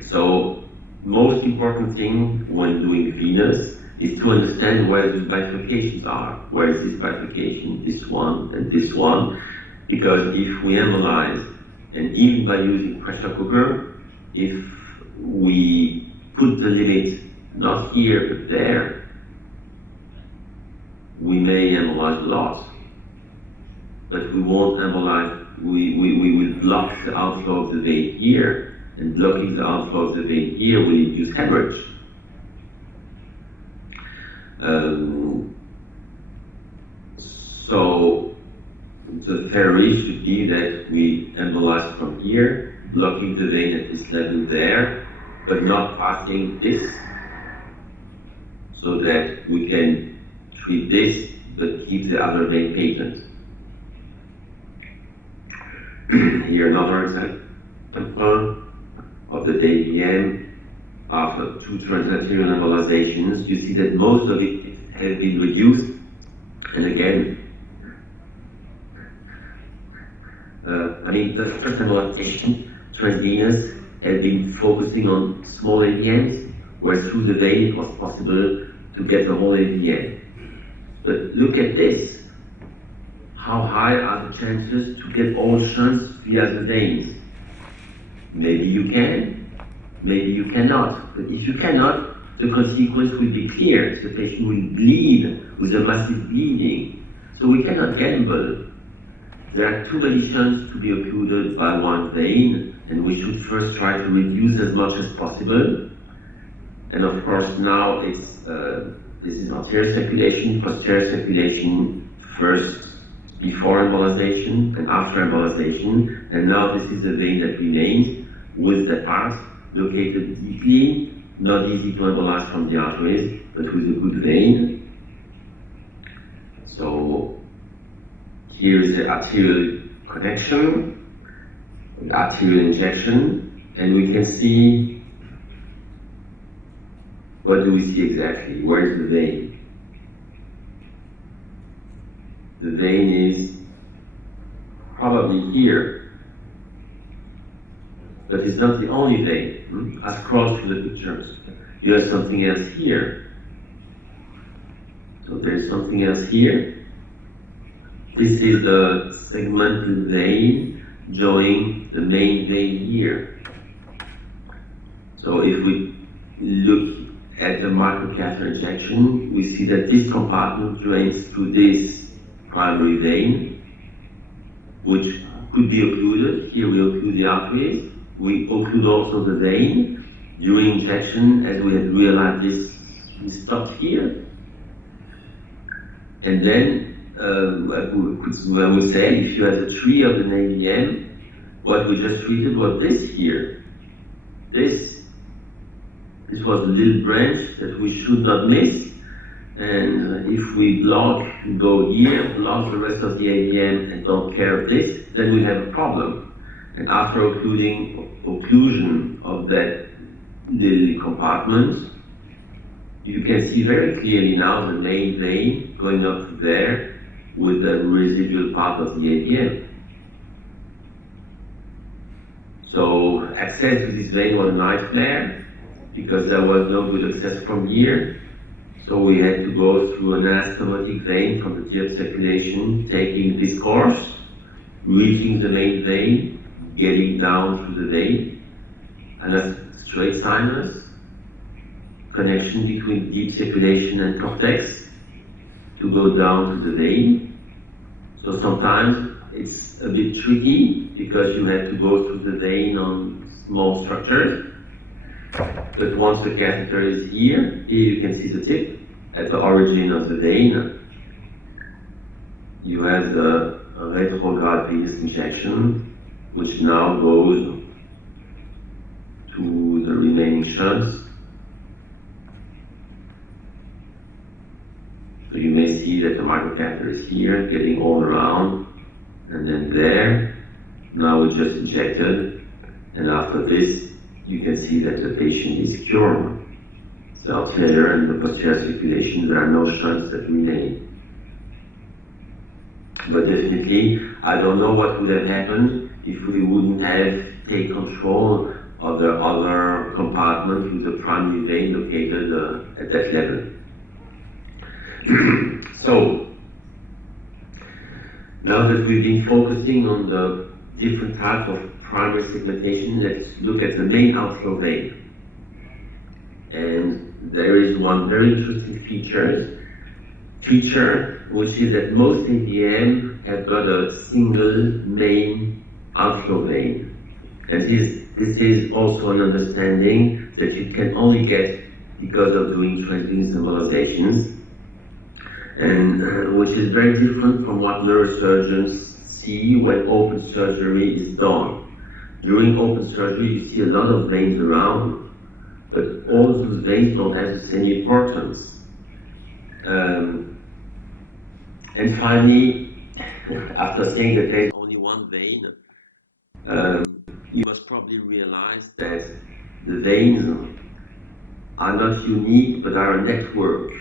So, most important thing when doing venous is to understand where these bifurcations are. Where is this bifurcation? This one and this one. Because if we embolize, and even by using pressure cooker, if we put the limit not here but there, we may embolize a lot. But we won't embolize, we will block the outflow of the vein here, and blocking the outflow of the vein here will induce hemorrhage. So the theory should be that we embolize from here, blocking the vein at this level there, but not passing this, so that we can treat this, but keep the other vein patent. Here another example of the DVM after 2 transarterial embolizations. You see that most of it has been reduced, and again, I mean, the first embolization, transvenous, has been focusing on small AVMs, where through the vein it was possible to get the whole AVM. But look at this. How high are the chances to get all shunts via the veins? Maybe you can, maybe you cannot. But if you cannot, the consequence will be clear. The patient will bleed with a massive bleeding. So we cannot gamble. There are too many shunts to be occluded by one vein, and we should first try to reduce as much as possible. And of course now it's this is arterial circulation, posterior circulation, first before embolization and after embolization, and now this is a vein that remains with the part located deeply, not easy to embolize from the arteries, but with a good vein. So here is the arterial connection, the arterial injection, and we can see, what do we see exactly? Where is the vein? The vein is probably here. But it's not the only vein. I scroll through the pictures. You have something else here. So there's something else here. This is the segmental vein joining the main vein here. So if we look at the microcatheter injection, we see that this compartment drains through this primary vein, which could be occluded. Here we occlude the arteries. We occlude also the vein. During injection, as we had realized this, we stopped here. And then I would say, if you have the tree of an AVM, what we just treated was this here. This was a little branch that we should not miss. And if we block, go here, block the rest of the AVM and don't care of this, then we have a problem. And after occlusion of that little compartment, you can see very clearly now the main vein going up there with the residual part of the AVM. So access to this vein was a nightmare because there was no good access from here. So we had to go through an anastomotic vein from the deep circulation, taking this course, reaching the main vein, getting down through the vein, and a straight sinus, connection between deep circulation and cortex to go down to the vein. So sometimes it's a bit tricky because you have to go through the vein on small structures. But once the catheter is here you can see the tip at the origin of the vein. You have the retrograde venous injection, which now goes to the remaining shunts. So you may see that the microcatheter is here, getting all around, and then there. Now we just injected, and after this, you can see that the patient is cured. The anterior and the posterior circulation, there are no shunts that remain. But definitely, I don't know what would have happened if we wouldn't have taken control of the other compartment with the primary vein located at that level. So, now that we've been focusing on the different types of primary segmentation, let's look at the main outflow vein. And there is one very interesting feature, which is that most AVM have got a single main outflow vein. And this is also an understanding that you can only get because of doing transvenous embolizations, and which is very different from what neurosurgeons see when open surgery is done. During open surgery, you see a lot of veins around, but all those veins don't have the same importance. And finally, after saying that there's only one vein, you must probably realize that the veins are not unique, but are a network,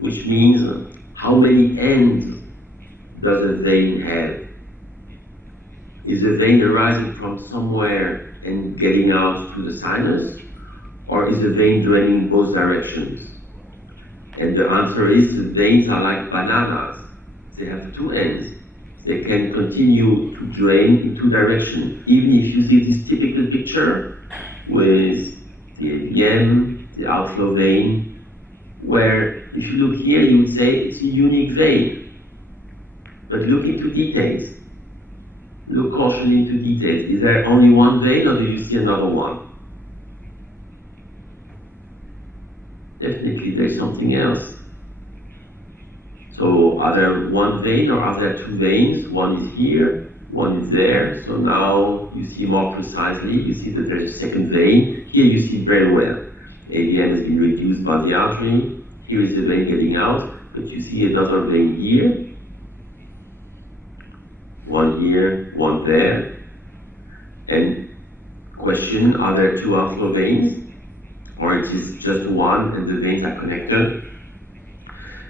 which means how many ends does a vein have? Is the vein arising from somewhere and getting out to the sinus, or is the vein draining in both directions? And the answer is the veins are like bananas. They have two ends. They can continue to drain in two directions. Even if you see this typical picture with the AVM, the outflow vein, where if you look here, you would say it's a unique vein. But look into details. Look cautiously into details. Is there only one vein, or do you see another one? Definitely there's something else. So are there one vein or are there two veins? One is here, one is there. So now you see more precisely, you see that there's a second vein. Here you see very well. AVM has been reduced by the artery. Here is the vein getting out, but you see another vein here. One here, one there. And question, are there two outflow veins? Or it is just one and the veins are connected?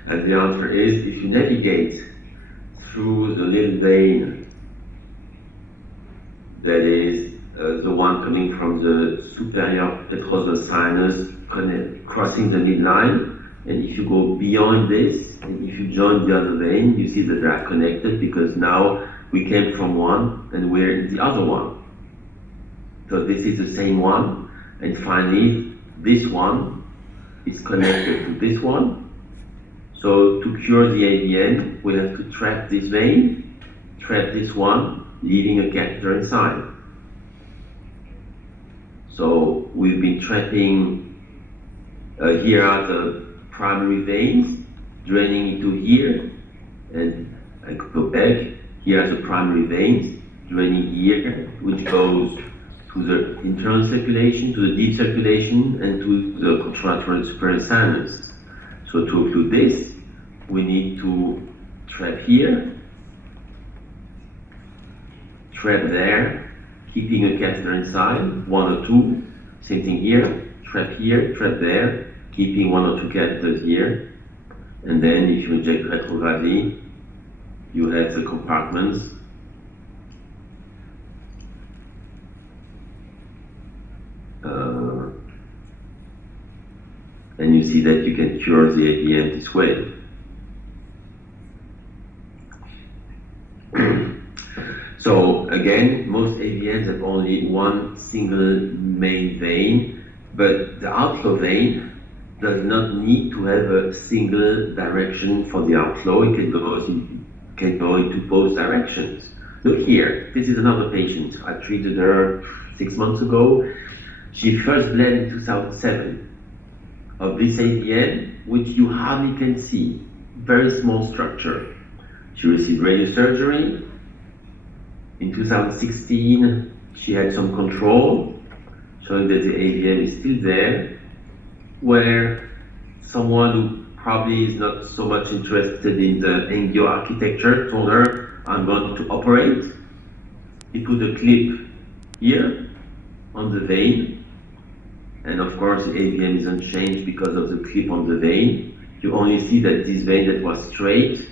And the answer is, if you navigate through the little vein that is the one coming from the superior petrosal sinus, crossing the midline. And if you go beyond this, and if you join the other vein, you see that they are connected, because now we came from one and we're in the other one. So this is the same one, and finally this one is connected to this one. So to cure the AVN, we have to trap this vein, trap this one, leaving a catheter inside. So we've been trapping, here are the primary veins, draining into here, and I could go back. Here are the primary veins, draining here, which goes to the internal circulation, to the deep circulation, and to the contralateral superior sinus. So to occlude this, we need to trap here, trap there, keeping a catheter inside, 1 or 2, same thing here, trap there, keeping 1 or 2 catheters here, and then if you inject retrogradely, you have the compartments. And you see that you can cure the AVN this way. So again, most AVNs have only one single main vein, but the outflow vein does not need to have a single direction for the outflow. It can go into both directions. Look here, this is another patient. I treated her 6 months ago. She first bled in 2007 of this AVN, which you hardly can see, very small structure. She received radiosurgery. In 2016, she had some control, showing that the AVN is still there, where someone who probably is not so much interested in the angio architecture told her, I'm going to operate. He put a clip here on the vein, and of course the AVN is unchanged because of the clip on the vein. You only see that this vein that was straight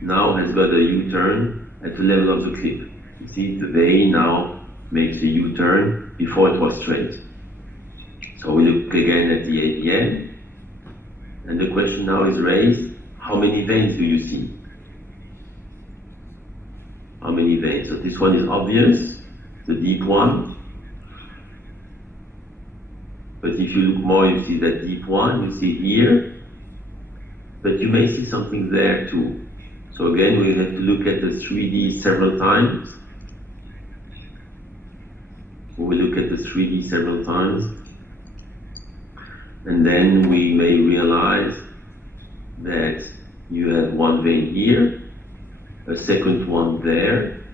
now has got a U-turn at the level of the clip. You see the vein now makes a U-turn, before it was straight. So we look again at the AVN, and the question now is raised, how many veins do you see? How many veins? So this one is obvious, the deep one. But if you look more, you see that deep one, you see here. But you may see something there too. So again, we have to look at the 3D several times. We look at the 3D several times. And then we may realize that you have one vein here, a second one there,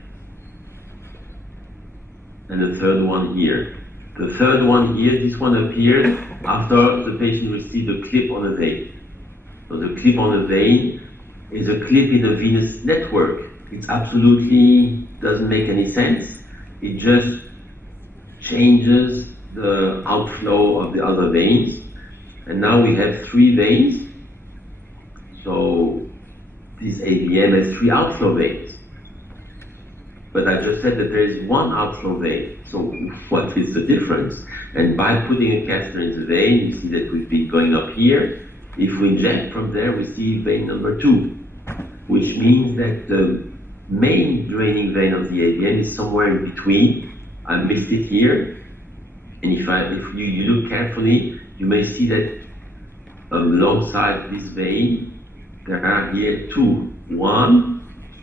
and a third one here. The third one here, this one appeared after the patient received a clip on a vein. So the clip on a vein is a clip in a venous network. It absolutely doesn't make any sense. It just changes the outflow of the other veins. And now we have 3 veins. So this AVN has 3 outflow veins. But I just said that there is 1 outflow vein. So what is the difference? And by putting a catheter in the vein, you see that we've been going up here. If we inject from there, we see vein number 2, which means that the main draining vein of the AVN is somewhere in between. I missed it here. And if you look carefully, you may see that alongside this vein, there are here 2, 1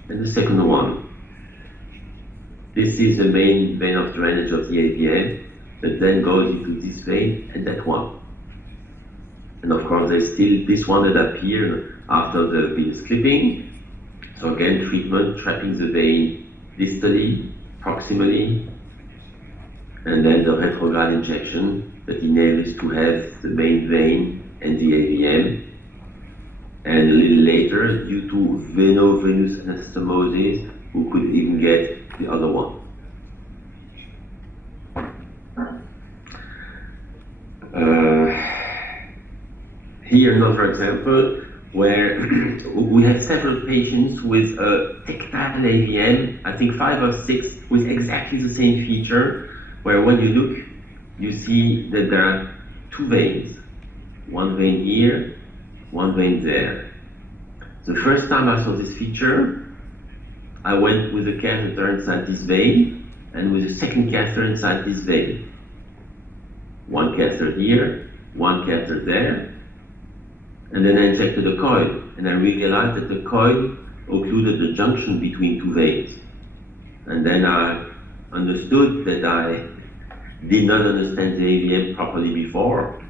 and the second one. This is the main vein of drainage of the AVN that then goes into this vein and that one. And of course, there's still this one that appeared after the venous clipping. So again, treatment, trapping the vein distally, proximally, and then the retrograde injection that enables to have the main vein and the AVN. And a little later, due to veno-venous anastomosis, we could even get the other one. Here another example where we have several patients with a tactile AVN, I think 5 or 6, with exactly the same feature, where when you look, you see that there are two veins. One vein here, one vein there. The first time I saw this feature, I went with a catheter inside this vein and with a second catheter inside this vein. One catheter here, one catheter there, and then I injected a coil, and I realized that the coil occluded the junction between two veins. And then I understood that I did not understand the AVM properly before,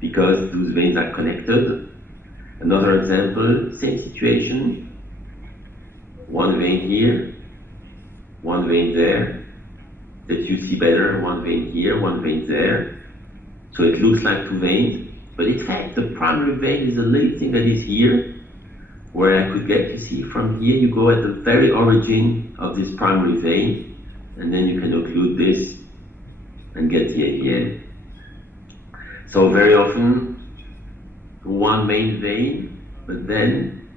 because those veins are connected. Another example, same situation, one vein here, one vein there, that you see better, one vein here, one vein there. So it looks like two veins, but in fact the primary vein is a little thing that is here, where I could get to see from here, you go at the very origin of this primary vein, and then you can occlude this and get the AVN. So very often, one main vein, but then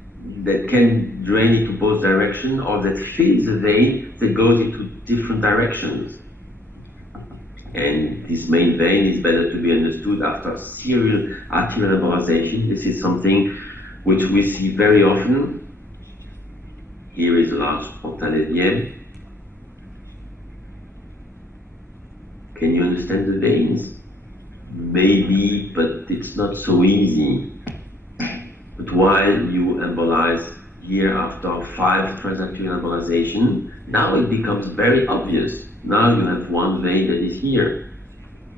that can drain into both directions, or that fills a vein that goes into different directions. And this main vein is better to be understood after serial arterial embolization. This is something which we see very often. Here is a large frontal AVM. Can you understand the veins? Maybe, but it's not so easy. But while you embolize here after 5 transarterial embolization, now it becomes very obvious. Now you have one vein that is here.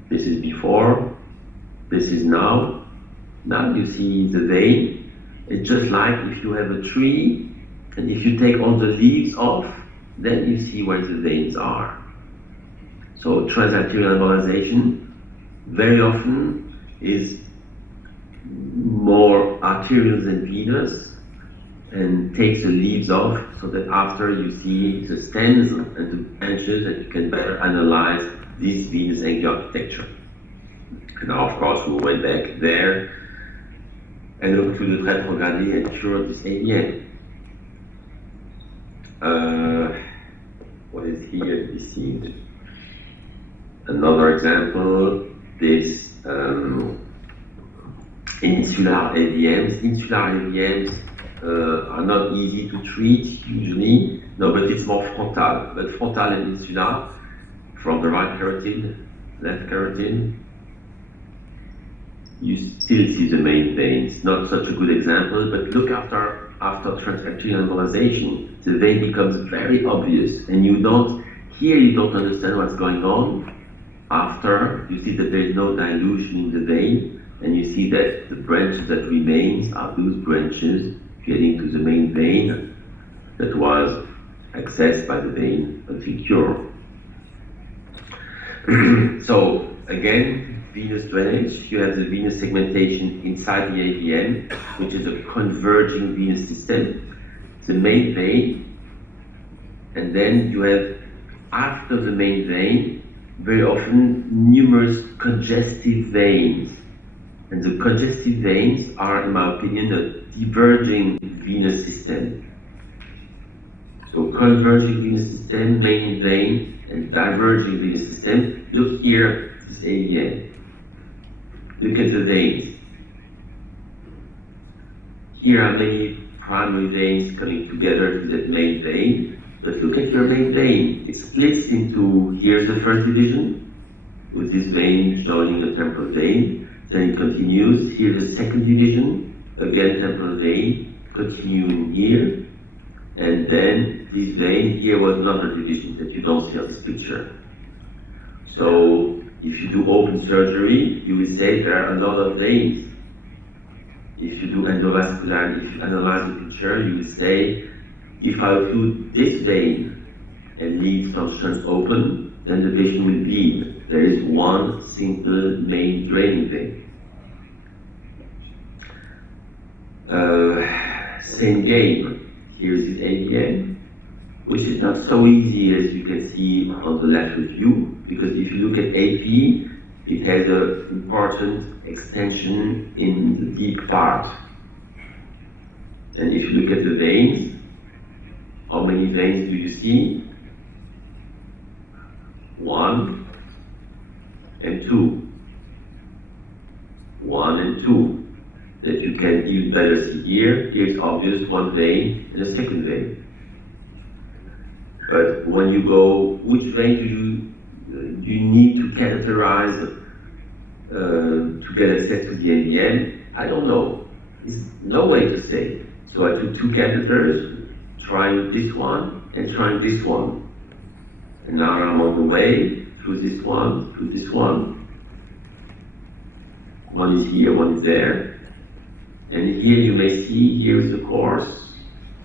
This is before, this is now. Now you see the vein. It's just like if you have a tree, and if you take all the leaves off, then you see where the veins are. So transarterial embolization very often is more arterial than venous, and takes the leaves off so that after you see the stems and the branches, and you can better analyze this venous angular architecture. And now, of course, we went back there and occluded retrograded and cured this AVN. What is here? This is another example. This insular AVMs. Insular AVMs are not easy to treat usually, no, but it's more frontal. But frontal and insular, from the right carotid, left carotid, you still see the main veins. Not such a good example, but look after transarterial embolization, the vein becomes very obvious, and you don't understand what's going on. After, you see that there is no dilution in the vein, and you see that the branches that remains are those branches getting to the main vein that was accessed by the vein until cure. So again, venous drainage, you have the venous segmentation inside the AVN, which is a converging venous system, the main vein, and then you have, after the main vein, very often numerous congestive veins. And the congestive veins are, in my opinion, a diverging venous system. So converging venous system, main vein, and diverging venous system. Look here, this AVN. Look at the veins. Here are many primary veins coming together to that main vein. But look at your main vein. It splits into, here's the first division, with this vein joining a temporal vein. Then it continues. Here's the second division, again temporal vein, continuing here. And then this vein here was another division that you don't see on this picture. So if you do open surgery, you will say there are a lot of veins. If you do endovascular, if you analyze the picture, you will say, if I occlude this vein and leave some shunts open, then the patient will bleed. There is one simple main draining vein. Same game. Here's this AVN, which is not so easy as you can see on the lateral view, because if you look at AP, it has an important extension in the deep part. And if you look at the veins, how many veins do you see? 1, and 2. 1 and 2. That you can even better see here. Here's obvious one vein and a second vein. But when you go, which vein do you need to catheterize to get access to the AVM? I don't know. There's no way to say. So I took 2 catheters, trying this one and trying this one. And now I'm on the way through this one, through this one. One is here, one is there. And here you may see, here is the course.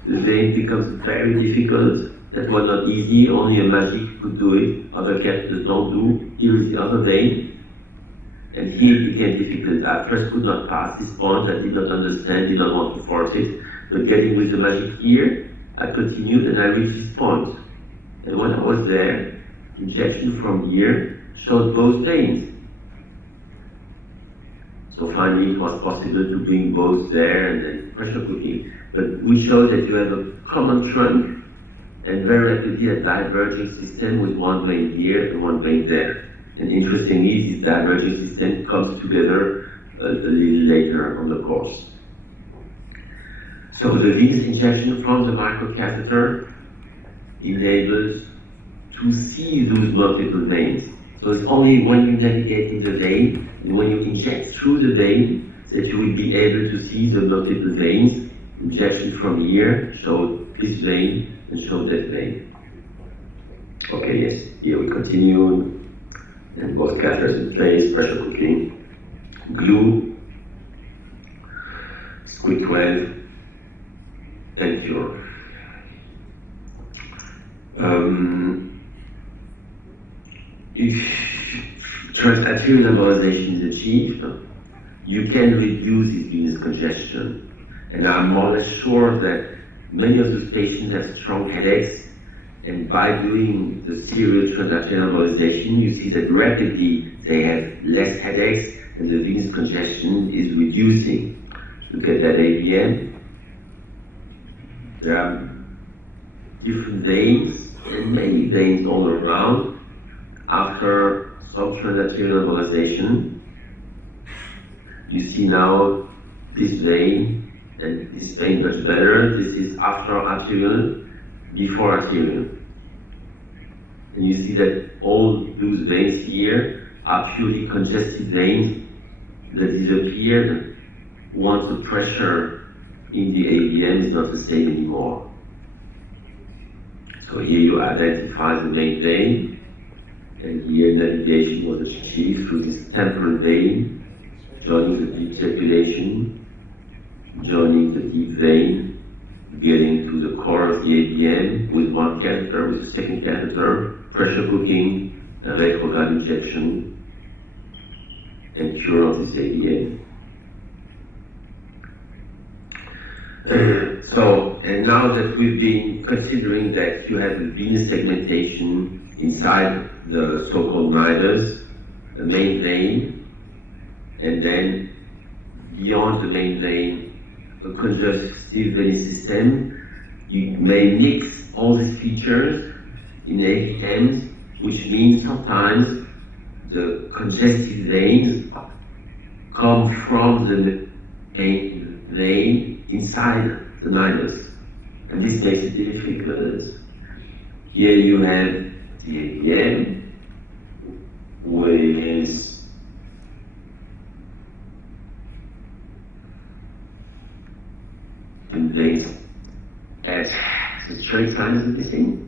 The vein becomes very difficult. That was not easy, only a magic could do it. Other catheters don't do. Here is the other vein. And here it became difficult. I first could not pass this point. I did not understand, did not want to force it. But getting with the magic here, I continued and I reached this point. And when I was there, injection from here showed both veins. So finally it was possible to bring both there and then pressure cooking. But we showed that you have a common trunk and very rapidly a diverging system with one vein here and one vein there. And interestingly, this diverging system comes together a little later on the course. So the venous injection from the microcatheter enables to see those multiple veins. So it's only when you navigate in the vein and when you inject through the vein that you will be able to see the multiple veins. Injection from here showed this vein and showed that vein. Okay, yes, here we continue. And both catheters in place, pressure cooking, glue, squid 12, and cure. If transarterial embolization is achieved, you can reduce this venous congestion. And I'm more or less sure that many of those patients have strong headaches, and by doing the serial transarterial embolization, you see that rapidly they have less headaches and the venous congestion is reducing. Look at that AVM. There are different veins and many veins all around. After some transarterial embolization, you see now this vein and this vein much better. This is after arterial, before arterial. And you see that all those veins here are purely congested veins that disappeared once the pressure in the AVM is not the same anymore. So here you identify the main vein, and here navigation was achieved through this temporal vein, joining the deep circulation, joining the deep vein, getting to the core of the AVM with one catheter, with the second catheter, pressure cooking, a retrograde injection, and cure of this AVM. And now that we've been considering that you have a venous segmentation inside the so-called nidus, the main vein, and then beyond the main vein, a congestive venous system, you may mix all these features in AVMs, which means sometimes the congestive veins come from the main vein inside the nidus, and this makes it difficult. Here you have the AVM with the veins at the straight lines of the thing.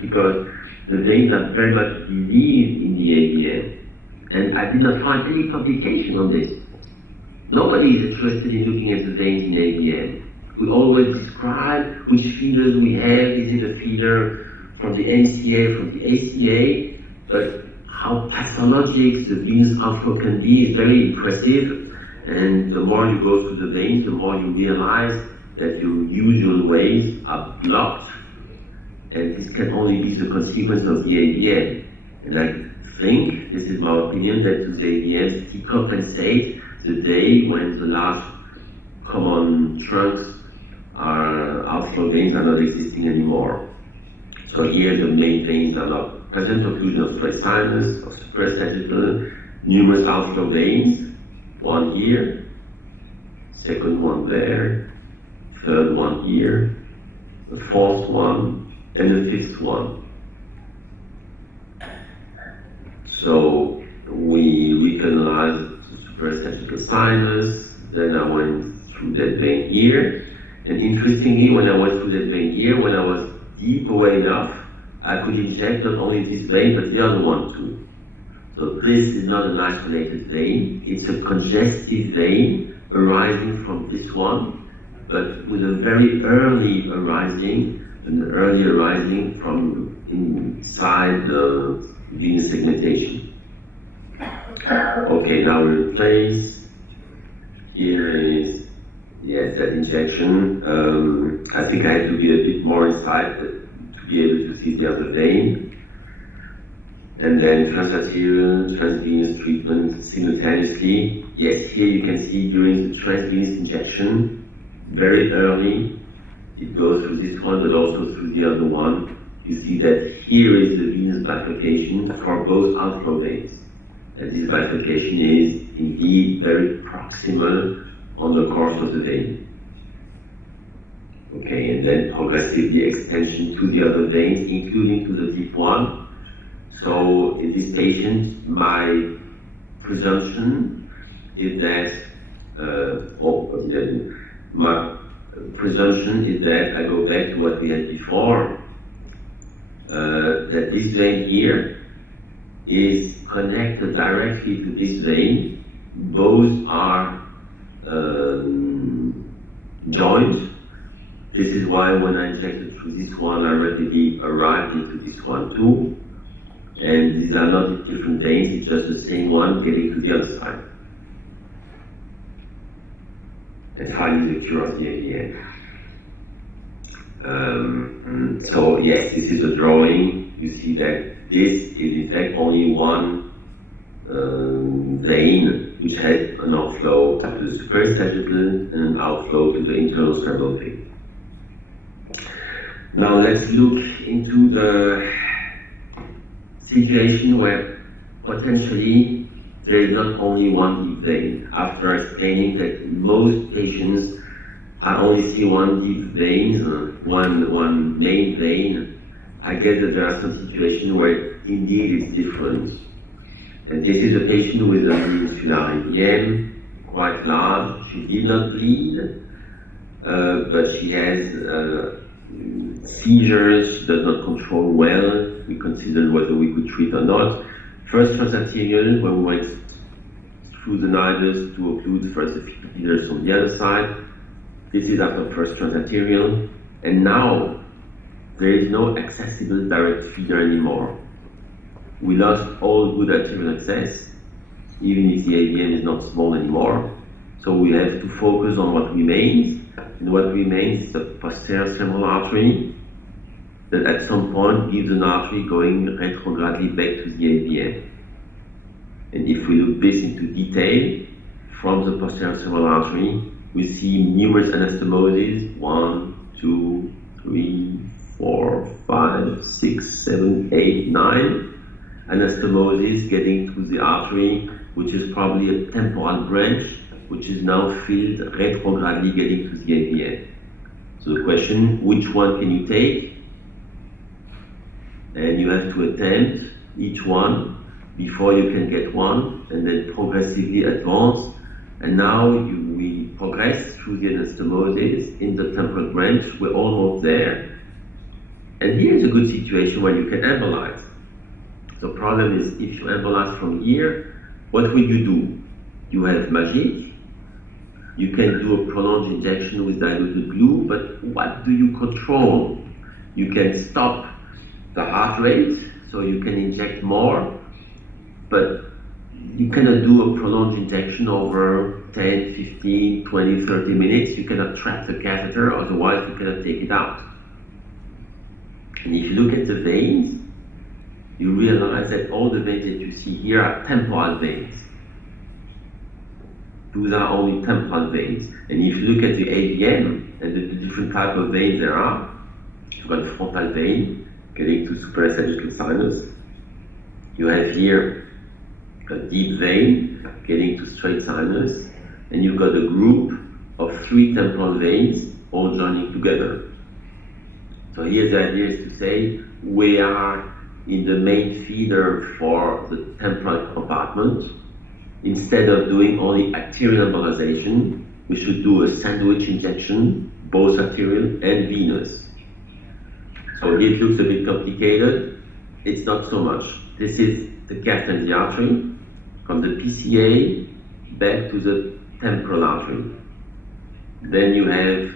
Because the veins are very much relieved in the AVM, and I did not find any publication on this. Nobody is interested in looking at the veins in AVM. We always describe which feelers we have. Is it a feeler from the MCA, from the ACA? But how pathologic the venous outflow can be is very impressive. And the more you go through the veins, the more you realize that your usual ways are blocked. And this can only be the consequence of the AVM. And I think, this is my opinion, that the AVMs decompensate the day when the last common trunks outflow veins are not existing anymore. So here the main veins are not present, occlusion of straight sinus, of suprasagittal, numerous outflow veins, one here, second one there, third one here, the fourth one, and the fifth one. So we recanalized the suprasagittal sinus, then I went through that vein here, and interestingly, when I went through that vein here, when I was deep away enough, I could inject not only this vein, but the other one too. So this is not an isolated vein, it's a congestive vein arising from this one, but with a very early arising, from inside the venous segmentation. Okay, now we're in place. Here is, yes, that injection. I think I had to be a bit more inside to be able to see the other vein. And then transarterial, transvenous treatment simultaneously. Yes, here you can see during the transvenous injection, very early, it goes through this one, but also through the other one. You see that here is the venous bifurcation for both outflow veins. And this bifurcation is indeed very proximal on the course of the vein. Okay, and then progressively extension to the other veins, including to the deep one. So in this patient, my presumption is that, my presumption is that I go back to what we had before, that this vein here is connected directly to this vein. Both are joined. This is why when I injected through this one, I rapidly arrived into this one too. And these are not different veins, it's just the same one getting to the other side. And finally, the cure of the AVN. So yes, this is a drawing. You see that this is in fact only one vein which has an outflow to the suprasagittal and an outflow to the internal cerebral vein. Now let's look into the situation where potentially there is not only one deep vein. After explaining that most patients, I only see one deep vein, one main vein, I get that there are some situations where indeed it's different. And this is a patient with a neirovascular IBM, quite large. She did not bleed, but she has seizures, she does not control well. We considered whether we could treat or not. First transarterial, when we went through the nidus to occlude first the feeders on the other side. This is after first transarterial. And now, there is no accessible direct feeder anymore. We lost all good arterial access, even if the AVM is not small anymore. So we have to focus on what remains. And what remains is the posterior cerebral artery that at some point gives an artery going retrogradely back to the AVM. And if we look this into detail, from the posterior cerebral artery, we see numerous anastomoses, 1, 2, 3, 4, 5, 6, 7, 8, 9 anastomoses getting to the artery, which is probably a temporal branch, which is now filled retrogradely getting to the AVM. So the question, which one can you take? And you have to attempt each one before you can get one, and then progressively advance. And now we progress through the anastomoses in the temporal branch. We're almost there. And here's a good situation where you can embolize. The problem is, if you embolize from here, what will you do? You have magic. You can do a prolonged injection with diluted glue, but what do you control? You can stop the heart rate, so you can inject more, but you cannot do a prolonged injection over 10, 15, 20, 30 minutes. You cannot trap the catheter, otherwise you cannot take it out. And if you look at the veins, you realize that all the veins that you see here are temporal veins. Those are only temporal veins. And if you look at the AVM, and the different type of veins there are. You've got a frontal vein getting to suprasagittal sinus. You have here a deep vein getting to straight sinus, and you've got a group of 3 temporal veins all joining together. So here the idea is to say we are in the main feeder for the temporal compartment. Instead of doing only arterial embolization, we should do a sandwich injection, both arterial and venous. So here it looks a bit complicated. It's not so much. This is the catheter in the artery, from the PCA back to the temporal artery. Then you have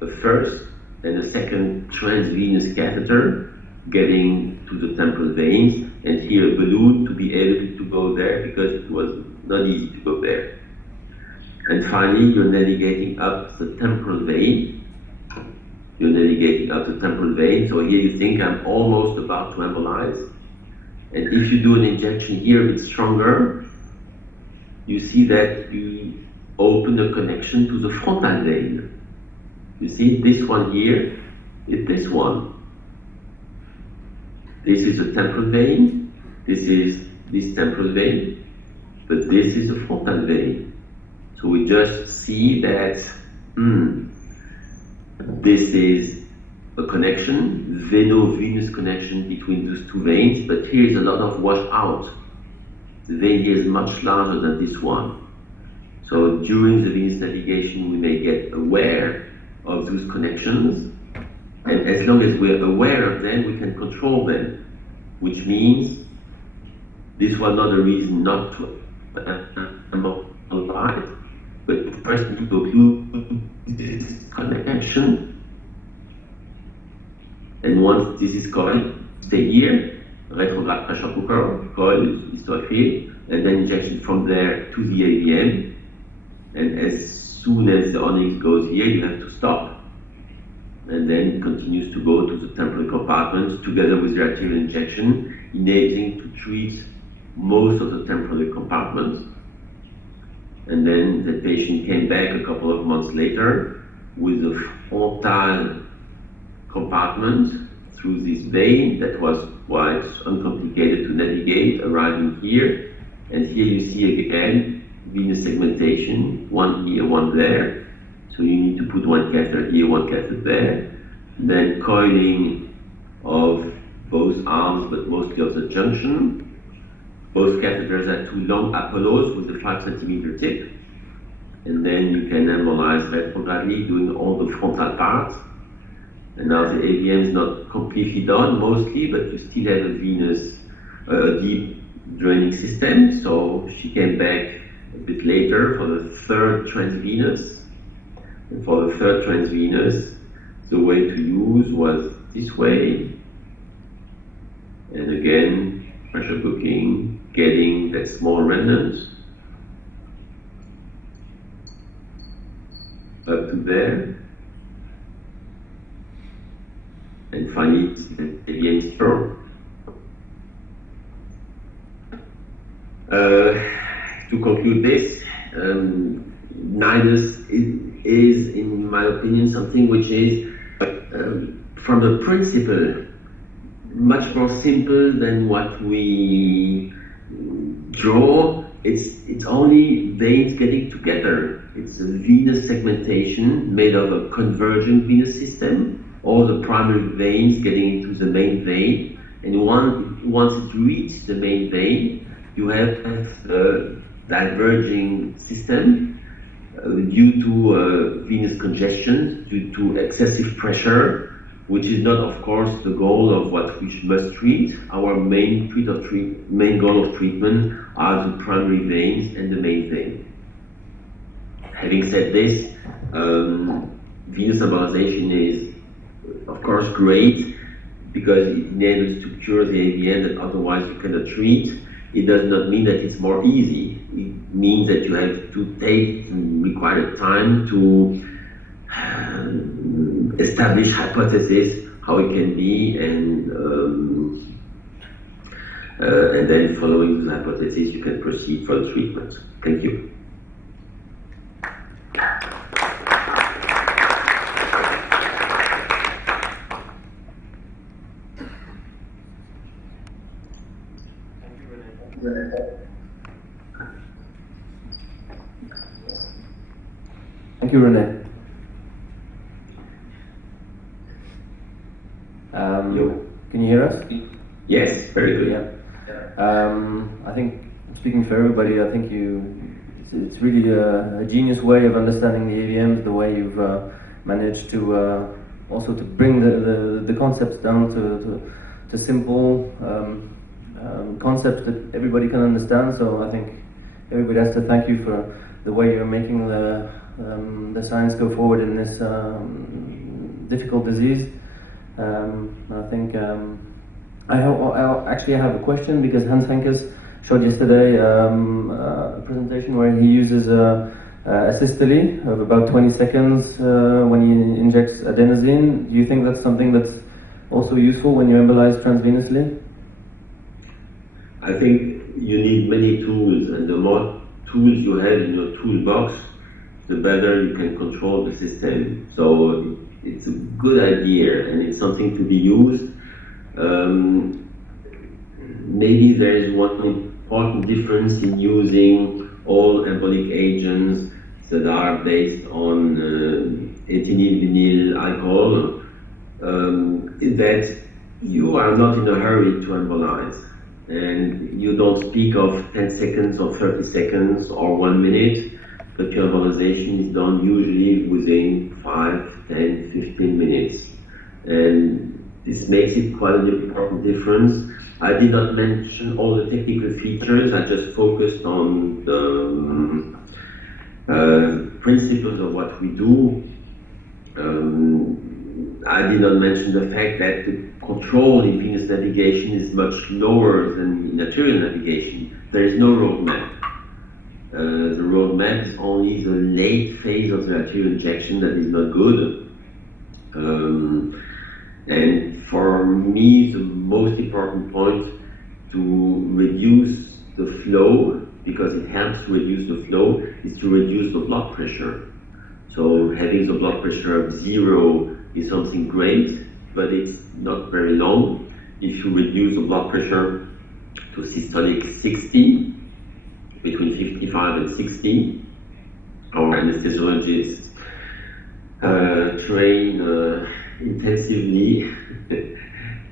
a first and a second transvenous catheter getting to the temporal veins, and here a balloon to be able to go there because it was not easy to go there. And finally, you're navigating up the temporal vein. You're navigating up the temporal vein. So here you think I'm almost about to embolize. And if you do an injection here a bit stronger, you see that you open a connection to the frontal vein. You see this one here is this one. This is a temporal vein, this is this temporal vein, but this is a frontal vein. So we just see that this is a connection, veno-venous connection between those 2 veins, but here is a lot of wash out. The vein here is much larger than this one. So during the venous navigation, we may get aware of those connections, and as long as we're aware of them, we can control them, which means this was not a reason not to embolize, but first you occlude this connection, and once this is coiled, stay here, retrograde pressure cooker, coil is to create, and then injection from there to the AVM, and as soon as the onyx goes here, you have to stop, and then it continues to go to the temporal compartment together with the arterial injection, enabling to treat most of the temporal compartments. And then the patient came back a couple of months later with a frontal compartment through this vein that was quite uncomplicated to navigate, arriving here. And here you see again venous segmentation, one here, one there. So you need to put one catheter here, one catheter there. Then coiling of both arms, but mostly of the junction. Both catheters are 2 long Apollos with a 5 centimeter tip. And then you can embolize retrogradely, doing all the frontal part. And now the AVM is not completely done, mostly, but you still have a venous, deep draining system. So she came back a bit later for the 3rd transvenous. And for the 3rd transvenous, the way to use was this way. And again, pressure cooking, getting that small remnant up to there. And finally, the AVM strong. To conclude this, nidus is, in my opinion, something which is, from the principle, much more simple than what we draw. It's only veins getting together. It's a venous segmentation made of a convergent venous system, all the primary veins getting into the main vein, and once it reaches the main vein, you have a diverging system due to venous congestion, due to excessive pressure, which is not, of course, the goal of what we must treat. Our main goal of treatment are the primary veins and the main vein. Having said this, venous embolization is, of course, great because it enables to cure the AVM that otherwise you cannot treat. It does not mean that it's more easy. It means that you have to take required time to establish hypothesis how it can be, and then following the hypothesis you can proceed for the treatment. Thank you. Thank you, Rene. Can you hear us? Yes, very good. Yeah. I think, speaking for everybody, I think it's really a genius way of understanding the AVMs, the way you've managed to also to bring the concepts down to simple concepts that everybody can understand. So I think everybody has to thank you for the way you're making the science go forward in this difficult disease. I think I actually have a question, because Hans Henkes showed yesterday a presentation where he uses a systole of about 20 seconds when he injects adenosine. Do you think that's something that's also useful when you embolize transvenously? I think you need many tools, and the more tools you have in your toolbox, the better you can control the system. So it's a good idea, and it's something to be used. Maybe there is one important difference in using all embolic agents that are based on ethynyl vinyl alcohol, that you are not in a hurry to embolize, and you don't speak of 10 seconds or 30 seconds or 1 minute, but your embolization is done usually within 5, 10, 15 minutes. And this makes it quite an important difference. I did not mention all the technical features, I just focused on the principles of what we do. I did not mention the fact that the control in venous navigation is much lower than in arterial navigation. There is no roadmap. The roadmap is only the late phase of the arterial injection that is not good. And for me, the most important point to reduce the flow, because it helps to reduce the flow, is to reduce the blood pressure. So having the blood pressure of 0 is something great, but it's not very long. If you reduce the blood pressure to systolic 60, between 55 and 60, our anesthesiologists train intensively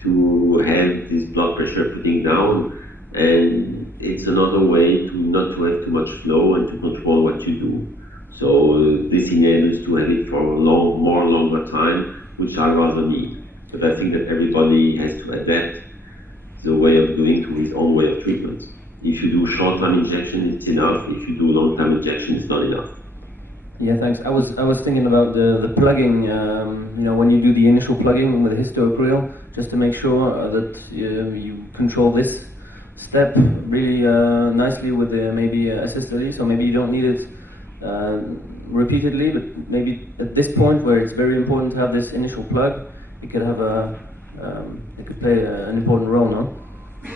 to have this blood pressure putting down, and it's another way to not to have too much flow and to control what you do. So this enables to have it for a longer time, which I rather need. But I think that everybody has to adapt the way of doing to his own way of treatment. If you do short-term injection, it's enough. If you do long-term injection, it's not enough. Yeah, thanks. I was thinking about the plugging. You know, when you do the initial plugging with a histoacryl, just to make sure that you control this step really nicely with maybe a systole. So maybe you don't need it repeatedly, but maybe at this point where it's very important to have this initial plug, it could have it could play an important role, no?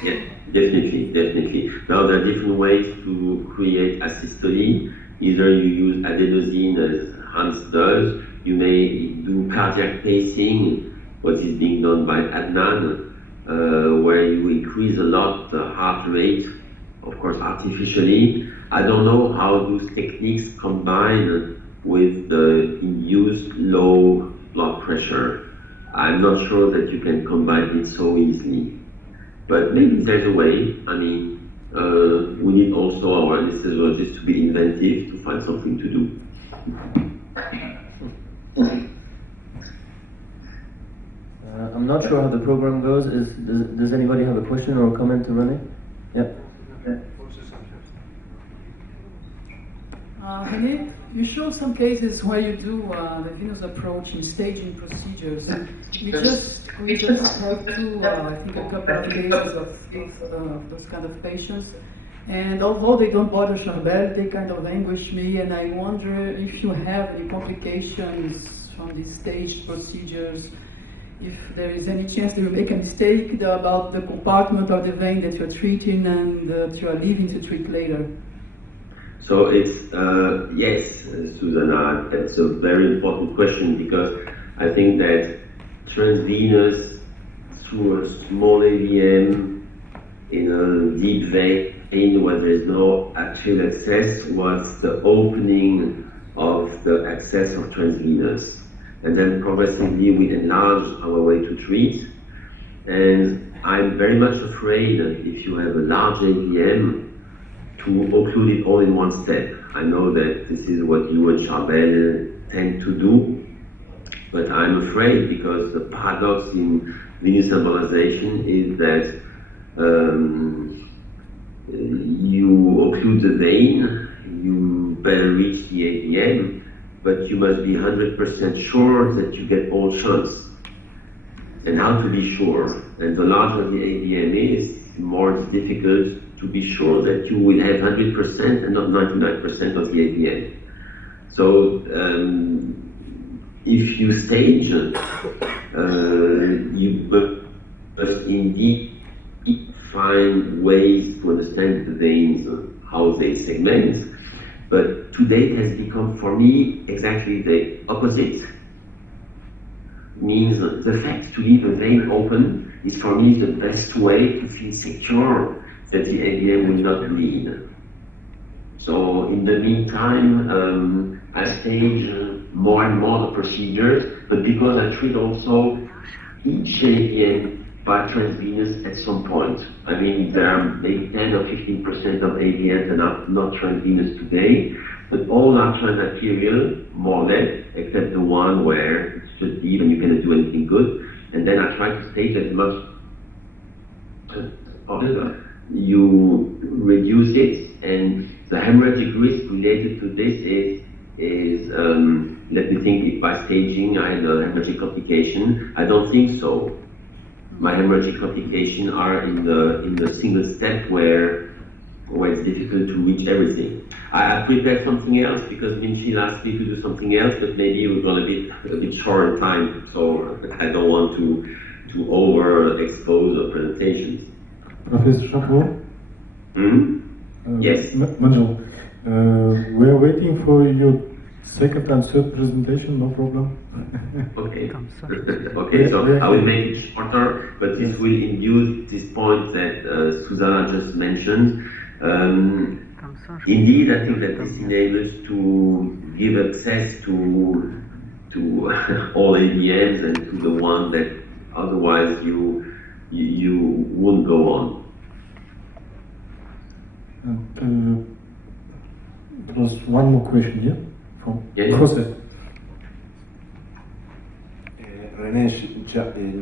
Yeah, definitely. Now there are different ways to create a systole. Either you use adenosine, as Hans does. You may do cardiac pacing, what is being done by Adnan, where you increase a lot the heart rate, of course artificially. I don't know how those techniques combine with the induced low blood pressure. I'm not sure that you can combine it so easily. But maybe there's a way. I mean, we need also our anesthesiologists to be inventive, to find something to do. I'm not sure how the program goes. Does anybody have a question or a comment to René? Yeah. René, you show some cases where you do the venous approach in staging procedures. We just have two, I think, a couple of cases of those kind of patients. And although they don't bother Charbel, they kind of anguish me, and I wonder if you have any complications from these staged procedures, if there is any chance that you make a mistake about the compartment or the vein that you're treating and that you are leaving to treat later. So it's, yes, Susanna, that's a very important question, because I think that transvenous through a small AVM in a deep vein vein where there is no actual access was the opening of the access of transvenous. And then progressively we enlarge our way to treat. And I'm very much afraid that if you have a large AVM, to occlude it all in one step. I know that this is what you and Charbel tend to do, but I'm afraid because the paradox in venous embolization is that you occlude the vein, you better reach the AVM, but you must be 100% sure that you get all shunts. And how to be sure? And the larger the AVM is, the more it's difficult to be sure that you will have 100% and not 99% of the AVM. So if you stage, you must indeed find ways to understand the veins, how they segment. But today it has become for me exactly the opposite. Means the fact to leave a vein open is for me the best way to feel secure that the AVM will not bleed. So in the meantime, I stage more and more the procedures, but because I treat also each AVM by transvenous at some point. I mean, there are maybe 10 or 15% of AVMs that are not transvenous today, but all are transarterial, more or less, except the one where it's just deep and you cannot do anything good. And then I try to stage as much as possible. You reduce it, and the hemorrhagic risk related to this is let me think, if by staging I had a hemorrhagic complication. I don't think so. My hemorrhagic complications are in the single step where it's difficult to reach everything. I prepared something else because Vinci asked me to do something else, but maybe we're going to be a bit short in time, so I don't want to overexpose the presentations. Professor Chapeau? Yes. Manjul, we are waiting for your second and third presentation, no problem. Okay. Okay, so I will make it shorter, but this will induce this point that Susanna just mentioned. Indeed, I think that this enables to give access to all AVMs and to the one that otherwise you wouldn't go on. There was one more question here from Jose. René,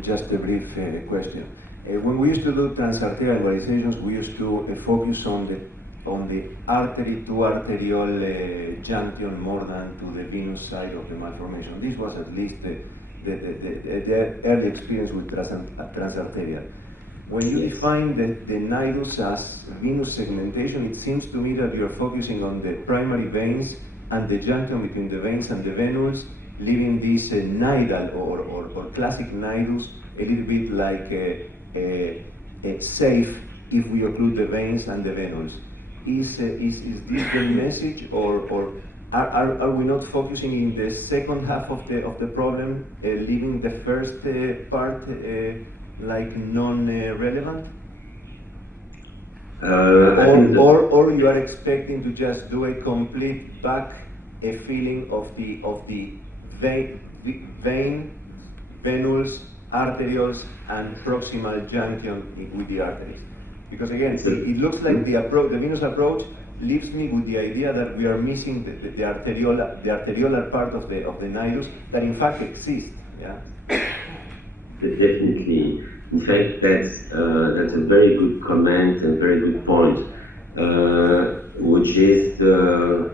just a brief question. When we used to do transarterial embolizations, we used to focus on the artery-to-arterial junction more than to the venous side of the malformation. This was at least the early experience with transarterial. When you define the nidus as venous segmentation, it seems to me that you're focusing on the primary veins and the junction between the veins and the venules, leaving this nidal or classic nidus a little bit like safe if we occlude the veins and the venules. Is this the message, or are we not focusing in the second half of the problem, leaving the first part like non-relevant? Or you are expecting to just do a complete back filling of the vein, venules, arterioles, and proximal junction with the arteries? Because again, it looks like the venous approach leaves me with the idea that we are missing the arteriolar part of the nidus that in fact exists. Yeah. Definitely. In fact, that's a very good comment and very good point, which is the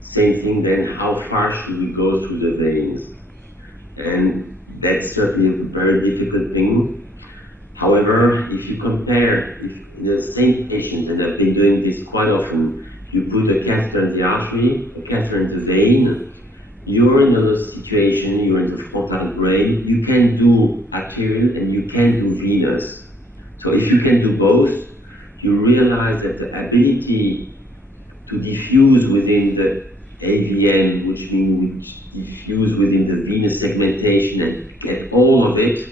same thing then, how far should we go through the veins? And that's certainly a very difficult thing. However, if you compare, if the same patient, and I've been doing this quite often, you put a catheter in the artery, a catheter in the vein, you're in another situation, you're in the frontal brain, you can do arterial and you can do venous. So if you can do both, you realize that the ability to diffuse within the AVM, which means diffuse within the venous segmentation and get all of it,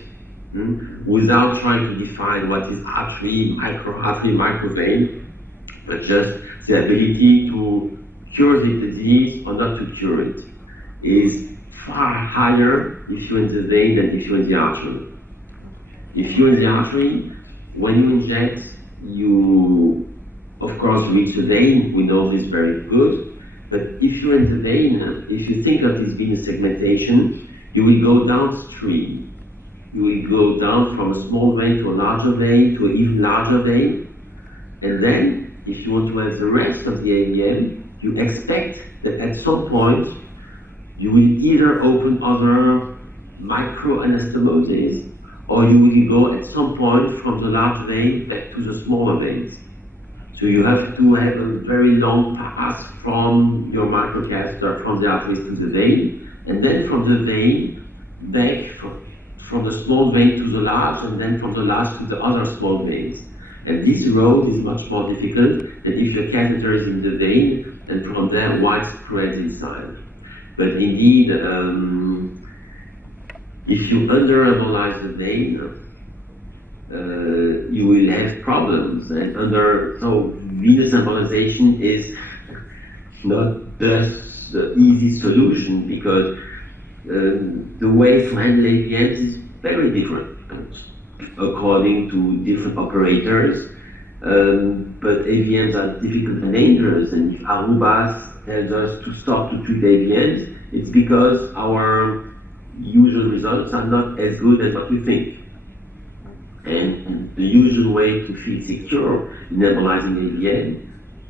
without trying to define what is artery, microvein, but just the ability to cure the disease or not to cure it is far higher if you're in the vein than if you're in the artery. If you're in the artery, when you inject, you of course reach the vein, we know this very good, but if you're in the vein, if you think of this venous segmentation, you will go downstream. You will go down from a small vein to a larger vein, to an even larger vein, and then if you want to have the rest of the AVM, you expect that at some point you will either open other microanastomoses, or you will go at some point from the large vein back to the smaller veins. So you have to have a very long pass from your microcatheter, from the arteries to the vein, and then from the vein back from the small vein to the large, and then from the large to the other small veins. And this road is much more difficult than if your catheter is in the vein, and from there widespread inside. But indeed, if you under-embolize the vein, you will have problems. And so venous embolization is not just the easy solution, because the way to handle AVMs is very different according to different operators. But AVMs are difficult and dangerous, and if Arubas tells us to stop to treat AVMs, it's because our usual results are not as good as what we think. And the usual way to feel secure in embolizing AVM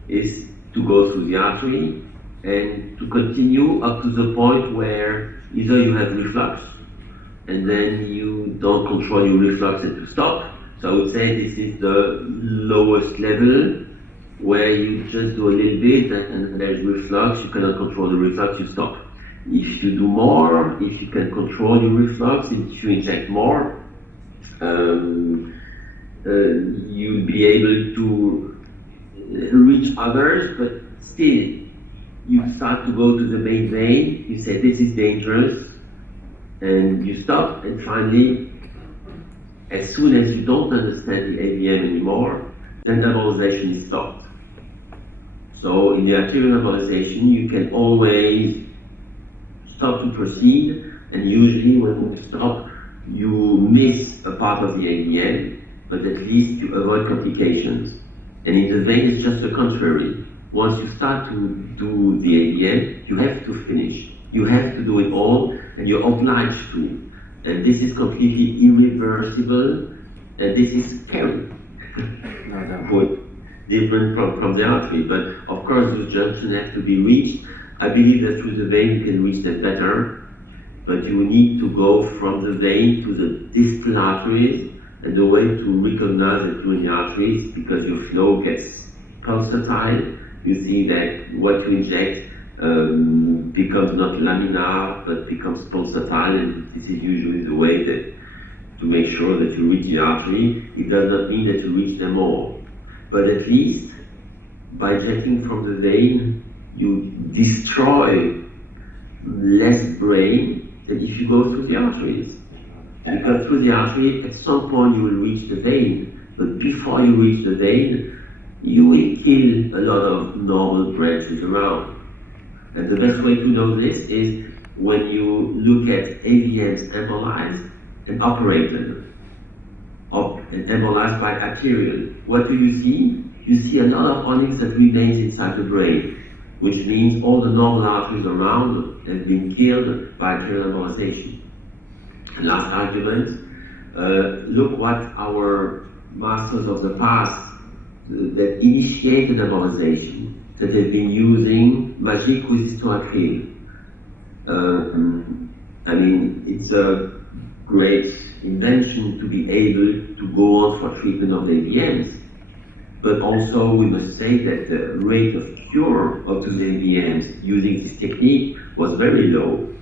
is to go through the artery and to continue up to the point where either you have reflux and then you don't control your reflux and to stop. So I would say this is the lowest level, where you just do a little bit and there's reflux, you cannot control the reflux, you stop. If you do more, if you can control your reflux, if you inject more, you'll be able to reach others, but still, you start to go to the main vein, you say this is dangerous, and you stop, and finally, as soon as you don't understand the AVM anymore, then embolization is stopped. So in the arterial embolization, you can always stop to proceed, and usually when you stop, you miss a part of the AVM, but at least you avoid complications. And in the vein, it's just the contrary. Once you start to do the AVM, you have to finish. You have to do it all, and you're obliged to. And this is completely irreversible, and this is scary. Different from the artery, but of course the junction has to be reached. I believe that through the vein you can reach that better, but you need to go from the vein to the distal arteries, and the way to recognize that you're in the arteries, because your flow gets pulsatile. You see that what you inject becomes not laminar, but becomes pulsatile, and this is usually the way that to make sure that you reach the artery. It does not mean that you reach them all, but at least by injecting from the vein, you destroy less brain than if you go through the arteries. Because through the artery, at some point you will reach the vein, but before you reach the vein, you will kill a lot of normal branches around. And the best way to know this is when you look at AVMs embolized and operated, and embolized by arterial. What do you see? You see a lot of onyx that remains inside the brain, which means all the normal arteries around have been killed by arterial embolization. And last argument, look what our masters of the past that initiated embolization, that have been using magic resistant acryl. I mean, it's a great invention to be able to go on for treatment of AVMs, but also we must say that the rate of cure of those AVMs using this technique was very low,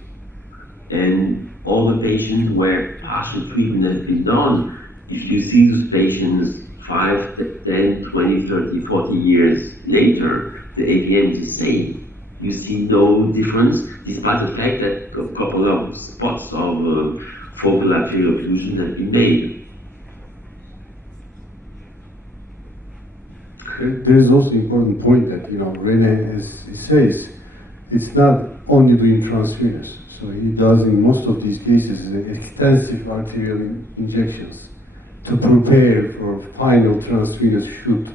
and all the patients where partial treatment has been done, if you see those patients 5, 10, 20, 30, 40 years later, the AVM is the same. You see no difference, despite the fact that a couple of spots of focal arterial occlusion have been made. there's also an important point that, you know, Rene, as he says, it's not only doing transvenous. So he does in most of these cases extensive arterial injections to prepare for final transvenous shoot.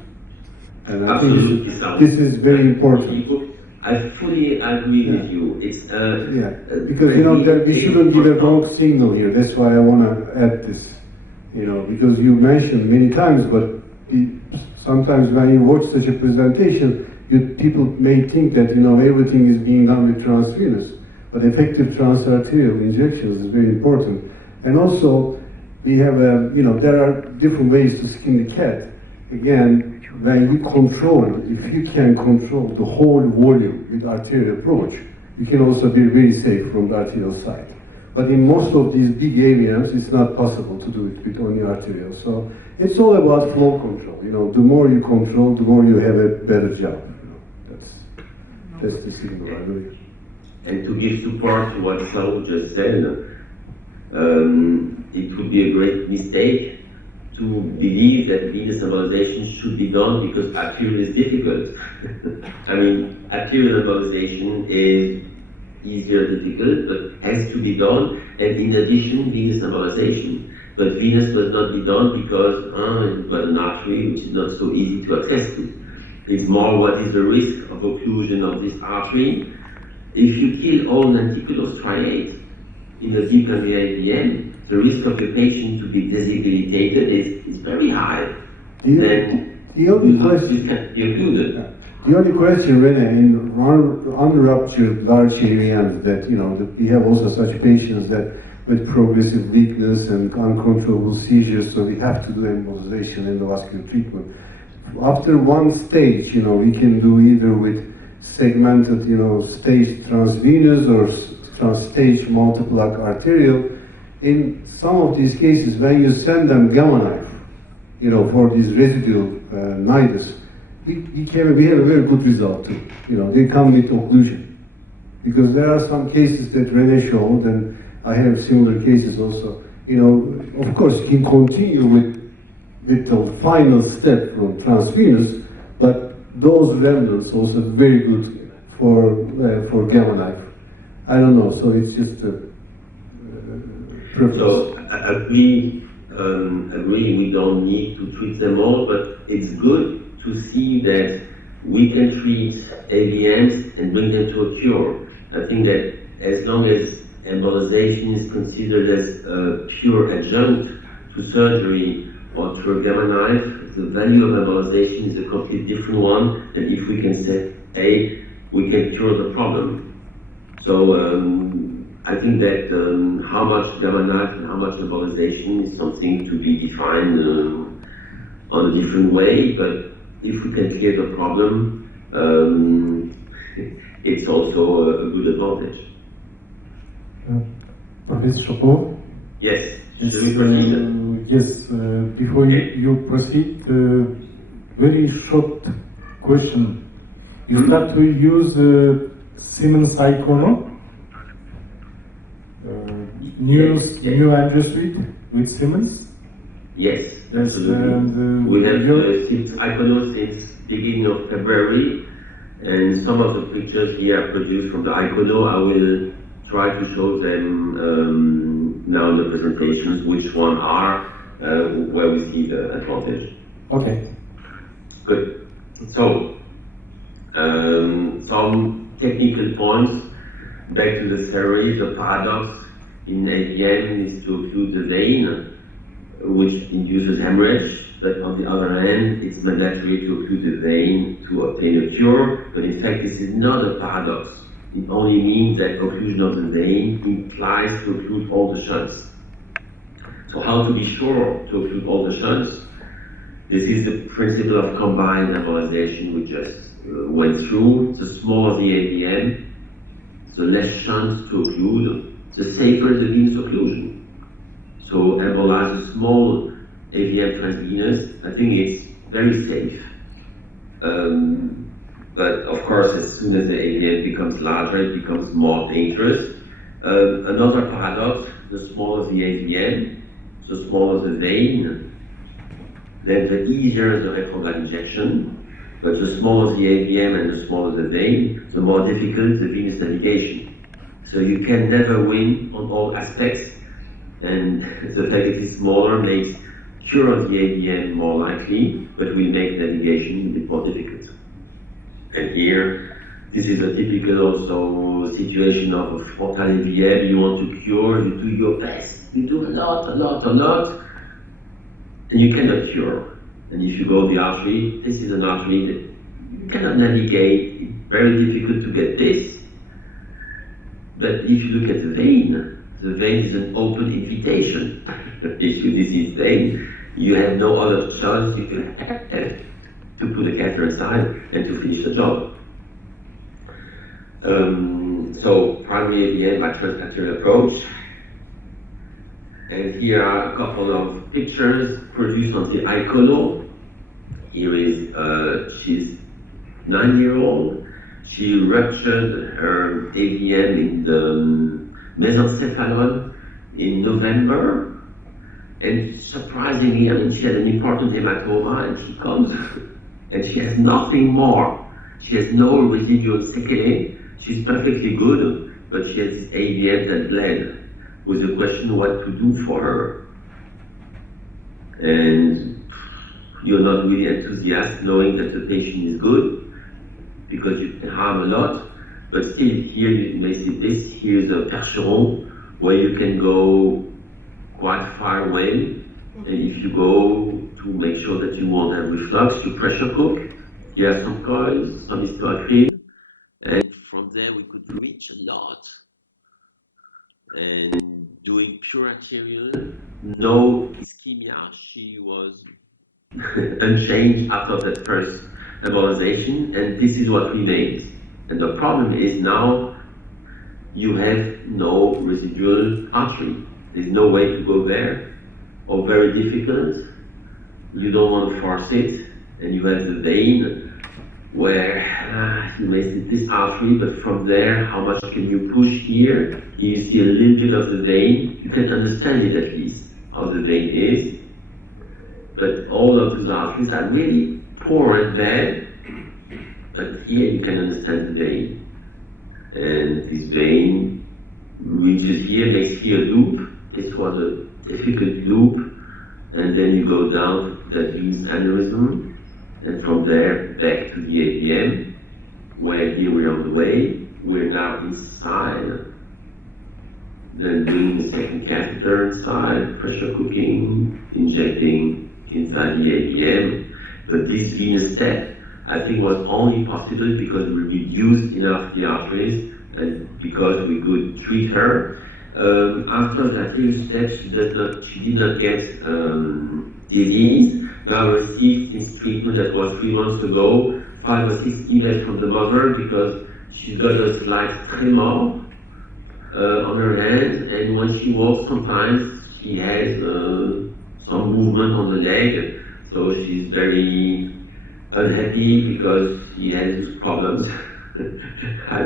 And I think this is very important. I fully agree with you. It's because you know that we shouldn't give a wrong signal here. That's why I want to add this. You know, because you mentioned many times, but sometimes when you watch such a presentation, people may think that, you know, everything is being done with transvenous, but effective transarterial injections is very important. And also, we have you know, there are different ways to skin the cat. Again, when you control, if you can control the whole volume with arterial approach, you can also be very safe from the arterial side. But in most of these big AVMs, it's not possible to do it with only arterial. So it's all about flow control. You know, the more you control, the more you have a better job. You know, that's the signal, I believe. And to give support to what Saul just said, it would be a great mistake to believe that venous embolization should be done because arterial is difficult. I mean, arterial embolization is easier, difficult, but has to be done, and in addition, venous embolization. But venous must not be done because you've got an artery which is not so easy to access to. It's more what is the risk of occlusion of this artery. If you kill all lenticular striates in a deep AVM, the risk of the patient to be designified is very high. Then the only this can be occluded. The only question, Rene, in unruptured large AVMs that, you know, that we have also such patients that with progressive weakness and uncontrollable seizures, so we have to do embolization, endovascular treatment. After one stage, you know, we can do either with segmented, you know, stage transvenous or stage multiplaque arterial. In some of these cases, when you send them gamma knife, you know, for these residual nidus, we have a very good result too. You know, they come with occlusion. Because there are some cases that Rene showed, and I have similar cases also. You know, of course, you can continue with the final step from transvenous, but those remnants also very good for gamma knife. I don't know, so it's just a preference. So I agree, we don't need to treat them all, but it's good to see that we can treat AVMs and bring them to a cure. I think that as long as embolization is considered as a pure adjunct to surgery or to a gamma knife, the value of embolization is a completely different one, and if we can say, we can cure the problem. So I think that how much gamma knife and how much embolization is something to be defined on a different way, but if we can clear the problem, it's also a good advantage. Professor Chapeau? Yes, should we proceed? Yes, before you proceed, very short question. You start to use Siemens Icono, new Android suite with Siemens? Yes, absolutely. We have Siemens Icono since beginning of February, and some of the pictures here are produced from the Icono. I will try to show them now in the presentations which one are where we see the advantage. Okay. Good. So, some technical points. Back to the theory, the paradox in AVM is to occlude the vein, which induces hemorrhage, but on the other hand, it's mandatory to occlude the vein to obtain a cure, but in fact, this is not a paradox. It only means that occlusion of the vein implies to occlude all the shunts. So how to be sure to occlude all the shunts? This is the principle of combined embolization we just went through. The smaller the AVM, the less shunts to occlude, the safer the venous occlusion. So embolize a small AVM transvenous, I think it's very safe. But of course, as soon as the AVM becomes larger, it becomes more dangerous. Another paradox, the smaller the AVM, the smaller the vein, then the easier the retrograde injection. But the smaller the AVM and the smaller the vein, the more difficult the venous navigation. So you can never win on all aspects, and the fact it is smaller makes cure of the AVM more likely, but will make navigation a bit more difficult. And here, this is a typical also situation of a frontal AVM. You want to cure, you do your best, you do a lot, and you cannot cure. And if you go the artery, this is an artery that you cannot navigate. It's very difficult to get this. But if you look at the vein is an open invitation. If you disease vein, you have no other choice. You have to put a catheter inside and to finish the job. So primary AVM by transcatheter approach. And here are a couple of pictures produced on the iColo. Here is, she's 9-year-old. She ruptured her AVM in the mesencephalon in November. And surprisingly, I mean, she had an important hematoma, and she comes and she has nothing more. She has no residual sequelae. She's perfectly good, but she has this AVM that bled, with the question what to do for her. And you're not really enthusiastic knowing that the patient is good, because you can harm a lot, but still here you may see this. Here's a percheron where you can go quite far away, and if you go to make sure that you won't have reflux, you pressure cook. Here are some coils, some hysteracryl, and from there we could reach a lot. And doing pure arterial, no ischemia, she was unchanged after that first embolization, and this is what remains. And the problem is now you have no residual artery. There's no way to go there, or very difficult. You don't want to force it, and you have the vein where you may see this artery, but from there, how much can you push here? You see a little bit of the vein. You can understand it at least, how the vein is. But all of those arteries are really poor and bad. But here you can understand the vein. And this vein reaches here, makes here a loop. This was a difficult loop. And then you go down to that venous aneurysm. And from there, back to the AVM, where here we're on the way. We're now inside. Then doing the second catheter inside, pressure cooking, injecting inside the AVM. But this venous step, I think, was only possible because we reduced enough the arteries and because we could treat her. After that first step, she did not get disease. Now received this treatment that was 3 months ago, 5 or 6 emails from the mother because she's got a slight tremor on her hand, and when she walks sometimes she has some movement on the leg, so she's very unhappy because she has problems. I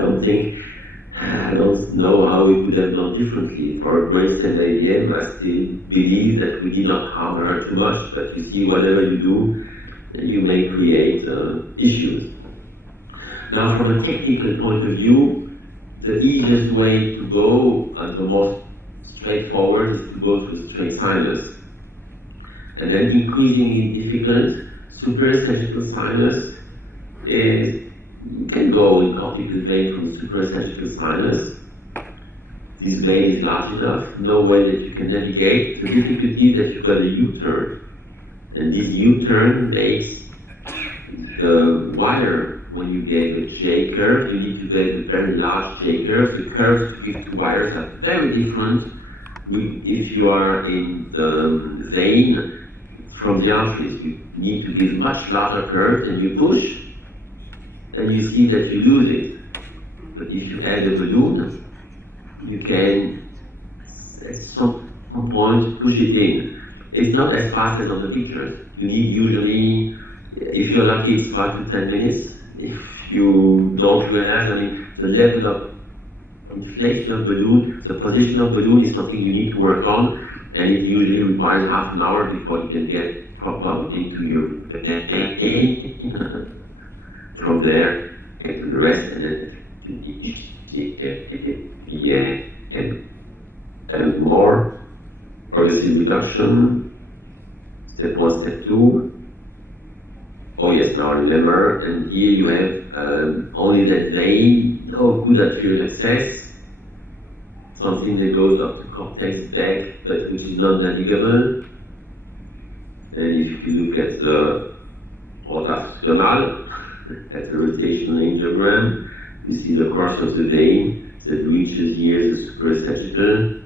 don't know how we could have done differently. For a brainstem AVM, I still believe that we did not harm her too much, but you see, whatever you do, you may create issues. Now, from a technical point of view, the easiest way to go, and the most straightforward, is to go through the straight sinus. And then increasingly difficult, superior sagittal sinus is, you can go in cortical vein from the superior sagittal sinus. This vein is large enough, no way that you can navigate. The difficulty is that you've got a U-turn. And this U-turn makes the wire, when you gave a J curve, you need to get a very large J curve. The curves to give to wires are very different if you are in the vein from the arteries. You need to give much larger curves, and you push, and you see that you lose it. But if you add a balloon, you can, at some point, push it in. It's not as fast as on the pictures. You need usually, if you're lucky, it's 5 to 10 minutes. If you don't realize, I mean, the level of inflation of balloon, the position of balloon is something you need to work on, and it usually requires half an hour before you can get properly into your from there get to the rest, and then and more progressive reduction. Step 1, step 2. Oh yes, now I remember. And here you have only that vein, no good arterial access, something that goes up to cortex back, but which is not navigable. And if you look at the rotational, at the rotational angiogram, you see the course of the vein that reaches here the suprasagittal.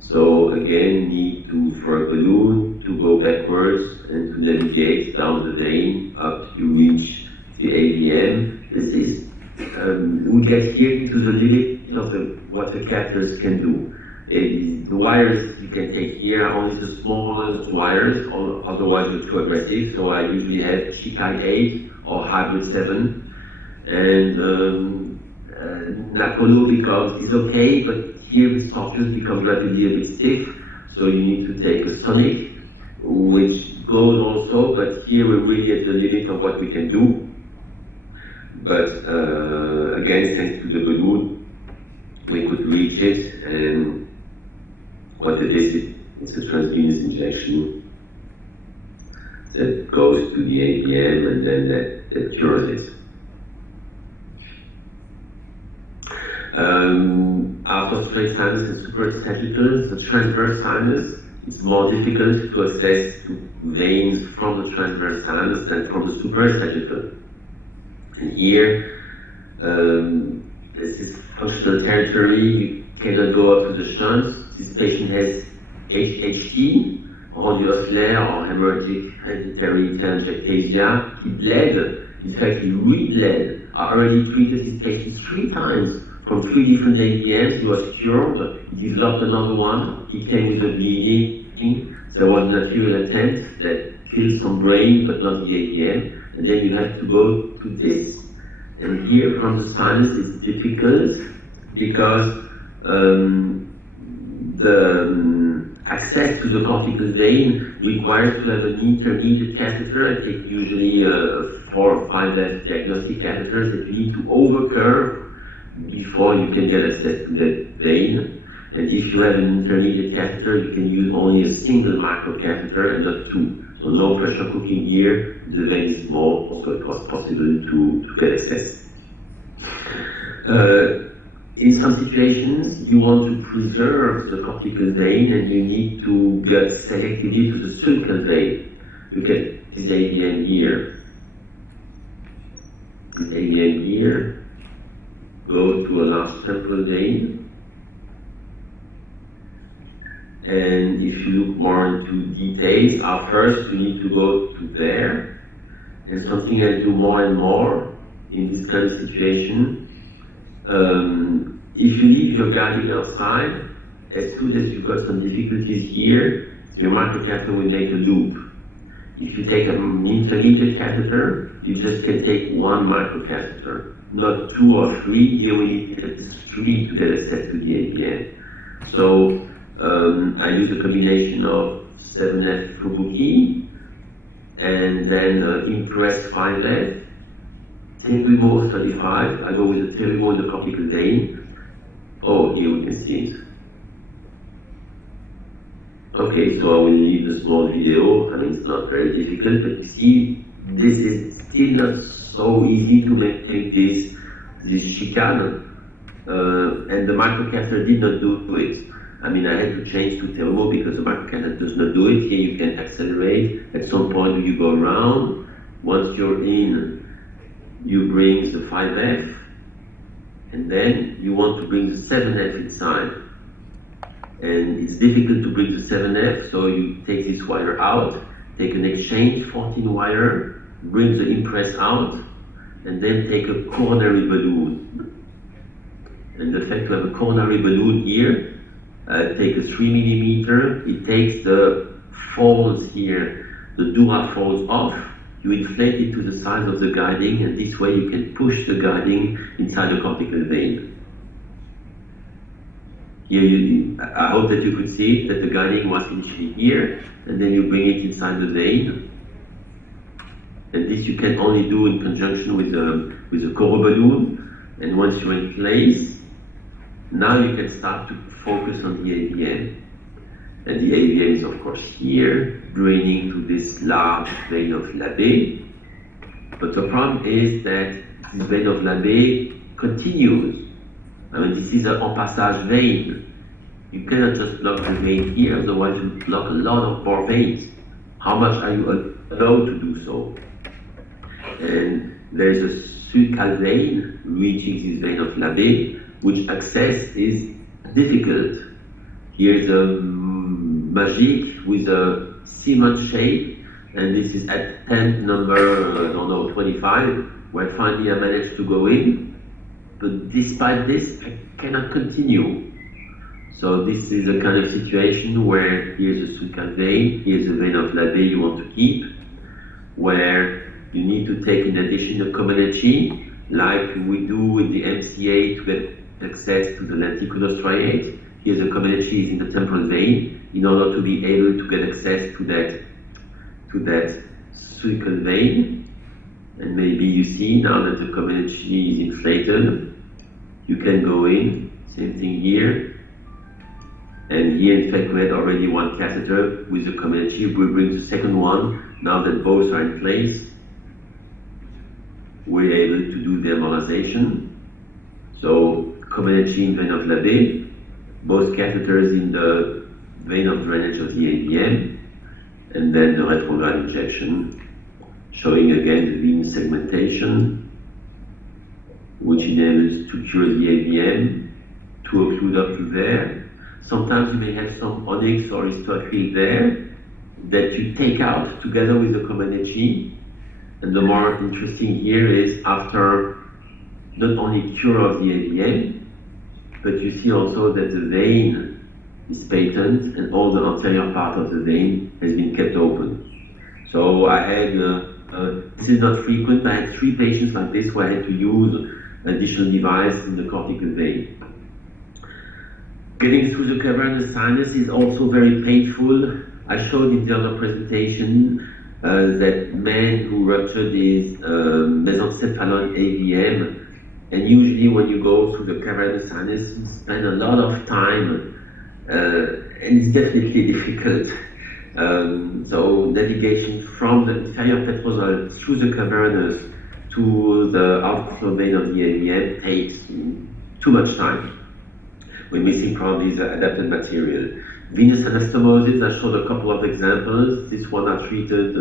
So again, need to, for a balloon, to go backwards and to navigate down the vein up to reach the AVM. This is, we get here into the limit of what the catheters can do. The wires you can take here are only the smallest wires, otherwise you're too aggressive. So I usually have Shikai 8 or Hybrid 7. And Napolo becomes, is okay, but here the structures become rapidly a bit stiff. So you need to take a sonic, which goes also, but here we're really at the limit of what we can do. But again, thanks to the balloon, we could reach it, and what it is, it's a transvenous injection that goes to the AVM, and then that cures it. After straight sinus and suprasagittal, the transverse sinus is more difficult to access to veins from the transverse sinus than from the suprasagittal. And here, this is functional territory. You cannot go up to the shunts. This patient has HHT, radiovascular or hemorrhagic hereditary telangiectasia. He bled. In fact, he re-bled. I already treated this patient 3 times from 3 different AVMs. He was cured. He developed another one. He came with a bleeding. There was an arterial attempt that killed some brain, but not the AVM. And then you have to go to this. And here from the sinus it's difficult because the access to the cortical vein requires to have an intermediate catheter. I take usually 4 or 5 diagnostic catheters that you need to overcurve before you can get access to that vein. And if you have an intermediate catheter, you can use only a single microcatheter and not 2. So no pressure cooking here, the vein is small, so it was possible to get access. In some situations, you want to preserve the cortical vein and you need to get selectively to the sulcal vein. You get this AVM here. This AVM here goes to a large temporal vein. And if you look more into details, first you need to go to there. And something I do more and more in this kind of situation, if you leave your guiding outside, as soon as you've got some difficulties here, your microcatheter will make a loop. If you take an intermediate catheter, you just can take 1 microcatheter, not 2 or 3. Here we need at least 3 to get access to the AVM. So I use a combination of 7F Fubuki and then Impress 5F, Terumo 35. I go with the Terumo in the cortical vein. Oh, here we can see it. Okay, so I will leave the small video. I mean, it's not very difficult, but you see, this is still not so easy to make this chicane. And the microcatheter did not do it. I mean, I had to change to Terumo because the microcatheter does not do it. Here you can accelerate. At some point you go around. Once you're in, you bring the 5F. And then you want to bring the 7F inside. And it's difficult to bring the 7F, so you take this wire out, take an exchange 14 wire, bring the impress out, and then take a coronary balloon. And the fact to have a coronary balloon here, take a 3 millimeter, it takes the folds here, the dura folds off, you inflate it to the size of the guiding, and this way you can push the guiding inside the cortical vein. Here I hope that you could see that the guiding was initially here, and then you bring it inside the vein. And this you can only do in conjunction with a coral balloon. And once you're in place, now you can start to focus on the AVM. And the AVM is of course here, draining to this large vein of Labé. But the problem is that this vein of Labé continues. I mean, this is an en passage vein. You cannot just block the vein here, otherwise you block a lot of more veins. How much are you allowed to do so? And there's a sulcal vein reaching this vein of Labé, which access is difficult. Here's a magic with a cement shape, and this is at tent number, I don't know, 25, where finally I managed to go in. But despite this, I cannot continue. So this is a kind of situation where here's a sulcal vein, here's a vein of Labé you want to keep, where you need to take in addition a Comaneci, like we do with the MCA to get access to the lenticular striate. Here's a Comaneci in the temporal vein in order to be able to get access to that sulcal vein. And maybe you see now that the Comaneci is inflated, you can go in, same thing here. And here, in fact, we had already one catheter with the Comaneci. We'll bring the second one. Now that both are in place, we're able to do the embolization. So, Comaneci in vein of Labé, both catheters in the vein of drainage of the AVM, and then the retrograde injection, showing again the venous segmentation, which enables to cure the AVM, to occlude up to there. Sometimes you may have some onyx or histoacryl there that you take out together with the Comaneci. And the more interesting here is after not only cure of the AVM, but you see also that the vein is patent and all the anterior part of the vein has been kept open. So I had, this is not frequent, but I had 3 patients like this where I had to use an additional device in the cortical vein. Getting through the cavernous sinus is also very painful. I showed in the other presentation that man who ruptured his mesencephalon AVM, and usually when you go through the cavernous sinus, you spend a lot of time, and it's definitely difficult. So navigation from the inferior petrosal through the cavernous to the outflow vein of the AVM takes too much time. We're missing probably the adapted material. Venous anastomosis, I showed a couple of examples. This one I treated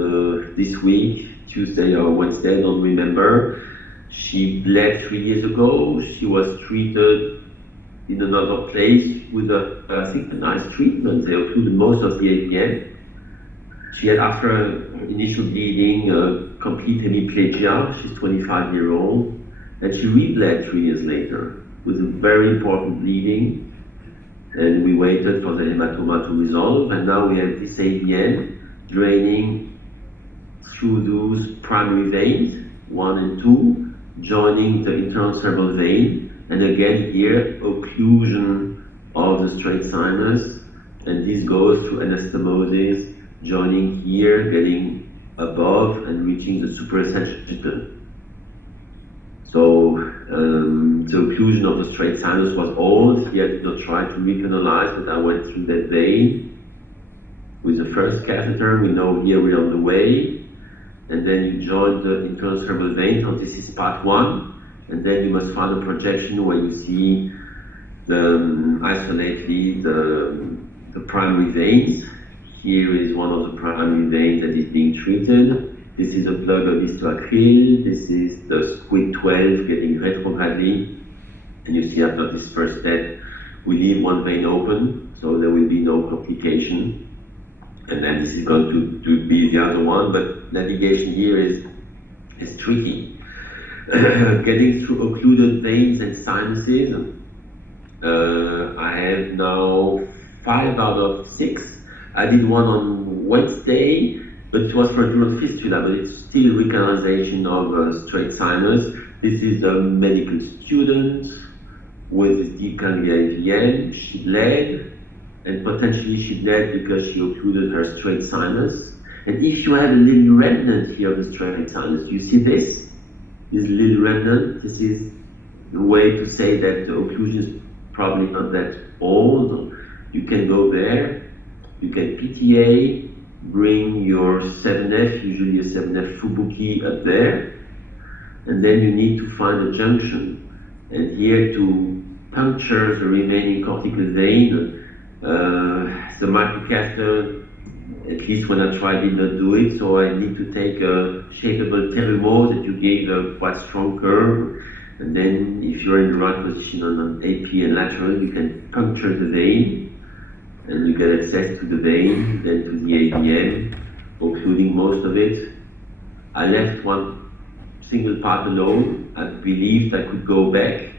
this week, Tuesday or Wednesday, I don't remember. She bled 3 years ago. She was treated in another place with I think a nice treatment. They occluded most of the AVM. She had, after initial bleeding, complete hemiplegia. She's 25-year-old, and she re-bled 3 years later with a very important bleeding, and we waited for the hematoma to resolve, and now we have this AVM draining through those primary veins, 1 and 2, joining the internal cerebral vein, and again here, occlusion of the straight sinus, and this goes through anastomosis, joining here, getting above and reaching the supraesophageal. So the occlusion of the straight sinus was old. He had not tried to recanalize, but I went through that vein with the first catheter. We know here we're on the way. And then you join the internal cerebral vein. So this is part 1. And then you must find a projection where you see the isolatedly the primary veins. Here is one of the primary veins that is being treated. This is a plug of histoacryl. This is the squid 12 getting retrogradely. And you see after this first step, we leave one vein open, so there will be no complication. And then this is going to be the other one, but navigation here is tricky. Getting through occluded veins and sinuses, I have now 5 out of 6. I did one on Wednesday, but it was for dural fistula, but it's still recanalization of straight sinus. This is a medical student with deep ganglia AVM. She bled, and potentially she bled because she occluded her straight sinus. And if you have a little remnant here of the straight sinus, you see this little remnant, this is the way to say that the occlusion is probably not that old. You can go there, you can PTA, bring your 7F, usually a 7F Fubuki up there, and then you need to find a junction. And here to puncture the remaining cortical vein, the microcatheter, at least when I tried, did not do it, so I need to take a shapeable Terumo that you gave a quite strong curve, and then if you're in the right position on an AP and lateral, you can puncture the vein, and you get access to the vein, then to the AVM, occluding most of it. I left one single part alone. I believed I could go back,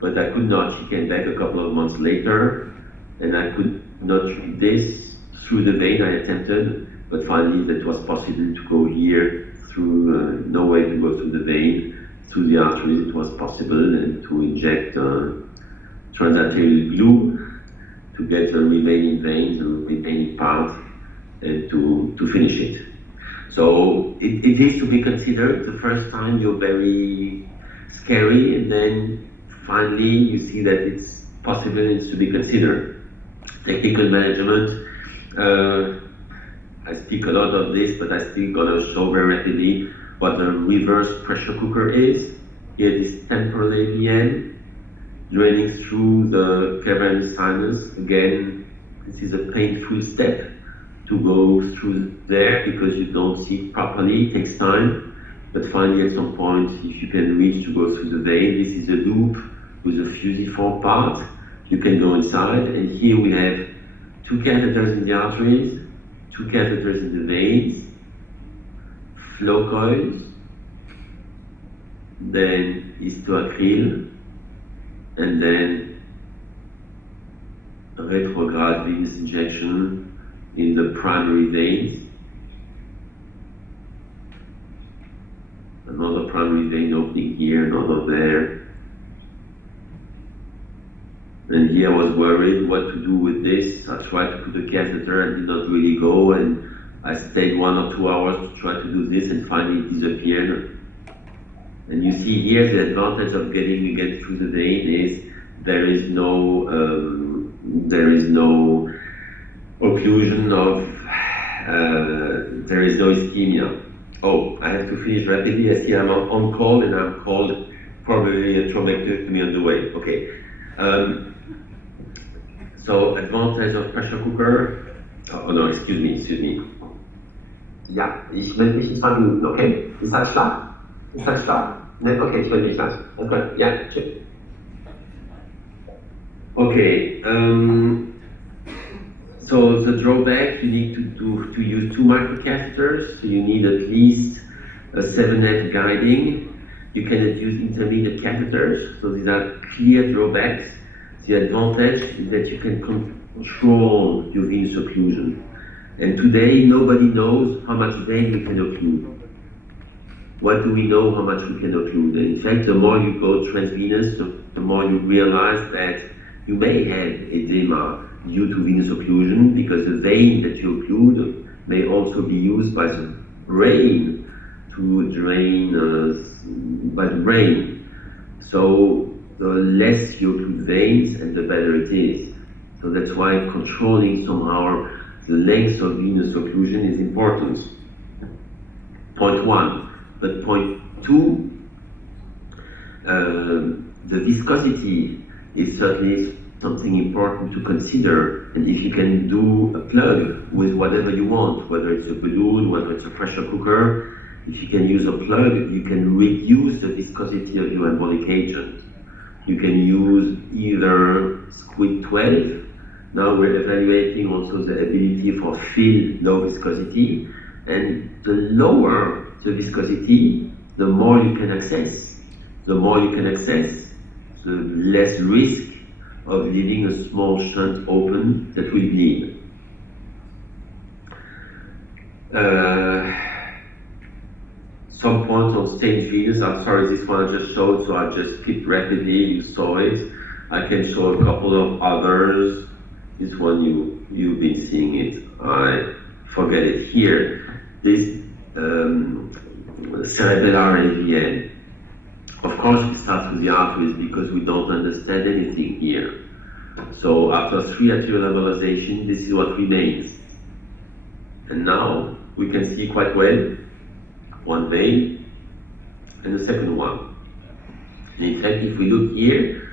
but I could not. She came back a couple of months later, and I could not treat this through the vein. I attempted, but finally that was possible to go here through, no way to go through the vein, through the arteries it was possible, and to inject transarterial glue to get the remaining veins, the remaining part, and to finish it. So it is to be considered. The first time you're very scary, and then finally you see that it's possible, it's to be considered. Technical management, I speak a lot of this, but I still gonna show very rapidly what a reverse pressure cooker is. Here it is temporal AVM, draining through the cavernous sinus. Again, this is a painful step to go through there because you don't see it properly, it takes time. But finally at some point, if you can reach to go through the vein, this is a loop with a fusiform part. You can go inside, and here we have 2 catheters in the arteries, 2 catheters in the veins, flow coils, then histoacryl, and then retrograde venous injection in the primary veins. Another primary vein opening here, another there. And here I was worried what to do with this. I tried to put a catheter and did not really go, and I stayed 1 or 2 hours to try to do this, and finally it disappeared. And you see here the advantage of getting again through the vein is there is no occlusion of, there is no ischemia. Oh, I have to finish rapidly. I see I'm on call, and I'm called, probably a thrombectomy on the way. Okay. So advantage of pressure cooker. Oh no, excuse me. Ja, ich melde mich in 2 Minuten, okay? Ist das klar? Ist das klar? Ne? Okay, ich melde mich gleich. Okay, ja, tschüss. Okay, so the drawback, you need to use 2 microcatheters, so you need at least a 7F guiding. You cannot use intermediate catheters, so these are clear drawbacks. The advantage is that you can control your venous occlusion. And today, nobody knows how much vein we can occlude. What do we know how much we can occlude? And in fact, the more you go transvenous, the more you realize that you may have edema due to venous occlusion, because the vein that you occlude may also be used by the brain to drain by the brain. So the less you occlude veins, and the better it is. So that's why controlling somehow the length of venous occlusion is important. Point 1. But point 2, the viscosity is certainly something important to consider. And if you can do a plug with whatever you want, whether it's a balloon, whether it's a pressure cooker, if you can use a plug, you can reduce the viscosity of your embolic agent. You can use either Squid 12. Now we're evaluating also the ability for fill low viscosity. And the lower the viscosity, the more you can access. The more you can access, the less risk of leaving a small shunt open that will bleed. Some points on stage venous. I'm sorry, this one I just showed, so I just skipped rapidly. You saw it. I can show a couple of others. This one you've been seeing it. I forget it. Here, this cerebellar AVN. Of course, we start with the arteries because we don't understand anything here. So after 3 arterial embolizations, this is what remains. And now we can see quite well one vein and the second one. And in fact, if we look here,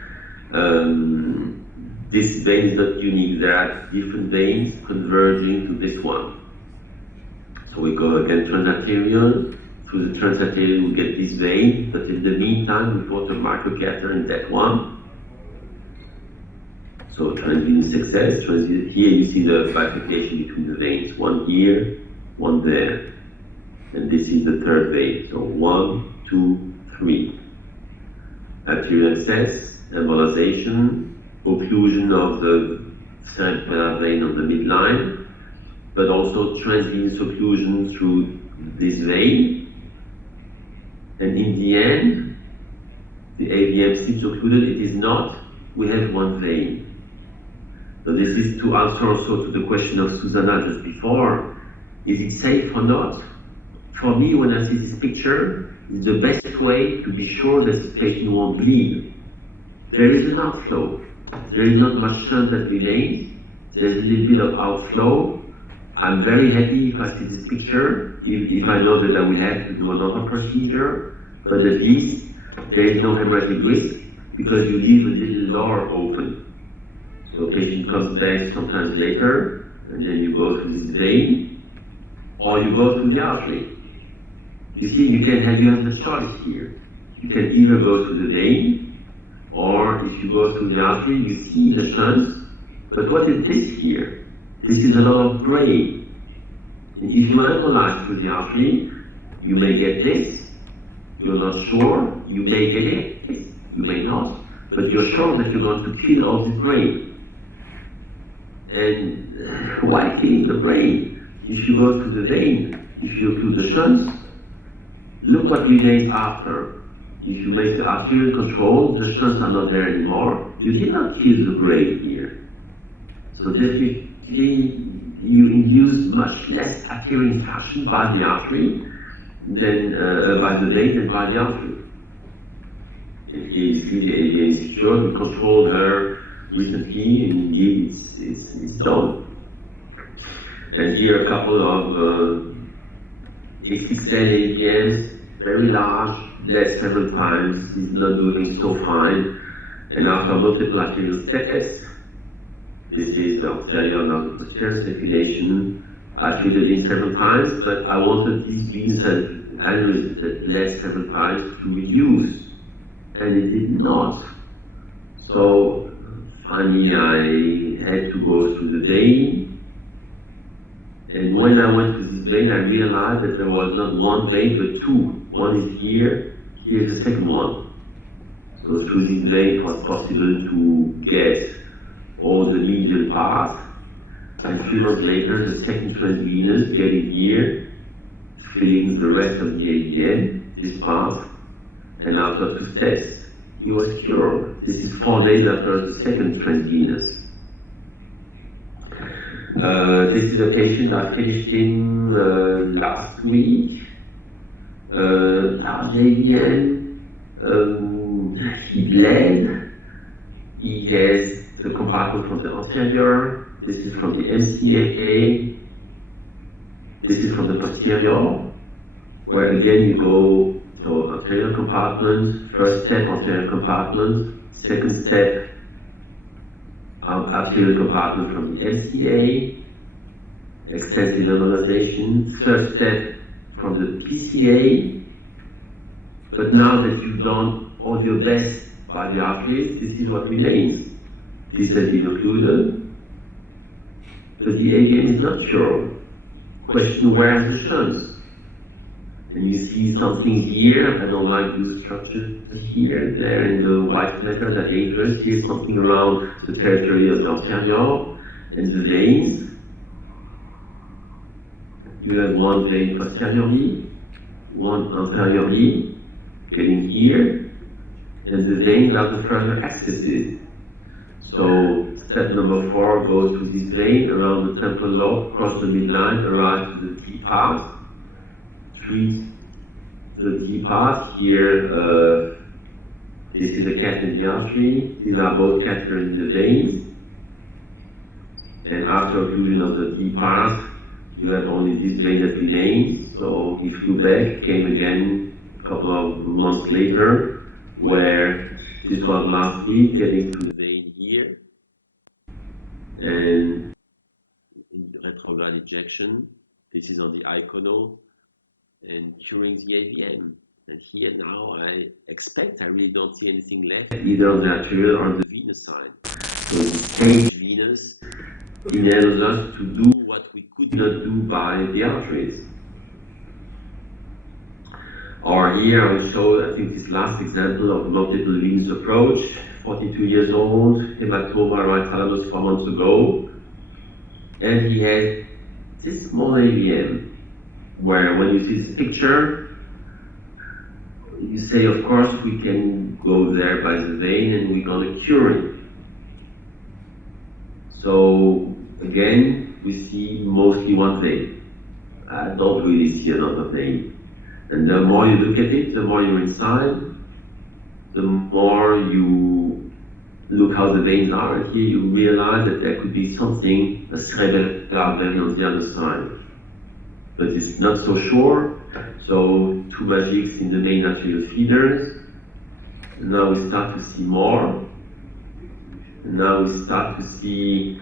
this vein is not unique. There are different veins converging to this one. So we go again transarterial. Through the transarterial, we get this vein, but in the meantime, we put a microcatheter in that one. So transvenous success. Here you see the bifurcation between the veins. One here, one there. And this is the third vein. So 1, 2, 3. Arterial access, embolization, occlusion of the cerebellar vein on the midline, but also transvenous occlusion through this vein. And in the end, the AVM seems occluded. It is not. We have one vein. So this is to answer also to the question of Susanna just before. Is it safe or not? For me, when I see this picture, it's the best way to be sure that this patient won't bleed. There is an outflow. There is not much shunt that remains. There's a little bit of outflow. I'm very happy if I see this picture, if I know that I will have to do another procedure, but at least there is no hemorrhagic risk because you leave a little door open. So patient comes back sometimes later, and then you go through this vein, or you go through the artery. You see, you have the choice here. You can either go through the vein, or if you go through the artery, you see the shunts. But what is this here? This is a lot of brain. And if you embolize through the artery, you may get this. You're not sure. You may get it. You may not. But you're sure that you're going to kill all this brain. And why killing the brain? If you go through the vein, if you occlude the shunts, look what remains after. If you make the arterial control, the shunts are not there anymore. You did not kill the brain here. So definitely, you induce much less arterial infarction by the artery than by the vein than by the artery. And here you see the AVN is secured. We controlled her recently, and indeed it's done. And here a couple of XXL AVNs, very large, bled several times, is not doing so fine. And after multiple arterial steps, this is the anterior and the posterior circulation. I treated it several times, but I wanted these veins aneurysms that bled several times to reduce, and it did not. So finally, I had to go through the vein. And when I went to this vein, I realized that there was not one vein, but two. One is here, here's the second one. So through this vein, it was possible to get all the medial path. And 3 months later, the second transvenous getting here, filling the rest of the AVN, this path. And after 2 steps, he was cured. This is 4 days after the second transvenous. This is a patient I finished him last week. Large AVN. He bled. He has the compartment from the anterior. This is from the MCAA. This is from the posterior, where again you go to anterior compartment, first step anterior compartment, second step arterial compartment from the MCA, extensive embolization, third step from the PCA. But now that you've done all your best by the arteries, this is what remains. This has been occluded, but the AVN is not sure. Question, where are the shunts? And you see something here, I don't like those structures here, there in the white matter that dangerous. Here's something around the territory of the anterior and the veins. You have one vein posteriorly, one anteriorly, getting here, and the veins are the further accesses. So step number 4 goes to this vein around the temporal lobe, cross the midline, arrive to the D part, treat the D part. Here, this is a catheter in the artery. These are both catheters in the veins. And after occlusion of the D part, you have only this vein that remains. So he flew back, came again a couple of months later, where this was last week, getting to the vein here. And in retrograde injection, this is on the iconal, and curing the AVM. And here now I expect I really don't see anything left, either on the arterial or on the venous side. So the stage venous enables us to do what we could not do by the arteries. Or here I will show, I think, this last example of multiple venous approach. 42 years old, hematoma right thalamus 4 months ago. And he had this small AVM, where when you see this picture, you say, of course, we can go there by the vein and we're going to cure it. So again, we see mostly one vein. I don't really see another vein. And the more you look at it, the more you're inside, the more you look how the veins are. And here you realize that there could be something, a cerebral artery on the other side. But it's not so sure. So 2 magics in the main arterial feeders. And now we start to see more. And now we start to see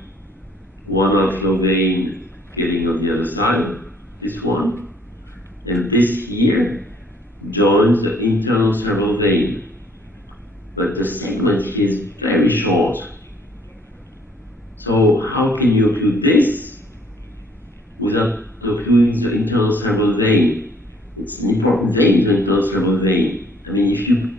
one outflow vein getting on the other side, this one. And this here joins the internal cerebral vein. But the segment here is very short. So how can you occlude this without occluding the internal cerebral vein? It's an important vein, the internal cerebral vein. I mean, if you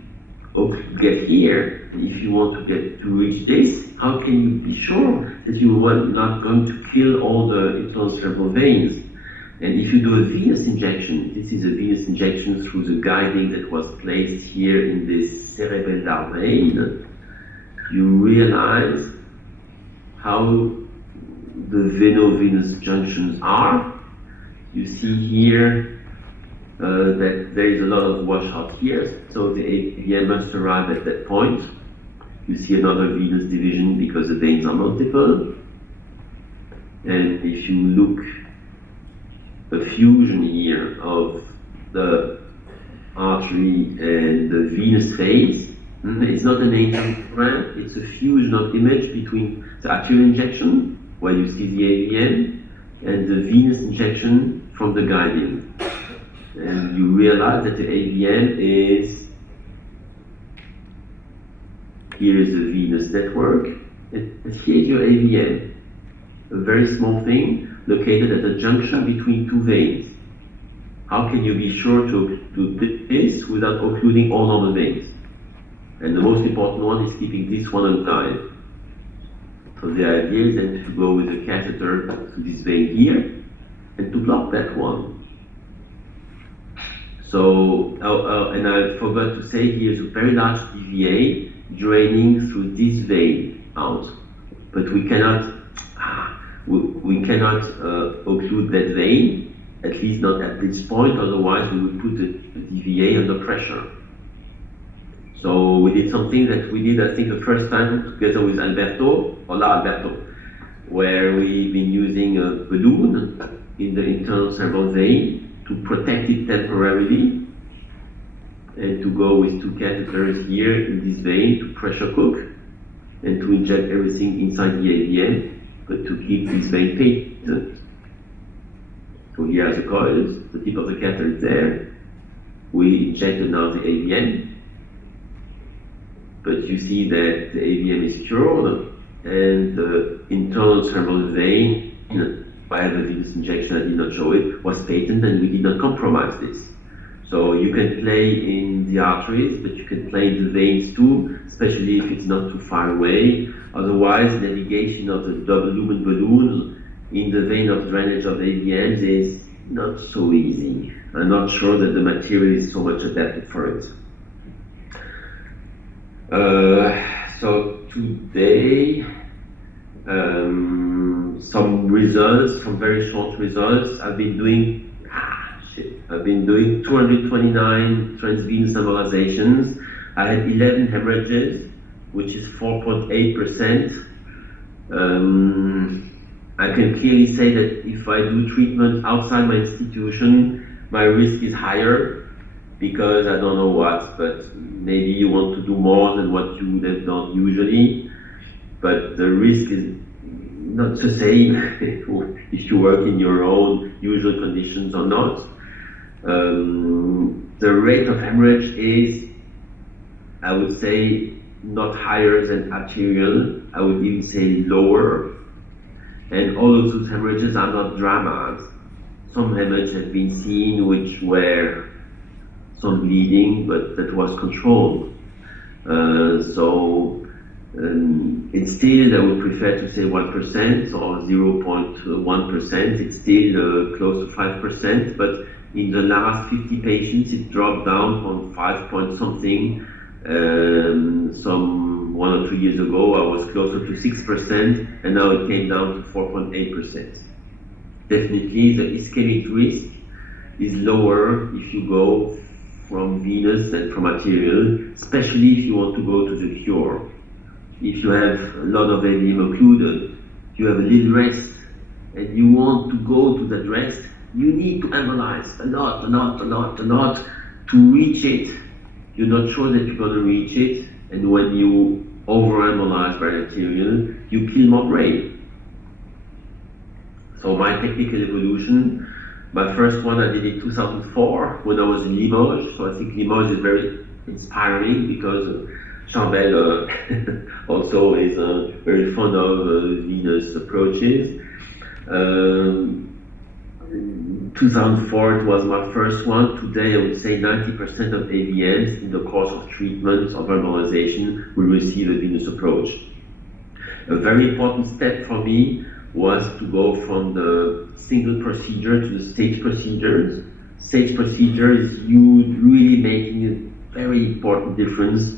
get here, if you want to reach this, how can you be sure that you are not going to kill all the internal cerebral veins? And if you do a venous injection, this is a venous injection through the guiding that was placed here in this cerebellar vein, you realize how the veno-venous junctions are. You see here that there is a lot of washout here, so the AVM must arrive at that point. You see another venous division because the veins are multiple. And if you look a fusion here of the artery and the venous phase, it's not an angiogram, it's a fusion of image between the arterial injection, where you see the AVM, and the venous injection from the guiding. And you realize that the AVM is, here is the venous network, and here's your AVM, a very small thing located at the junction between 2 veins. How can you be sure to do this without occluding all other veins? And the most important one is keeping this one alive. So the idea is then to go with a catheter to this vein here and to block that one. So, and I forgot to say, here's a very large DVA draining through this vein out. But we cannot occlude that vein, at least not at this point, otherwise we would put the DVA under pressure. So we did something that we did, I think, the first time together with Alberto, where we've been using a balloon in the internal cerebral vein to protect it temporarily, and to go with 2 catheters here in this vein to pressure cook, and to inject everything inside the AVM, but to keep this vein patent. So here are the coils, the tip of the catheter is there. We injected now the AVM, but you see that the AVM is cured, and the internal cerebral vein, by the venous injection, I did not show it, was patent, and we did not compromise this. So you can play in the arteries, but you can play in the veins too, especially if it's not too far away. Otherwise, navigation of the double lumen balloon in the vein of drainage of AVMs is not so easy. I'm not sure that the material is so much adapted for it. So today, some results, some very short results. I've been doing 229 transvenous embolizations. I had 11 hemorrhages, which is 4.8%. I can clearly say that if I do treatment outside my institution, my risk is higher because I don't know what, but maybe you want to do more than what you would have done usually. But the risk is not the same if you work in your own usual conditions or not. The rate of hemorrhage is, I would say, not higher than arterial. I would even say lower. And all of those hemorrhages are not dramas. Some hemorrhages have been seen which were some bleeding, but that was controlled. Instead, I would prefer to say 1% or 0.1%. It's still close to 5%, but in the last 50 patients, it dropped down from 5 point something. Some 1 or 2 years ago, I was closer to 6%, and now it came down to 4.8%. Definitely, the ischemic risk is lower if you go from venous than from arterial, especially if you want to go to the cure. If you have a lot of AVM occluded, you have a little rest, and you want to go to that rest, you need to embolize a lot to reach it. You're not sure that you're going to reach it, and when you over-embolize by arterial, you kill more brain. So my technical evolution, my first one I did in 2004 when I was in Limoges. So I think Limoges is very inspiring because Chambel also is very fond of venous approaches. 2004 it was my first one. Today I would say 90% of AVMs in the course of treatment of embolization will receive a venous approach. A very important step for me was to go from the single procedure to the stage procedures. Stage procedure is you really making a very important difference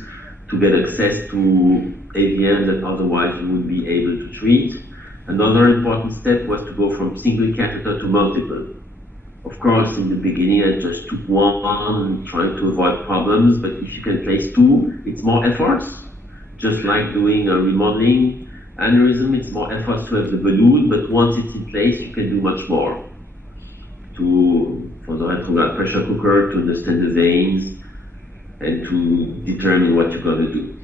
to get access to AVMs that otherwise you wouldn't be able to treat. Another important step was to go from single catheter to multiple. Of course, in the beginning, I just took one, trying to avoid problems, but if you can place two, it's more efforts. Just like doing a remodeling aneurysm, it's more efforts to have the balloon, but once it's in place, you can do much more. For the retrograde pressure cooker, to understand the veins, and to determine what you're going to do.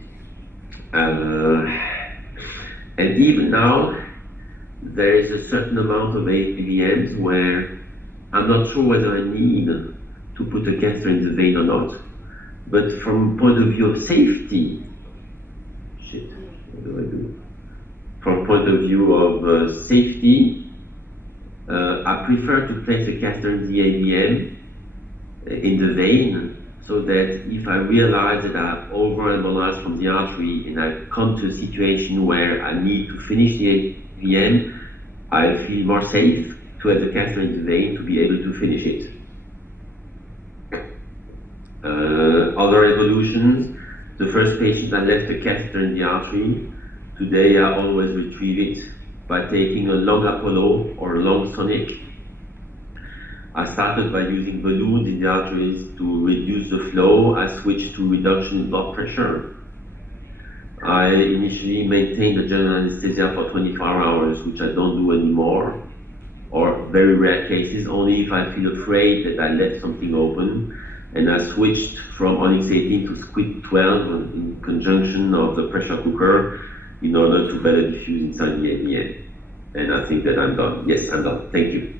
And even now, there is a certain amount of AVMs where I'm not sure whether I need to put a catheter in the vein or not. But from point of view of safety, what do I do? From point of view of safety, I prefer to place a catheter in the AVM, in the vein, so that if I realize that I've over-embolized from the artery and I come to a situation where I need to finish the AVM, I feel more safe to have the catheter in the vein to be able to finish it. Other evolutions, the first patient I left the catheter in the artery. Today I always retrieve it by taking a long Apollo or a long Sonic. I started by using balloons in the arteries to reduce the flow. I switched to reduction in blood pressure. I initially maintained the general anesthesia for 24 hours, which I don't do anymore, or very rare cases, only if I feel afraid that I left something open. And I switched from Onyx 18 to Squid 12 in conjunction of the pressure cooker in order to better diffuse inside the AVM. And I think that I'm done. Yes, I'm done. Thank you.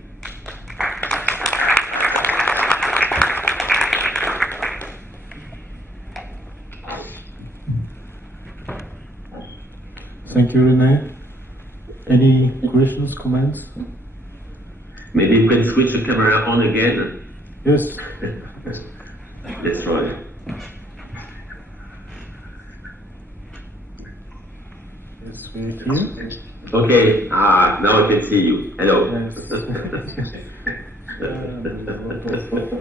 Thank you, René. Any questions, comments? Maybe you can switch the camera on again. Yes. Let's try. Yes, we're here. Okay. Now I can see you. Hello.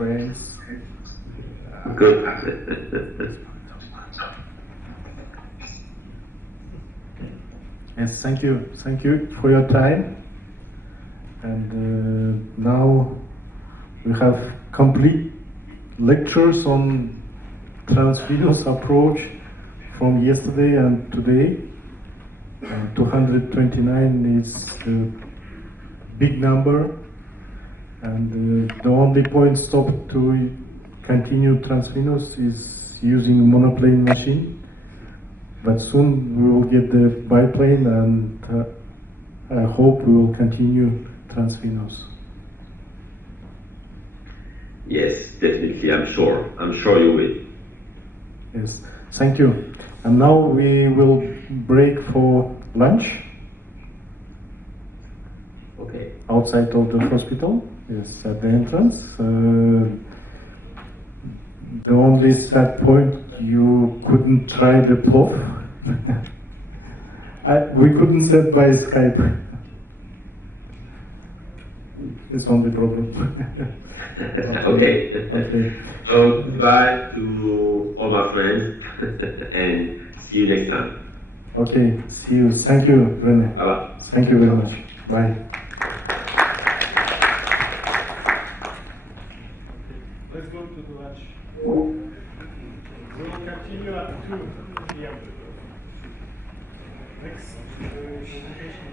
Yes. Good. Yes, thank you. Thank you for your time. And now we have complete lectures on transvenous approach from yesterday and today. 229 is a big number, and the only point stopped to continue transvenous is using monoplane machine. But soon we will get the biplane, and I hope we will continue transvenous. Yes, definitely. I'm sure. I'm sure you will. Yes, thank you. And now we will break for lunch. Okay. Outside of the hospital. Yes, at the entrance. The only sad point, you couldn't try the plov. We couldn't set by Skype. It's only problem. Okay. Okay. So goodbye to all my friends and see you next time. Okay, see you. Thank you, Rene. Bye-bye. Thank you very much. Bye. Let's go to the lunch. We will continue at 2 p.m. Next presentation.